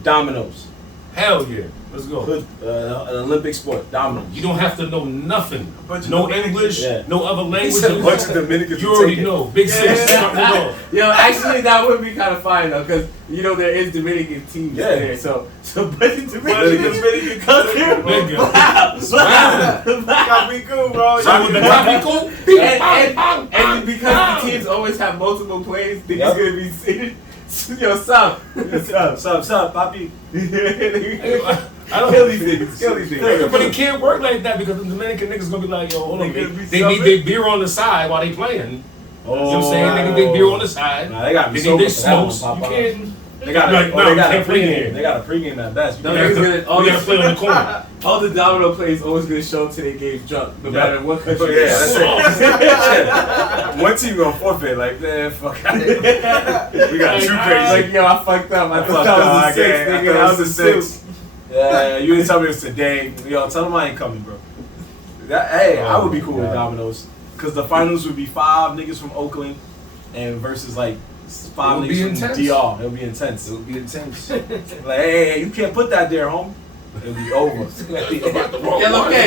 Dominoes. Hell yeah. Let's go. Hood, an Olympic sport. Dominoes. You don't have to know nothing. bunch of No Dominicans. English, Yeah. no other He language. said a bunch of Dominicans. You would already take it. know. Big six. Starting it off. Yo, actually, that would be kind of fine though, because you know there is Dominican teams Yeah. there, so but Dominican Dominican come here, Nigga. Got me cool, bro. So with the tropical, and because the teams always have multiple plays, niggas Yep. gonna be sitting. Yo, stop. Sup, papi. I don't Kill these niggas. Kill these niggas. But it can't work like that because the Dominican niggas gonna be like, yo, hold on, They could be they need their beer on the side while they playing. You know what I'm saying? They need their beer on the side. Nah, they gotta be They need their sober for that smokes. one, You Papa. can't. They got Like, no, they you got a can't play in pregame. here. They got a pregame that best. No, We niggas gotta, gonna- all we gotta the- play on the corner. All the domino plays always gonna show up to their games drunk, no matter what country. Yeah, that's it. One team gonna forfeit, like, man, fuck out of here. We got too crazy. Like, yo, I fucked up. I Fuck thought that was up, a six, I nigga. thought That it was a was a six. six. Yeah, you didn't tell me it was today. Yo, tell them I ain't coming, bro. Hey, I would be cool with God. dominoes. Because the finals would be 5 niggas from Oakland and versus like 5 It would be niggas from intense. DR. It would be intense. It would be intense. Like, hey, you can't put that there, home. It'll be over. Get okay,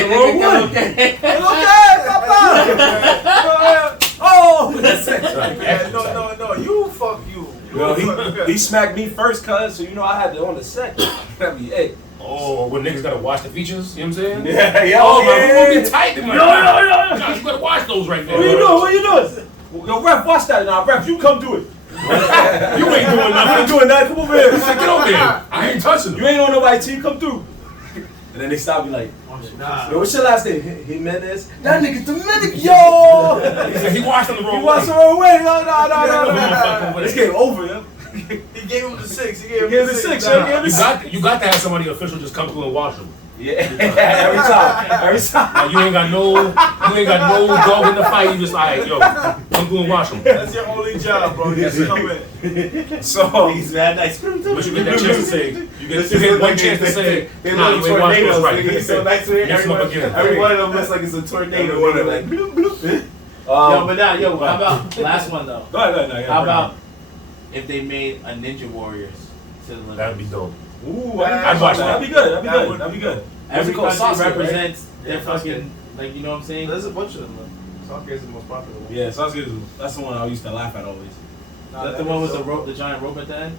nigga, get okay. Oh, that's it. No. You fuck you. Yo, he smacked me first, cuz, so you know I had to on the set. That'd be it. Oh, when niggas gotta watch the features, you know what I'm saying? Yeah, yeah. Oh, man, we're gonna be tight. Like, no. You gotta watch those right there. What you doing? What you doing? Yo, ref, watch that now. Ref, you come do it. You ain't doing I ain't nothing. doing that. Come over here. Get over here. I ain't touching them. You ain't on nobody's team. Come through. And then they stop me like, Nah. yo, what's your last name? Jimenez. That nigga Dominic, yo. He said he watched them the wrong He way. watched the wrong way. No. This game over, yo. He gave him the 6. He He gave him the 6, yo. He gave him the You got to have somebody official just come through and watch them. Yeah, every time. Like, you ain't got no dog in the fight. You just like, yo, come through and watch them. That's your only job, bro. You just come in. So, He's mad nice. But you get that chance to say, you get one chance to say, They nah, look you ain't watch tornadoes, those right. nigga. So next week, Mix them up again. every one of them looks like it's a tornado. Every one Nigga, of like, them. bloop, bloop. Yo, but now, how about last one though? go ahead. How about if they made a Ninja Warriors to the Olympics? That'd be dope. Ooh, I'd watch that. That'd be good. That'd be good. Every What's it country called? Sasuke, right? represents their Yeah, fucking, like, you know what I'm saying? There's a bunch of them. Soccer is the most popular one. Yeah, Sasuke, that's the one I used to laugh at always. Nah, Is that the one with the giant rope at the end?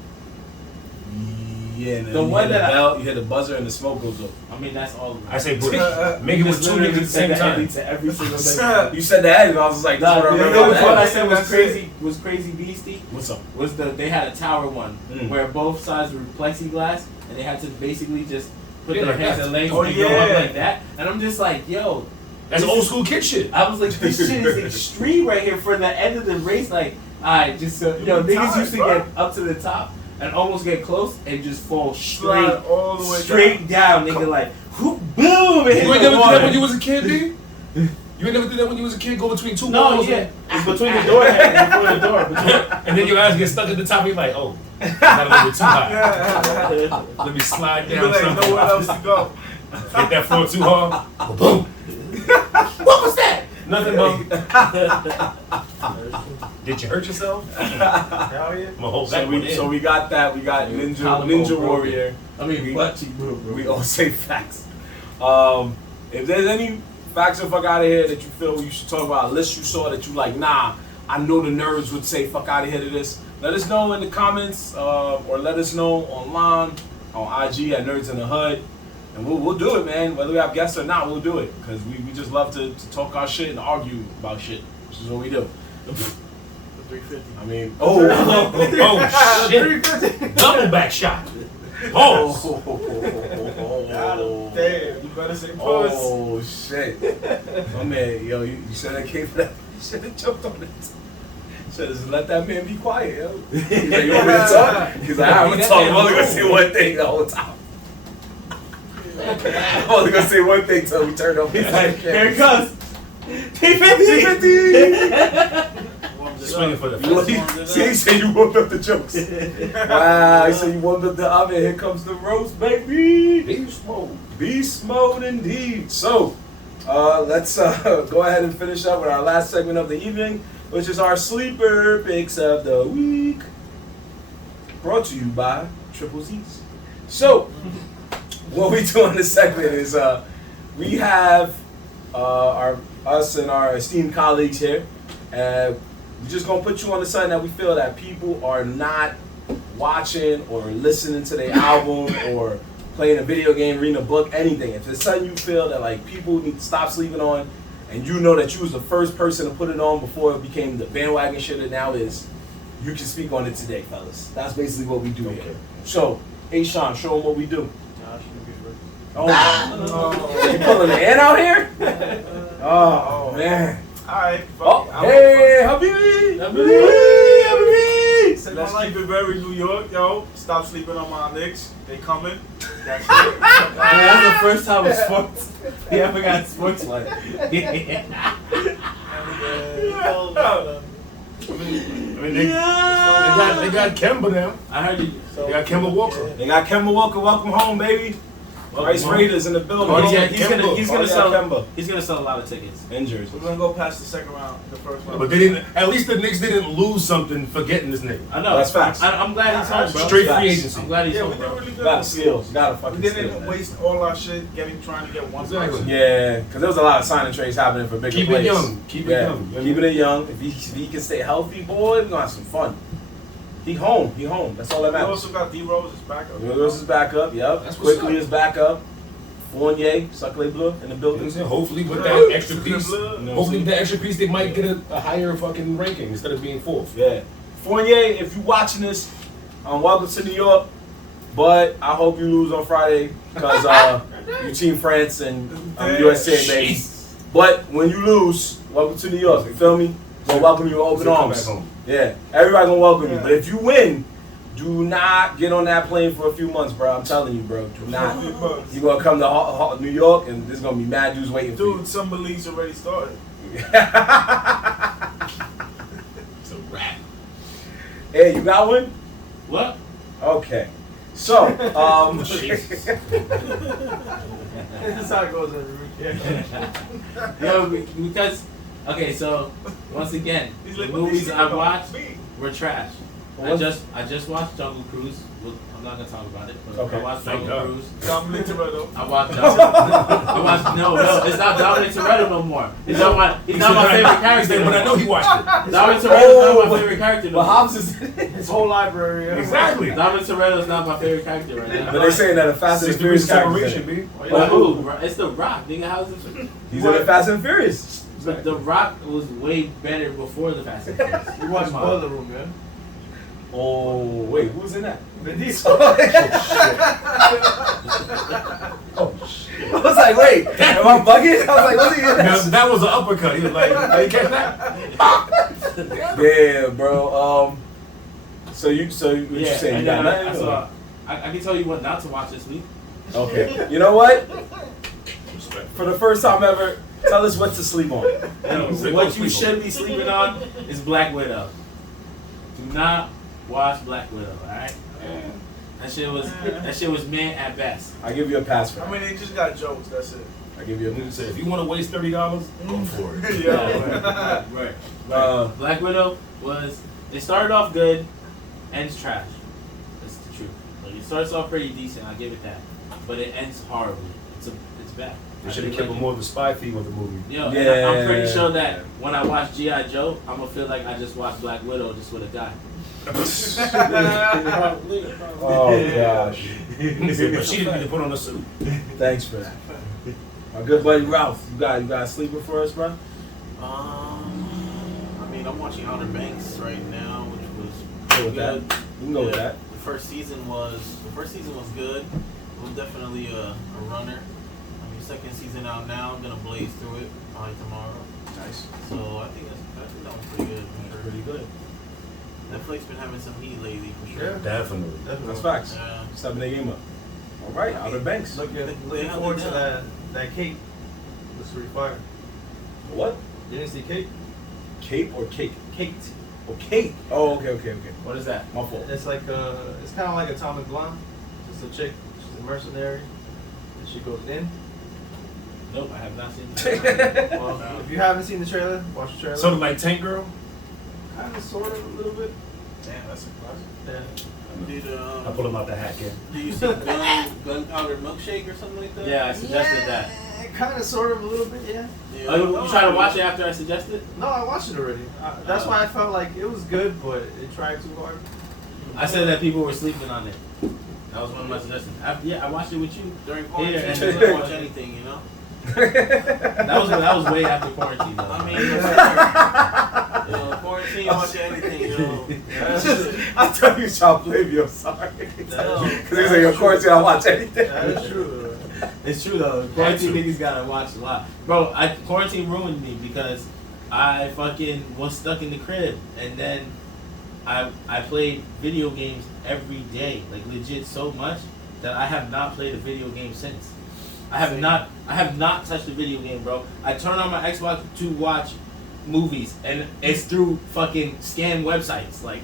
Yeah, and then The you one hit the that I- bell, you hit the buzzer and the smoke goes up. I mean, that's all of them. I say, bro, make it with two niggas at the same time. To every single thing. You said that, and I was like, Nah, that's what I the remember. other one I That. said was That's crazy beastie. What's up? Was they had a tower one Mm. where both sides were plexiglass and they had to basically just put Yeah, their like hands that. and legs Oh, and go up yeah. like that. And I'm just like, yo, That's old school kid shit. I was like, this shit is extreme right here for the end of the race. Like, alright, just yo, niggas tired, used to bro. get up to the top and almost get close and just fall Slide straight, all the way straight down, nigga. Like, whoop, boom, and hit You ain't the never did water. that when you was a kid, D? You ain't never did that when you was a kid, go between two No, walls? yeah, it's between the door and before the door. And then your ass get stuck at the top, and you're like, oh, got a little bit too high. Let me slide You down like something. nowhere else to go. Hit that floor too hard. Boom. What was that? Nothing, Did you hurt yourself? Hell yeah. I'm gonna hold that one in. So we got that. We got Collarbone Ninja broken. Warrior. I mean, butt cheek, bro. We all say facts. If there's any facts or fuck out of here that you feel you should talk about, a list you saw that you like, nah, I know the nerds would say fuck out of here to this. Let us know in the comments or let us know online on IG at Nerds in the Hood. And we'll do it, man. Whether we have guests or not, we'll do it. Because we just love to talk our shit and argue about shit, which is what we do. 350. I mean, oh shit. Double back shot. Pause. Damn, you better say pause. Oh shit. My man, yo, you should have came for that. You should have jumped on it. Should have just let that man be quiet, yo. He's like, you want me to talk? He's like, I'm gonna talk. I'm only gonna say one thing the whole time. I'm only gonna say one thing till we turn off. He's like, here it comes. P50. Just waiting for the See, he said you warmed up the jokes. Wow, he said you warmed up the oven. Here comes the roast, baby. beast mode. Beast mode indeed. So, let's go ahead and finish up with our last segment of the evening, which is our sleeper picks of the week. Brought to you by Triple Z's. So, what we do on this segment is we have us and our esteemed colleagues here. We're just gonna put you on to something that we feel that people are not watching or listening to their album or playing a video game, reading a book, anything. If it's something you feel that like people need to stop sleeping on, and you know that you was the first person to put it on before it became the bandwagon shit it now is, you can speak on it today, fellas. That's basically what we do here. So, hey Sean, show them what we do. Oh, you pulling the end out here? Oh man. Alright, Oh, hey, Habibi! Let's keep it very New York, yo. Stop sleeping on my Knicks. They coming. That's it. That's the first time in sports. We ever got sports one. They got Kemba now. I heard you. They got Kemba Walker. They got Kemba Walker. Welcome home, baby. Rice Raiders in the building. Oh, yeah, he's gonna sell. Kemba. He's gonna sell a lot of tickets. Injuries. We're gonna go past the second round, the first round. But they didn't. At least the Knicks didn't lose something for getting this nigga. I know. That's facts. I'm glad he's home, bro. Straight Facts. free agency. I'm glad he's Yeah, we home, did bro. really good. Got skills. Got a We fucking didn't skill. waste all our shit trying to get one Exactly. person. Yeah, because there was a lot of signing trades happening for bigger Keep players. it young. Keep it young. Keeping it young. If he can stay healthy, boy, we're gonna have some fun. He home. That's all that We matters. also got D-Rose as backup. Rose is back up. Yep. That's what's Quickly up. is back up. Fournier, Sacre Bleu in the building. Hopefully with that extra piece, No, hopefully with that extra piece, they might get a higher fucking ranking instead of being fourth. Yeah. Fournier, if you watching this, welcome to New York. But I hope you lose on Friday because you Team France and I'm USA, baby. Jeez. But when you lose, welcome to New York. You feel me? We'll welcome you with open So come arms. back home. Yeah. Everybody gonna welcome you. Yeah. But if you win, do not get on that plane for a few months, bro. I'm telling you, bro. Do not. You're gonna come to New York and there's gonna be mad dudes waiting for you. Dude, some leagues already started. It's a wrap. Hey, you got one? What? Okay. So, Jesus. That's how it goes every week. Yo, because okay, so once again, He's the like, what they movies say I about watched me? were trash. I just watched Jungle Cruise. Well, I'm not gonna talk about it, but Okay. I watched Thank Jungle God. Cruise. Dominic Toretto. I watched no, it's not Dominic Toretto no more. He's not my favorite character. But I know he watched it. Dominic Toretto's not my favorite character no but more. Hobbs is. His whole library. Exactly. Dominic Toretto's not my favorite character right now. But they saying that a Fast and 6 degrees Furious of character. separation, B. Like who? It's The Rock, nigga. How's it? He's in the Fast and Furious. But The Rock was way better before the Fast and Furious. You watch Come on. Boiler Room, man. Oh wait, who's in that? Vin Diesel. Oh shit! I was like, wait, am I bugging? I was like, what's he in Now, that? that was an uppercut. He was like, "Did you catch that?" Yeah, bro. So you saying you got and nothing? I saw. I can tell you what not to watch this week. Okay. You know what? For the first time ever, tell us what to sleep on. What you should be sleeping on is Black Widow. Do not watch Black Widow, alright? That shit was man at best. I give you a pass for I that. mean, they just got jokes, that's it. I give you a Nigga said, if you want to waste $30, go for it. Yeah. Right. Black Widow they started off good, ends trash. That's the truth. Like, it starts off pretty decent, I'll give it that. But it ends horribly. It's back. They should have kept more of the spy theme of the movie. Yo, and I'm pretty sure that when I watch G.I. Joe, I'm gonna feel like I just watched Black Widow just with a guy. Oh gosh. But she didn't need to put on a suit. Thanks for that. My good buddy Ralph, you got a sleeper for us, bro? I mean, I'm watching Outer Banks right now, which was Go with that. good. You can go with that. The first season was good. It was definitely a runner. I mean, second season out now. I'm gonna blaze through it probably tomorrow. Nice. So I think that was pretty good. That's pretty good. Netflix been having some heat lately for sure. Yeah. Definitely. That's facts. Yeah. Stepping their game up. All right, Outer Banks. Looking held forward it to down. that cape. Looks pretty fire. What? You didn't see cape? Cape or cake? Caked. Oh, cake. Oh, okay. What is that? My fault. It's like it's kind of like Atomic Blonde. Just a chick. She's a mercenary. And she goes in. Nope, I have not seen it. Well, if you haven't seen the trailer, watch the trailer. Sort of like Tank Girl. Kind of, sort of, a little bit. Damn, that's a classic. Yeah. Did I pull him out the hat, kid. do you see Gunpowder Milkshake or something like that? Yeah, I suggested that. Kind of, sort of, a little bit, yeah. Yeah. Oh, you try to watch it after I suggested? No, I watched it already. That's why I felt like it was good, but it tried too hard. I said that people were sleeping on it. That was one of my suggestions. I watched it with you. During Yeah, quarantine, and you don't watch anything, you know. That was way after quarantine though. I mean, quarantine, watch anything, you know. I thought you was trying to blame you. I'm sorry. No. Because he's like, of course, I watch anything. That is true. It's true though. Quarantine niggas gotta watch a lot, bro. Quarantine ruined me because I fucking was stuck in the crib, and then I played video games every day, like legit so much that I have not played a video game since. I have not touched a video game, bro. I turn on my Xbox to watch movies, and it's through fucking scam websites. Like,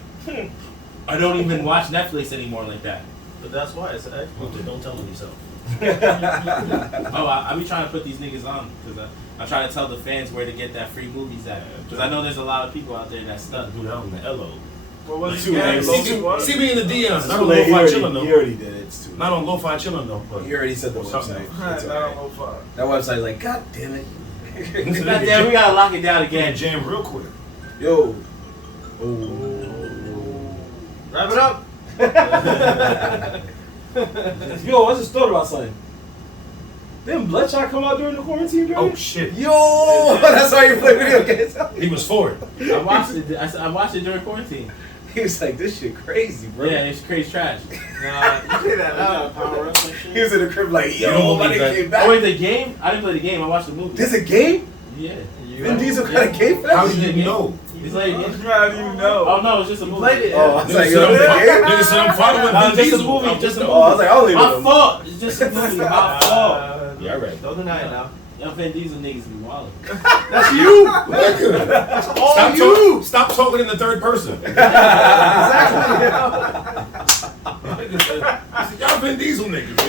I don't even watch Netflix anymore like that. But that's why it's an Xbox. Okay, don't tell him yourself. Oh, I be trying to put these niggas on because I try to tell the fans where to get that free movies at. Because I know there's a lot of people out there that's stuck. Do that on the LO. What was Too late. See me in the DMs. Not on He Lo-Fi Chillin' he though. already did it. It's too Not on Lo-Fi Chillin' though. But He already said the Something website. It's Not alright. on Lo-Fi. That website's like, God damn it. Goddamn, we gotta lock it down Again, again. jam real quick. Yo. Oh. Wrap it up. Yo, I just thought about something. Didn't Bloodshot come out during the quarantine, bro? Oh shit. Yo, that's why you play video games. He was for it. I watched it. I watched it during quarantine. He was like, this shit crazy, bro. Yeah, it's crazy trash. Nah, you say that out. Power up and shit. He was in the crib like, You don't yo, my believe nigga that. came back. Oh wait, the game? I didn't play the game. I watched the movie. There's a game? Yeah. Vin Diesel got a game for that? How did you know? It's like, How do you know? oh no, it's just a movie. played it. Oh, I was like, yo, Nigga there's a game? said I'm following No, Vin just a Diesel. movie. Just a movie. Oh, I was like, I don't even My know. fault. It's just a movie. My fault. Yeah, right. Don't deny it now. Y'all Vin Diesel niggas be wildin'. That's you. That's all you. Stop talking in the third person. Exactly. Y'all Vin Diesel niggas, B.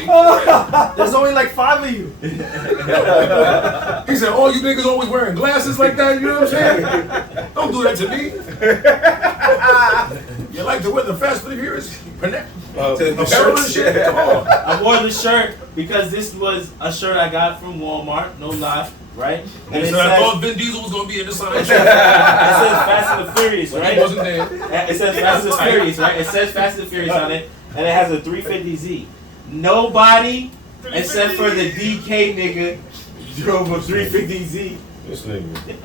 There's only like 5 of you. He said, all you niggas always wearing glasses like that, you know what I'm saying? Don't do that to me. You like to wear the Fast and the Furious? The Apparel shirts, and shit? yeah. Come on. I wore the shirt because this was a shirt I got from Walmart. No lie, right? And He it said, I says, thought Vin Diesel was going to be in the sign. it says Fast and the Furious, But he right? wasn't there. It says Fast and the Furious, right? It says Fast and the Furious on it, and it has a 350Z. Nobody, except for the DK nigga, drove a 350Z. This nigga.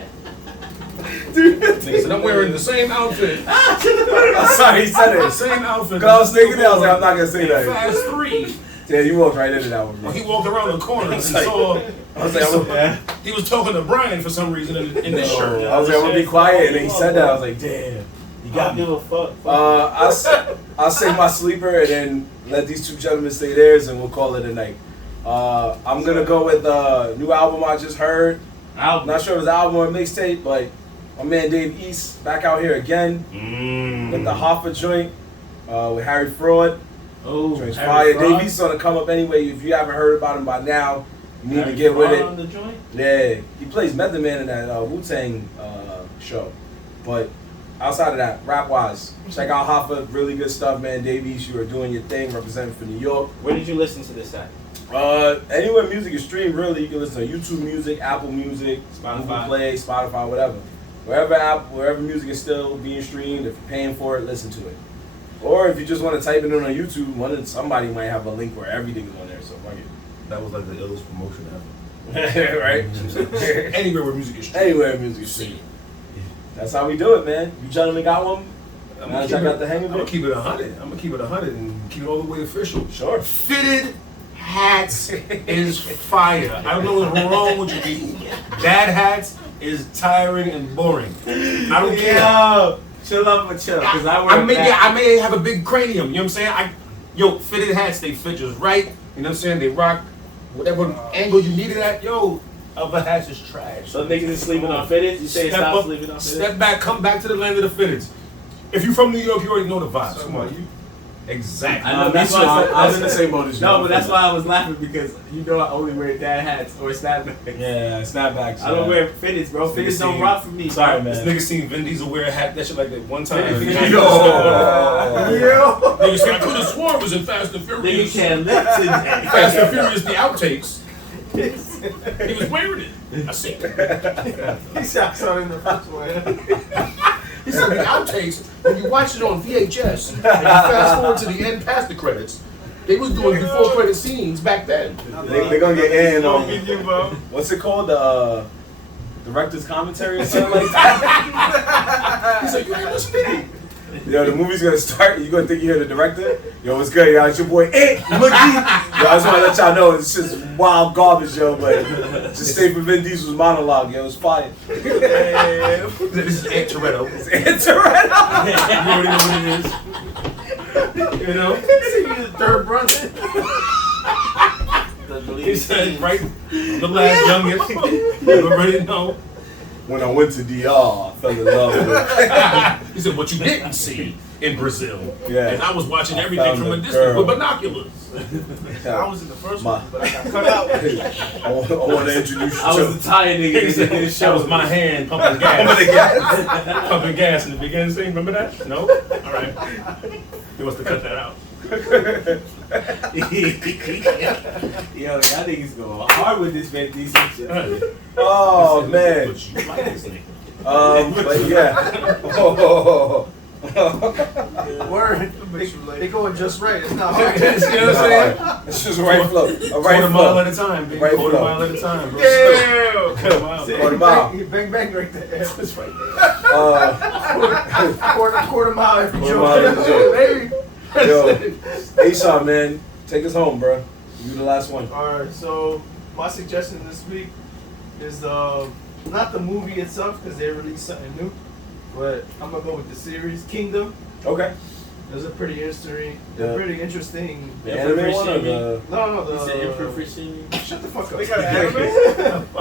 Nigga said, I'm wearing the same outfit. I'm sorry, he said The it. same outfit. Cause I was thinking that, I was like, I'm not gonna say that. Fast 3. Yeah, you walked right into that one, bro. He walked around the corner and It's like- saw. I was like, He was talking to Brian for some reason in this shirt. I was like, I'm gonna be quiet, and then he said that. I was like, damn, you I got don't me. give a fuck. I'll say my sleeper, and then let these two gentlemen say theirs, and we'll call it a night. I'm gonna go with the new album I just heard. I'm not sure if it's an album or a mixtape, but my man Dave East back out here again with the Hoffa joint with Harry Fraud. Oh, Joint's Harry fire. Fraud? Dave East is gonna come up anyway. If you haven't heard about him by now, you need Harry to get with Fraud it. on the joint? Yeah, he plays Method Man in that Wu-Tang show. But outside of that, rap-wise, check out Hoffa. Really good stuff, man. Dave East, you are doing your thing, representing for New York. Where did you listen to this at? Anywhere music is streamed, really, you can listen to YouTube Music, Apple Music, Spotify. Google Play, Spotify, whatever. Wherever music is still being streamed, if you're paying for it, listen to it. Or if you just want to type it in on YouTube, somebody might have a link where everything is on there. So fuck it. That was like the illest promotion ever. Right? Anywhere where music is streamed. Anywhere music is streamed. That's how we do it, man. You gentlemen got one? I'm Now check out the hang of gonna it. keep it 100. I'm gonna keep it 100 and keep it all the way official. Sure. Fitted hats is fire. I don't know what's wrong with you people. Dad hats is tiring and boring. I don't care. Yo, chill up and chill. Cause I wear I may have a big cranium. You know what I'm saying? Fitted hats, they fit just right. You know what I'm saying? They rock whatever angle you need it at. Other hats is trash. So niggas is sleeping on fitteds? You say stop sleeping on fitteds? Step back, come back to the land of the fitteds. If you're from New York, you already know the vibes. Come on, you. Exactly. I know, that's why why I I was in the same boat as you. No, but that's why I was laughing because you know I only wear dad hats or snapbacks. Yeah, snapbacks. I don't wear fitteds, bro. Fitteds don't rock for me. Sorry, This man. nigga seen Vin Diesel wear a hat, that shit like that one time. Yo. Nigga said, I could have sworn it was in Fast and Nigga Furious. can't live today. Fast and Furious, the outtakes. He was wearing it. I see it. He shocks on in the first one. He said the outtakes, when you watch it on VHS, and you fast forward to the end past the credits, they was doing before credit scenes back then. They're gonna get in on you, bro. what's it called? The director's commentary or something like that. He said, you ain't listening. Yo, the movie's gonna start. You gonna think you hear the director? Yo, what's good, y'all? It's your boy, Mcgee. Yo, I just wanna let y'all know it's just wild garbage, yo. But just stay for Vin Diesel's monologue, yo. It's fire. This is Aunt Toretto. It's Toretto. You already know what it is. You know? He's the third brother. He said, right? The last youngest. You already know. When I went to DR, I fell in love with it. He said, what you didn't see in Brazil. Yeah. And I was watching I everything found from a the distance girl. with binoculars. I was in the first My- one, but I got cut out. I want to introduce you I was to the tired nigga that did this That show. was my hand pumping gas. Pumping gas in the beginning scene. Remember that? No? All right. He wants to cut that out. Yo, y'all niggas go hard with this Van Diesel shit. Oh man. But you like this nigga. But yeah. Word. They going just right. It's not hard. You know what I'm saying? It's just a right flow. A right Quarter mile flow. at a time, baby. Right Quarter flow. mile at a time, bro. Yeah. Quarter mile. Quarter mile. Bang bang right there. That's right there. Quarter mile every Quarter mile every joke. Baby. Yo, Aesop, man, take us home, bro. You the last one. Alright, so my suggestion this week is not the movie itself because they released something new, but I'm gonna go with the series Kingdom. Okay. It was a pretty interesting, The- interesting. The anime one or the? No, He said the. imperfection. Shut the fuck up. They got an anime?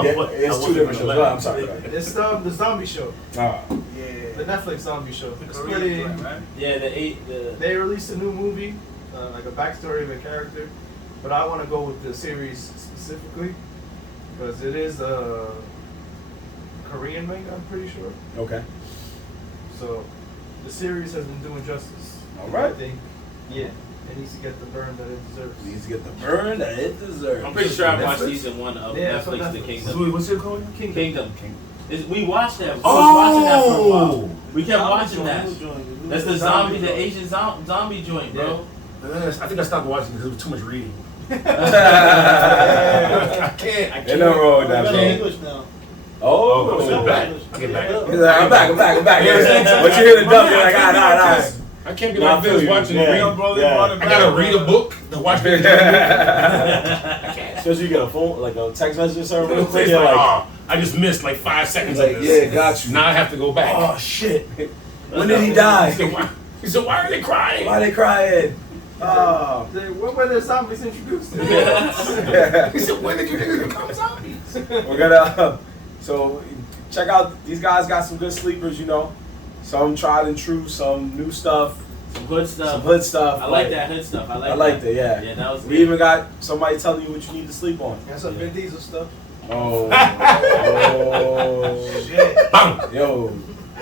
Yeah, it's two different shows. I'm sorry. It's the zombie show, Ah. the Netflix zombie show. It's Korean pretty. one, right? Yeah, the They released a new movie, like a backstory of a character, but I want to go with the series specifically because it is a Korean manga, I'm pretty sure. Okay. So the series has been doing justice. All right. I think, yeah, it needs to get the burn that it deserves. Needs to get the burn that it deserves. I'm pretty sure I watched Netflix? season 1 of Yeah, it's on Netflix, The Netflix. Kingdom. What's it called? Kingdom. We watched that. We was watching that for a while. We kept watching that. That's the zombie, the Asian zombie joint, bro. I think I stopped watching because it was too much reading. I can't. Ain't nothing wrong with that, Better bro. English now. Oh. I'm back. I get back. He's like, I'm back. Once you hear the dub, you're like, ah. I can't be Nah, like I feel this you. watching Yeah. the read. Yeah. I gotta read a book to watch the Especially you get a phone, like a text message or something real It's quick. like, You're like, oh, I just missed like 5 seconds like, of this. yeah, got you. Now I have to go back. Oh shit. When did he die? He said, why are they crying? Why they crying? Oh. When were the zombies introduced? He said, when did you niggas become zombies? We're gonna so check out these guys got some good sleepers, you know. Some tried and true, some new stuff, Some hood stuff. some hood stuff. I like that hood stuff. I liked it, yeah. Yeah, that was We good. even got somebody telling you what you need to sleep on. That's some Vin Diesel stuff. Oh. Shit. Bang! Yo.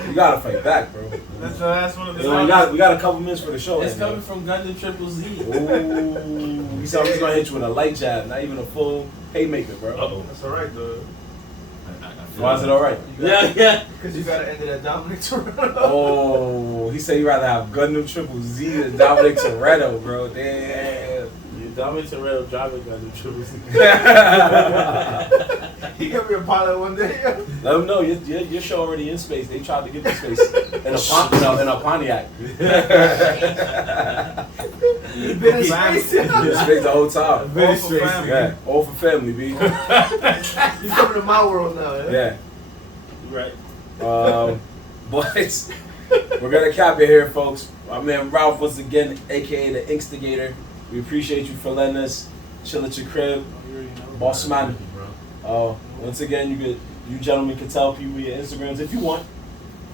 You gotta fight back, bro. That's one of the. Yo, we got a couple minutes for the show. It's coming from Gundam Triple Z. Ooh, he's gonna hit you with a light jab, not even a full haymaker, bro. Uh-oh. That's alright, though. Why is it alright? Yeah. Because you gotta end it at Dominic Toretto. Oh, he said he'd rather have Gundam Triple Z than Dominic Toretto, bro. Damn. Dominic Toretto driving Gundam Triple Z. He could be a pilot one day. Let him know your show already in space. They tried to get to space in a Pontiac. You've been in space. Been in space the whole time. All for family. Yeah, all for family, B. You coming to my world now, yeah? Yeah. Right. Boys, we're gonna cap it here, folks. My man Ralph once again, aka the Inkstigator. We appreciate you for letting us chill at your crib, boss man. Once again, you gentlemen can tell people your Instagrams if you want.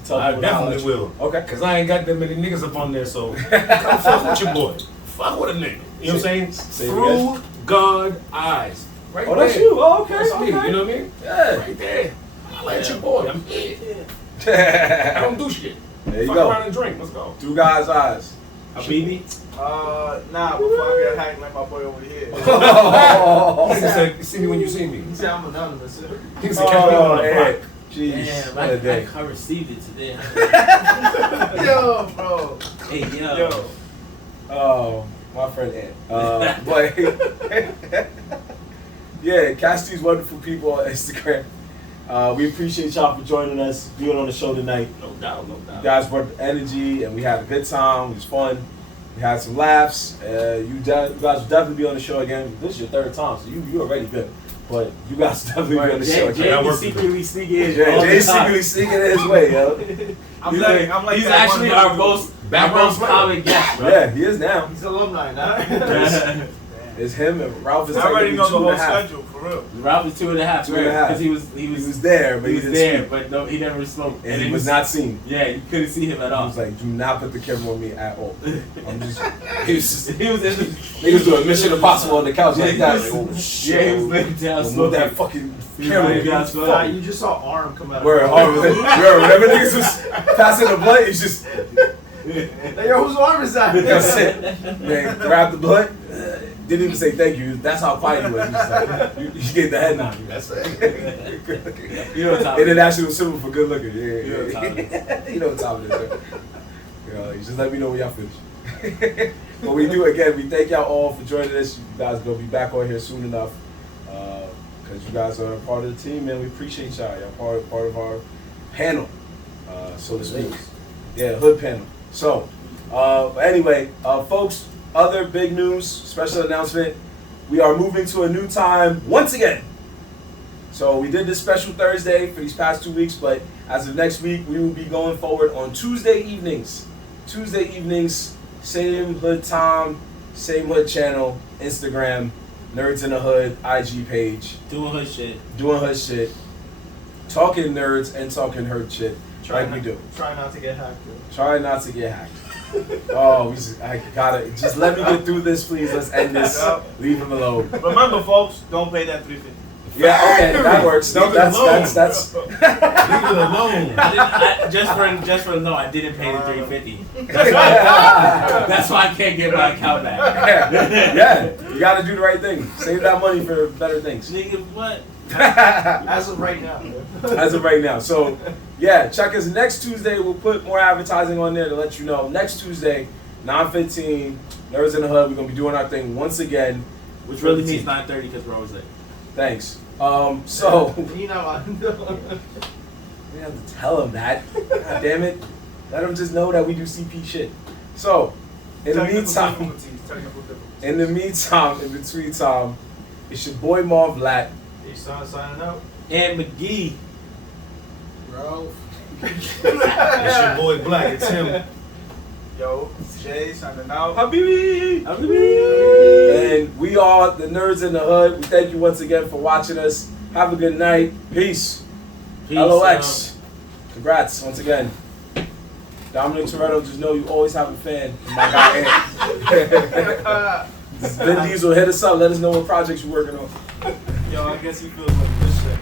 Tell I people to holler definitely at you. will. Okay. Cause I ain't got that many niggas up on there, so come fuck with your boy. Fuck with a nigga. You know what I'm saying? Say it Through God eyes. Right Oh, there. that's you. Oh, okay. That's okay. me. You know what I mean? Yeah. Right there. Holla at your boy. I'm here. I There don't do shit. you Fuck go. around and drink. Let's go. Through God's eyes. Habibi? Nah, before I get hacked like my boy over here. Nigga said, see me when you see me. He said I'm anonymous. Nigga said, catch me on the hey. block. Jeez. Damn, What a day. I received it today. Yo, bro. Hey, yo. Yo. Oh, my friend Ant. But yeah, catch these wonderful people on Instagram. We appreciate y'all for joining us, being on the show tonight. No doubt, no You doubt. guys brought the energy, and we had a good time. It was fun. We had some laughs. You guys will definitely be on the show again. This is your third time, so you're already good. But you guys definitely be on the show Jay again. can secretly sneak in. Yeah, all the Jay's time. secretly sneaking in his way, yo. I'm like He's that actually one our dude. most Background player. common guest, bro. Yeah, he is now. He's alumni now. It's him and Ralph is I already know the technically whole 2.5. schedule, for real. Ralph is 2.5. 2.5. Because he He was was there, but he he was didn't there, speak. but no, he never spoke. And it he was not seen. Yeah, you couldn't see him at I all. was like, do not put the camera on me at all. I'm just, he was just, he was in the, he was doing Mission Impossible on the couch like that. Like, oh, yeah, shit. he was laying down Move smoking. that fucking He camera. really got Fuck. Nah, you just saw arm come out. Where, whenever niggas was passing the blunt, it's just, Hey, yo, whose arm is that? that's it. Man, grab the blunt, didn't even say thank you. That's how quiet he was. He was just like, you gave the head nod. That's it. You know what time it is. International symbol for good looking. Yeah, You know what time it you know what time it is. Man. You know, just let me know when y'all finish. But we do again. We thank y'all all for joining us. You guys gonna be back on here soon enough, because you guys are a part of the team, man. We appreciate y'all. Y'all part of our panel, so to speak. Yeah, hood panel. So, anyway, folks. Other big news, special announcement. We are moving to a new time once again. So we did this special Thursday for these past 2 weeks, but as of next week, we will be going forward on Tuesday evenings. Tuesday evenings, same hood time, same hood channel, Instagram, Nerds in the Hood, IG page. Doing her shit. Doing hood shit. Talking nerds and talking hood shit like we do. Try not to get hacked. Though. Try not to get hacked. Oh, I gotta just let me get through this, please. Let's end this. Leave him alone. Remember, folks, don't pay that $350. Yeah, okay, that works. Leave it alone. That's Leave it alone. Just for no, I didn't pay the $350. That's why I can't get my account back. yeah. You gotta do the right thing. Save that money for better things. Nigga, what? As of right now. As of right now. So, yeah, check us next Tuesday. We'll put more advertising on there to let you know. Next Tuesday, 9:15, Nerds in the Hood. We're gonna be doing our thing once again. Which really means 9:30 because we're always late. Thanks. So You know, we have to tell him that. God damn it. Let him just know that we do CP shit. So, in the meantime, in between time, it's your boy Marv Latt. you signing out. And Mcgee. Ralph. It's your boy Black. It's him. Yo, it's Jay signing out. Habibi! Habibi! And we are the Nerds in the Hood. We thank you once again for watching us. Have a good night. Peace. LOX. Congrats once again. Dominic Toretto, just know you always have a fan. My guy Ant. Vin Diesel, hit us up. Let us know what projects you're working on. Yo, I guess he feels like this shit.